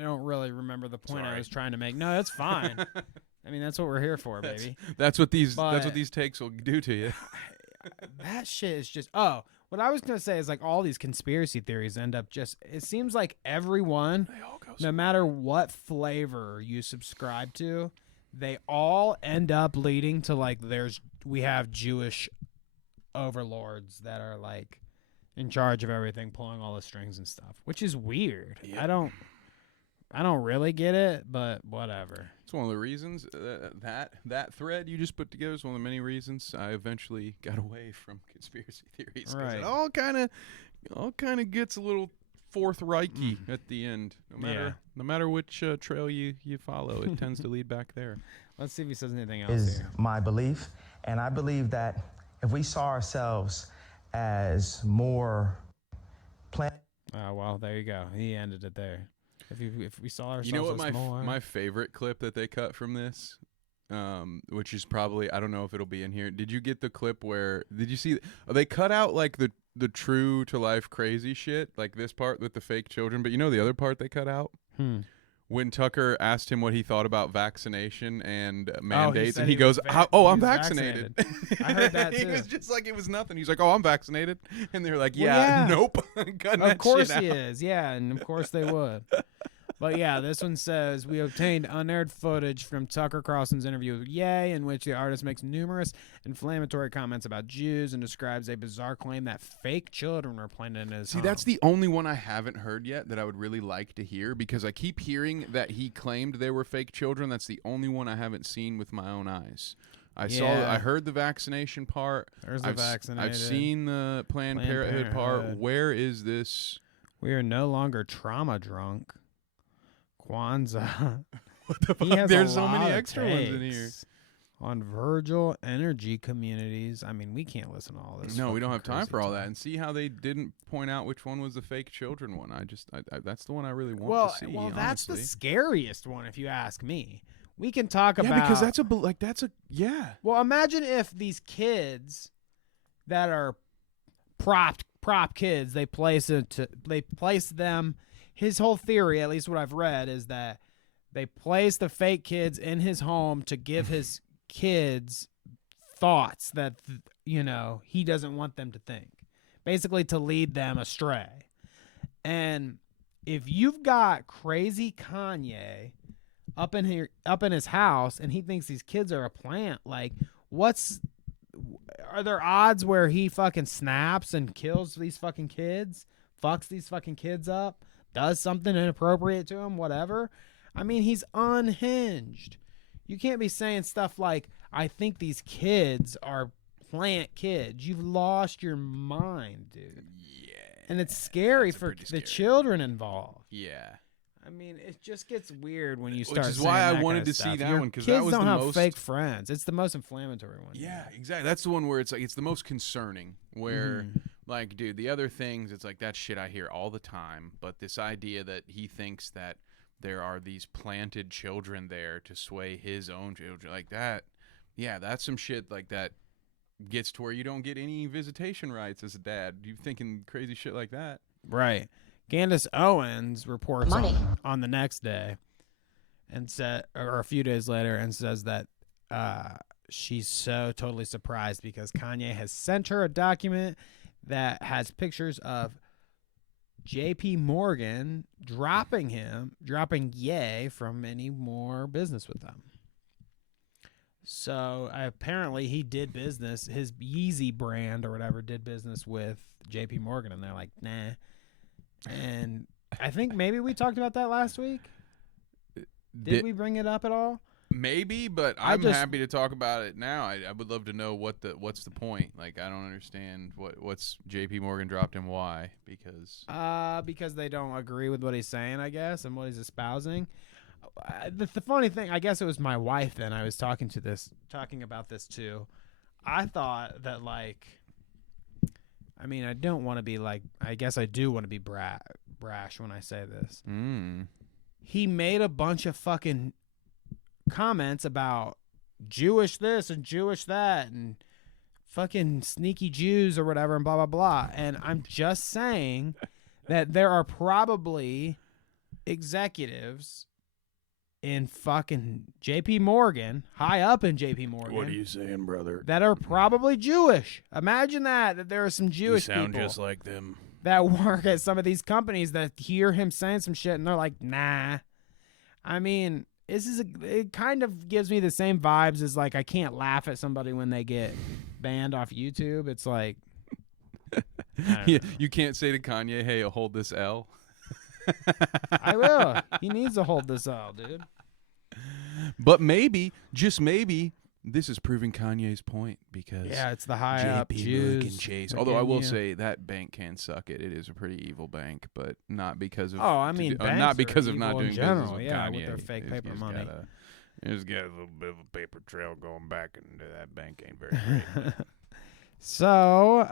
don't really remember the point I Sorry. was trying to make. No, that's fine. I mean, that's what we're here for, baby. That's what these But- takes will do to you. That shit is just. Oh, what I was gonna say is like all these conspiracy theories end up just. It seems like everyone, no matter what flavor you subscribe to, they all end up leading to like we have Jewish overlords that are like in charge of everything, pulling all the strings and stuff, which is weird. Yep. I don't really get it, but whatever. It's one of the reasons that thread you just put together is one of the many reasons I eventually got away from conspiracy theories. 'Cause Right. It all kind of gets a little Fourth Reichy at the end. No matter which trail you follow, it tends to lead back there. Let's see if he says anything else is here. my belief. And I believe that if we saw ourselves as more Oh, well, there you go. He ended it there. If we saw ourselves You know what as more... my favorite clip that they cut from this, which is probably, I don't know if it'll be in here. Did you get the clip did you see, they cut out like the true to life crazy shit, like this part with the fake children, but you know the other part they cut out? When Tucker asked him what he thought about vaccination and mandates, and he goes, I'm vaccinated. I heard that too. He was just like, it was nothing. He's like, oh, I'm vaccinated. And they're like, Well, yeah. nope. Cutting Of that course shit he out. is, yeah, and of course they would. But yeah, this one says, we obtained unaired footage from Tucker Carlson's interview with Ye, in which the artist makes numerous inflammatory comments about Jews and describes a bizarre claim that fake children were planted in his home. That's the only one I haven't heard yet that I would really like to hear, because I keep hearing that he claimed they were fake children. That's the only one I haven't seen with my own eyes. I heard the vaccination part. There's the vaccinated. I've seen the Planned Parenthood part. Where is this? We are no longer trauma drunk. Kwanzaa. What the fuck? There's so many extra ones in here. On Virgil Energy Communities. I mean, we can't listen to all this. No, we don't have time for all that. And see how they didn't point out which one was the fake children one. That's the one I really want to see. Well, that's the scariest one, if you ask me. We can talk about... Yeah, because yeah. Well, imagine if these kids that are prop kids, they place them... His whole theory, at least what I've read, is that they place the fake kids in his home to give his kids thoughts that, he doesn't want them to think. Basically to lead them astray. And if you've got crazy Kanye up in his house and he thinks these kids are a plant, like, are there odds where he fucking snaps and kills these fucking kids, fucks these fucking kids up, does something inappropriate to him, whatever? I mean, he's unhinged. You can't be saying stuff like, I think these kids are plant kids. You've lost your mind, dude. Yeah. And it's scary for the children involved. Yeah. I mean, it just gets weird when you start. Which is why I wanted to see that one, because that was the most. Kids don't have fake friends. It's the most inflammatory one. Yeah, exactly. That's the one where it's like it's the most concerning. Where, like, dude, the other things, it's like that shit I hear all the time. But this idea that he thinks that there are these planted children there to sway his own children, like that. Yeah, that's some shit like that. Gets to where you don't get any visitation rights as a dad. You thinking crazy shit like that, right? Candace Owens reports on the next day and or a few days later, and says that she's so totally surprised because Kanye has sent her a document that has pictures of JP Morgan dropping Ye from any more business with them. So apparently he did business, his Yeezy brand or whatever did business with JP Morgan, and they're like, nah. And I think maybe we talked about that last week. Did we bring it up at all? Maybe, but I'm happy to talk about it now. I would love to know what's the point. Like, I don't understand what's JP Morgan dropped him. Why? Because they don't agree with what he's saying, I guess, and what he's espousing. The funny thing, I guess it was my wife then I was talking about this too. I thought that, like, I mean, I don't want to be like, I guess I do want to be brash when I say this. He made a bunch of fucking comments about Jewish this and Jewish that and fucking sneaky Jews or whatever and blah, blah, blah. And I'm just saying that there are probably executives in fucking JP Morgan, high up in JP Morgan. What are you saying, brother? That are probably Jewish. Imagine that there are some Jewish people. You sound just like them. That work at some of these companies that hear him saying some shit and they're like, nah. I mean, it kind of gives me the same vibes as, like, I can't laugh at somebody when they get banned off YouTube. It's like, you can't say to Kanye, hey, hold this L. I will. He needs to hold this L, dude. But maybe, just maybe, this is proving Kanye's point because it's the high up Jews. Morgan Chase. Although I will say that bank can suck it. It is a pretty evil bank, but not because of not because of not doing general, business with Kanye. With their fake paper money. It's got a little bit of a paper trail going back into that bank. Ain't very great. So,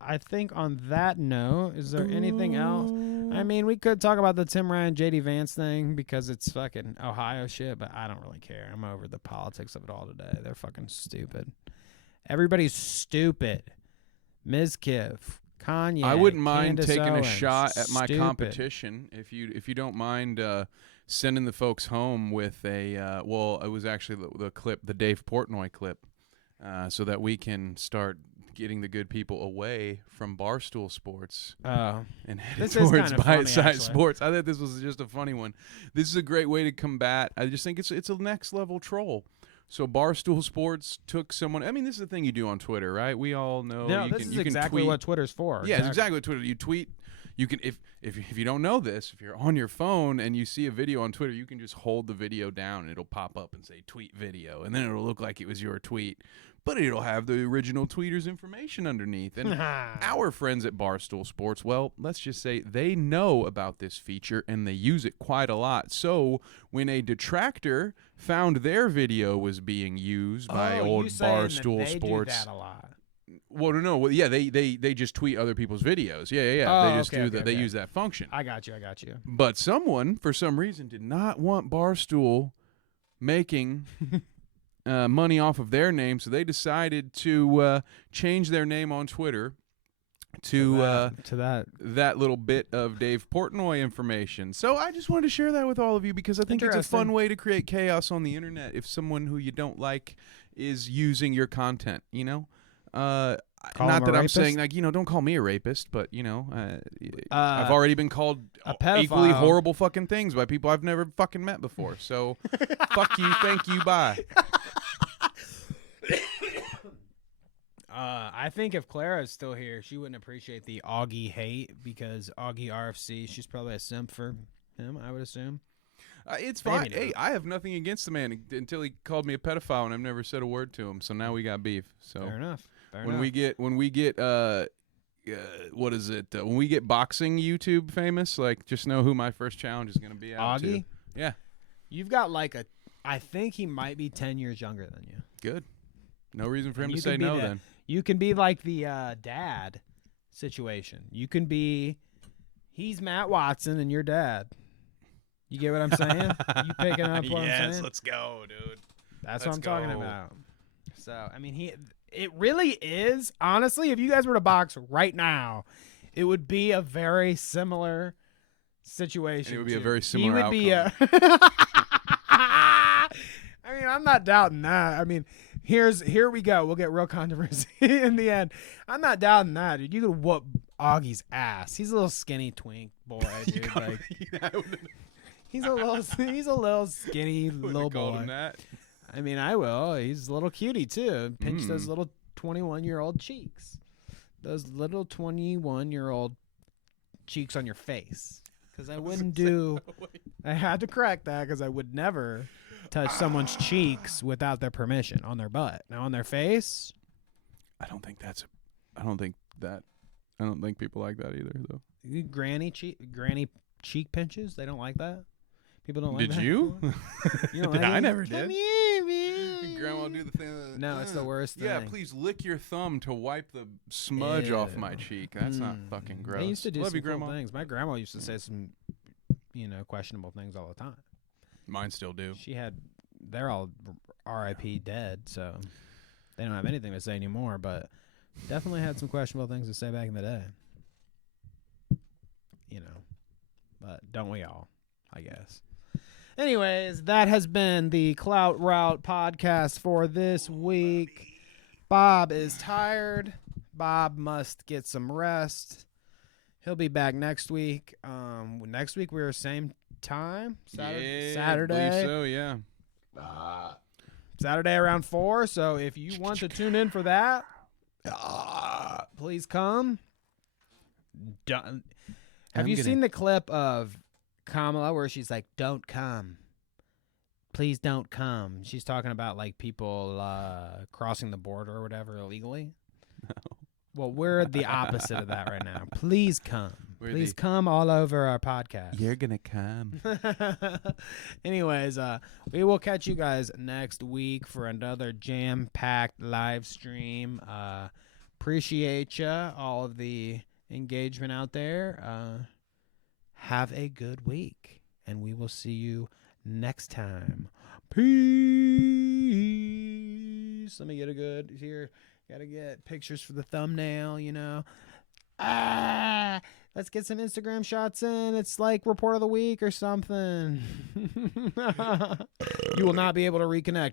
I think on that note, is there anything else? I mean, we could talk about the Tim Ryan, JD Vance thing because it's fucking Ohio shit, but I don't really care. I'm over the politics of it all today. They're fucking stupid. Everybody's stupid. Mizkif, Kanye. I wouldn't mind Candace taking Owens, a shot at my stupid. competition if you don't mind sending the folks home with a it was actually the clip, the Dave Portnoy clip, so that we can start getting the good people away from Barstool Sports and headed towards bite-sized sports. I thought this was just a funny one. This is a great way to combat. I just think it's a next level troll. So Barstool Sports took someone. I mean, this is the thing you do on Twitter, right? We all know. No, this is exactly what Twitter's for. Yeah, it's exactly what Twitter. You tweet. You can if you don't know this, if you're on your phone and you see a video on Twitter, you can just hold the video down and it'll pop up and say tweet video, and then it'll look like it was your tweet, but it'll have the original tweeter's information underneath. And our friends at Barstool Sports, well, let's just say they know about this feature and they use it quite a lot. So when a detractor found their video was being used by old Barstool Sports, do that a lot. Well, no. Well, yeah, they just tweet other people's videos. Yeah. Oh, they just do that. They use that function. I got you. But someone, for some reason, did not want Barstool making money off of their name, so they decided to change their name on Twitter to that little bit of Dave Portnoy information. So I just wanted to share that with all of you because I think it's a fun way to create chaos on the internet if someone who you don't like is using your content, you know? Not that I'm saying, like, you know, don't call me a rapist, but, you know, I've already been called equally horrible fucking things by people I've never fucking met before. So, fuck you, thank you, bye. I think if Clara is still here, she wouldn't appreciate the Augie hate because Augie RFC, she's probably a simp for him, I would assume. It's fine. Hey, I have nothing against the man until he called me a pedophile, and I've never said a word to him. So now we got beef. So fair enough. When we get what is it? When we get boxing YouTube famous, like, just know who my first challenge is going to be out to. Augie? Yeah. You've got I think he might be 10 years younger than you. Good. No reason for him to say no then. You can be like the dad situation. You can be, he's Matt Watson and your dad. You get what I'm saying? You picking up what I'm saying? Yes, let's go, dude. That's what I'm talking about. So, I mean, it really is, honestly, if you guys were to box right now, it would be a very similar situation. And it would be a very similar outcome. I mean, I'm not doubting that. I mean, here we go. We'll get real controversy in the end. I'm not doubting that, dude. You could whoop Augie's ass. He's a little skinny twink boy, dude. He's a little skinny little boy. I mean, I will. He's a little cutie too. Pinch those little 21-year-old cheeks. Those little 21-year-old cheeks on your face. Because I wouldn't do. I had to correct that because I would never touch someone's cheeks without their permission on their butt. Now on their face, I don't think people like that either, though. Granny cheek pinches. They don't like that. People don't like that. Did you? You don't like I never did. Come here, man. Grandma do the thing. No, it's the worst thing. Yeah, please lick your thumb to wipe the smudge off my cheek. That's not fucking gross. I used to do Love some you, Grandma. cool things. My grandma used to say some, questionable things all the time. Mine still do. They're all R.I.P. dead, so they don't have anything to say anymore, but definitely had some questionable things to say back in the day. But don't we all, I guess. Anyways, that has been the Clout Route podcast for this week. Bob is tired. Bob must get some rest. He'll be back next week. Next week we're same time, Saturday. I believe so, yeah. Saturday around 4. So if you want to tune in for that, please come. Have you seen the clip of Kamala where she's like, "Don't come. Please don't come"? She's talking about like people crossing the border or whatever illegally. No. Well, we're the opposite of that right now. Please come. Please come all over our podcast. You're going to come. Anyways, we will catch you guys next week for another jam-packed live stream. Appreciate you, all of the engagement out there. Have a good week, and we will see you next time. Peace. Let me get a good here. Gotta get pictures for the thumbnail, Let's get some Instagram shots in. It's like report of the week or something. You will not be able to reconnect.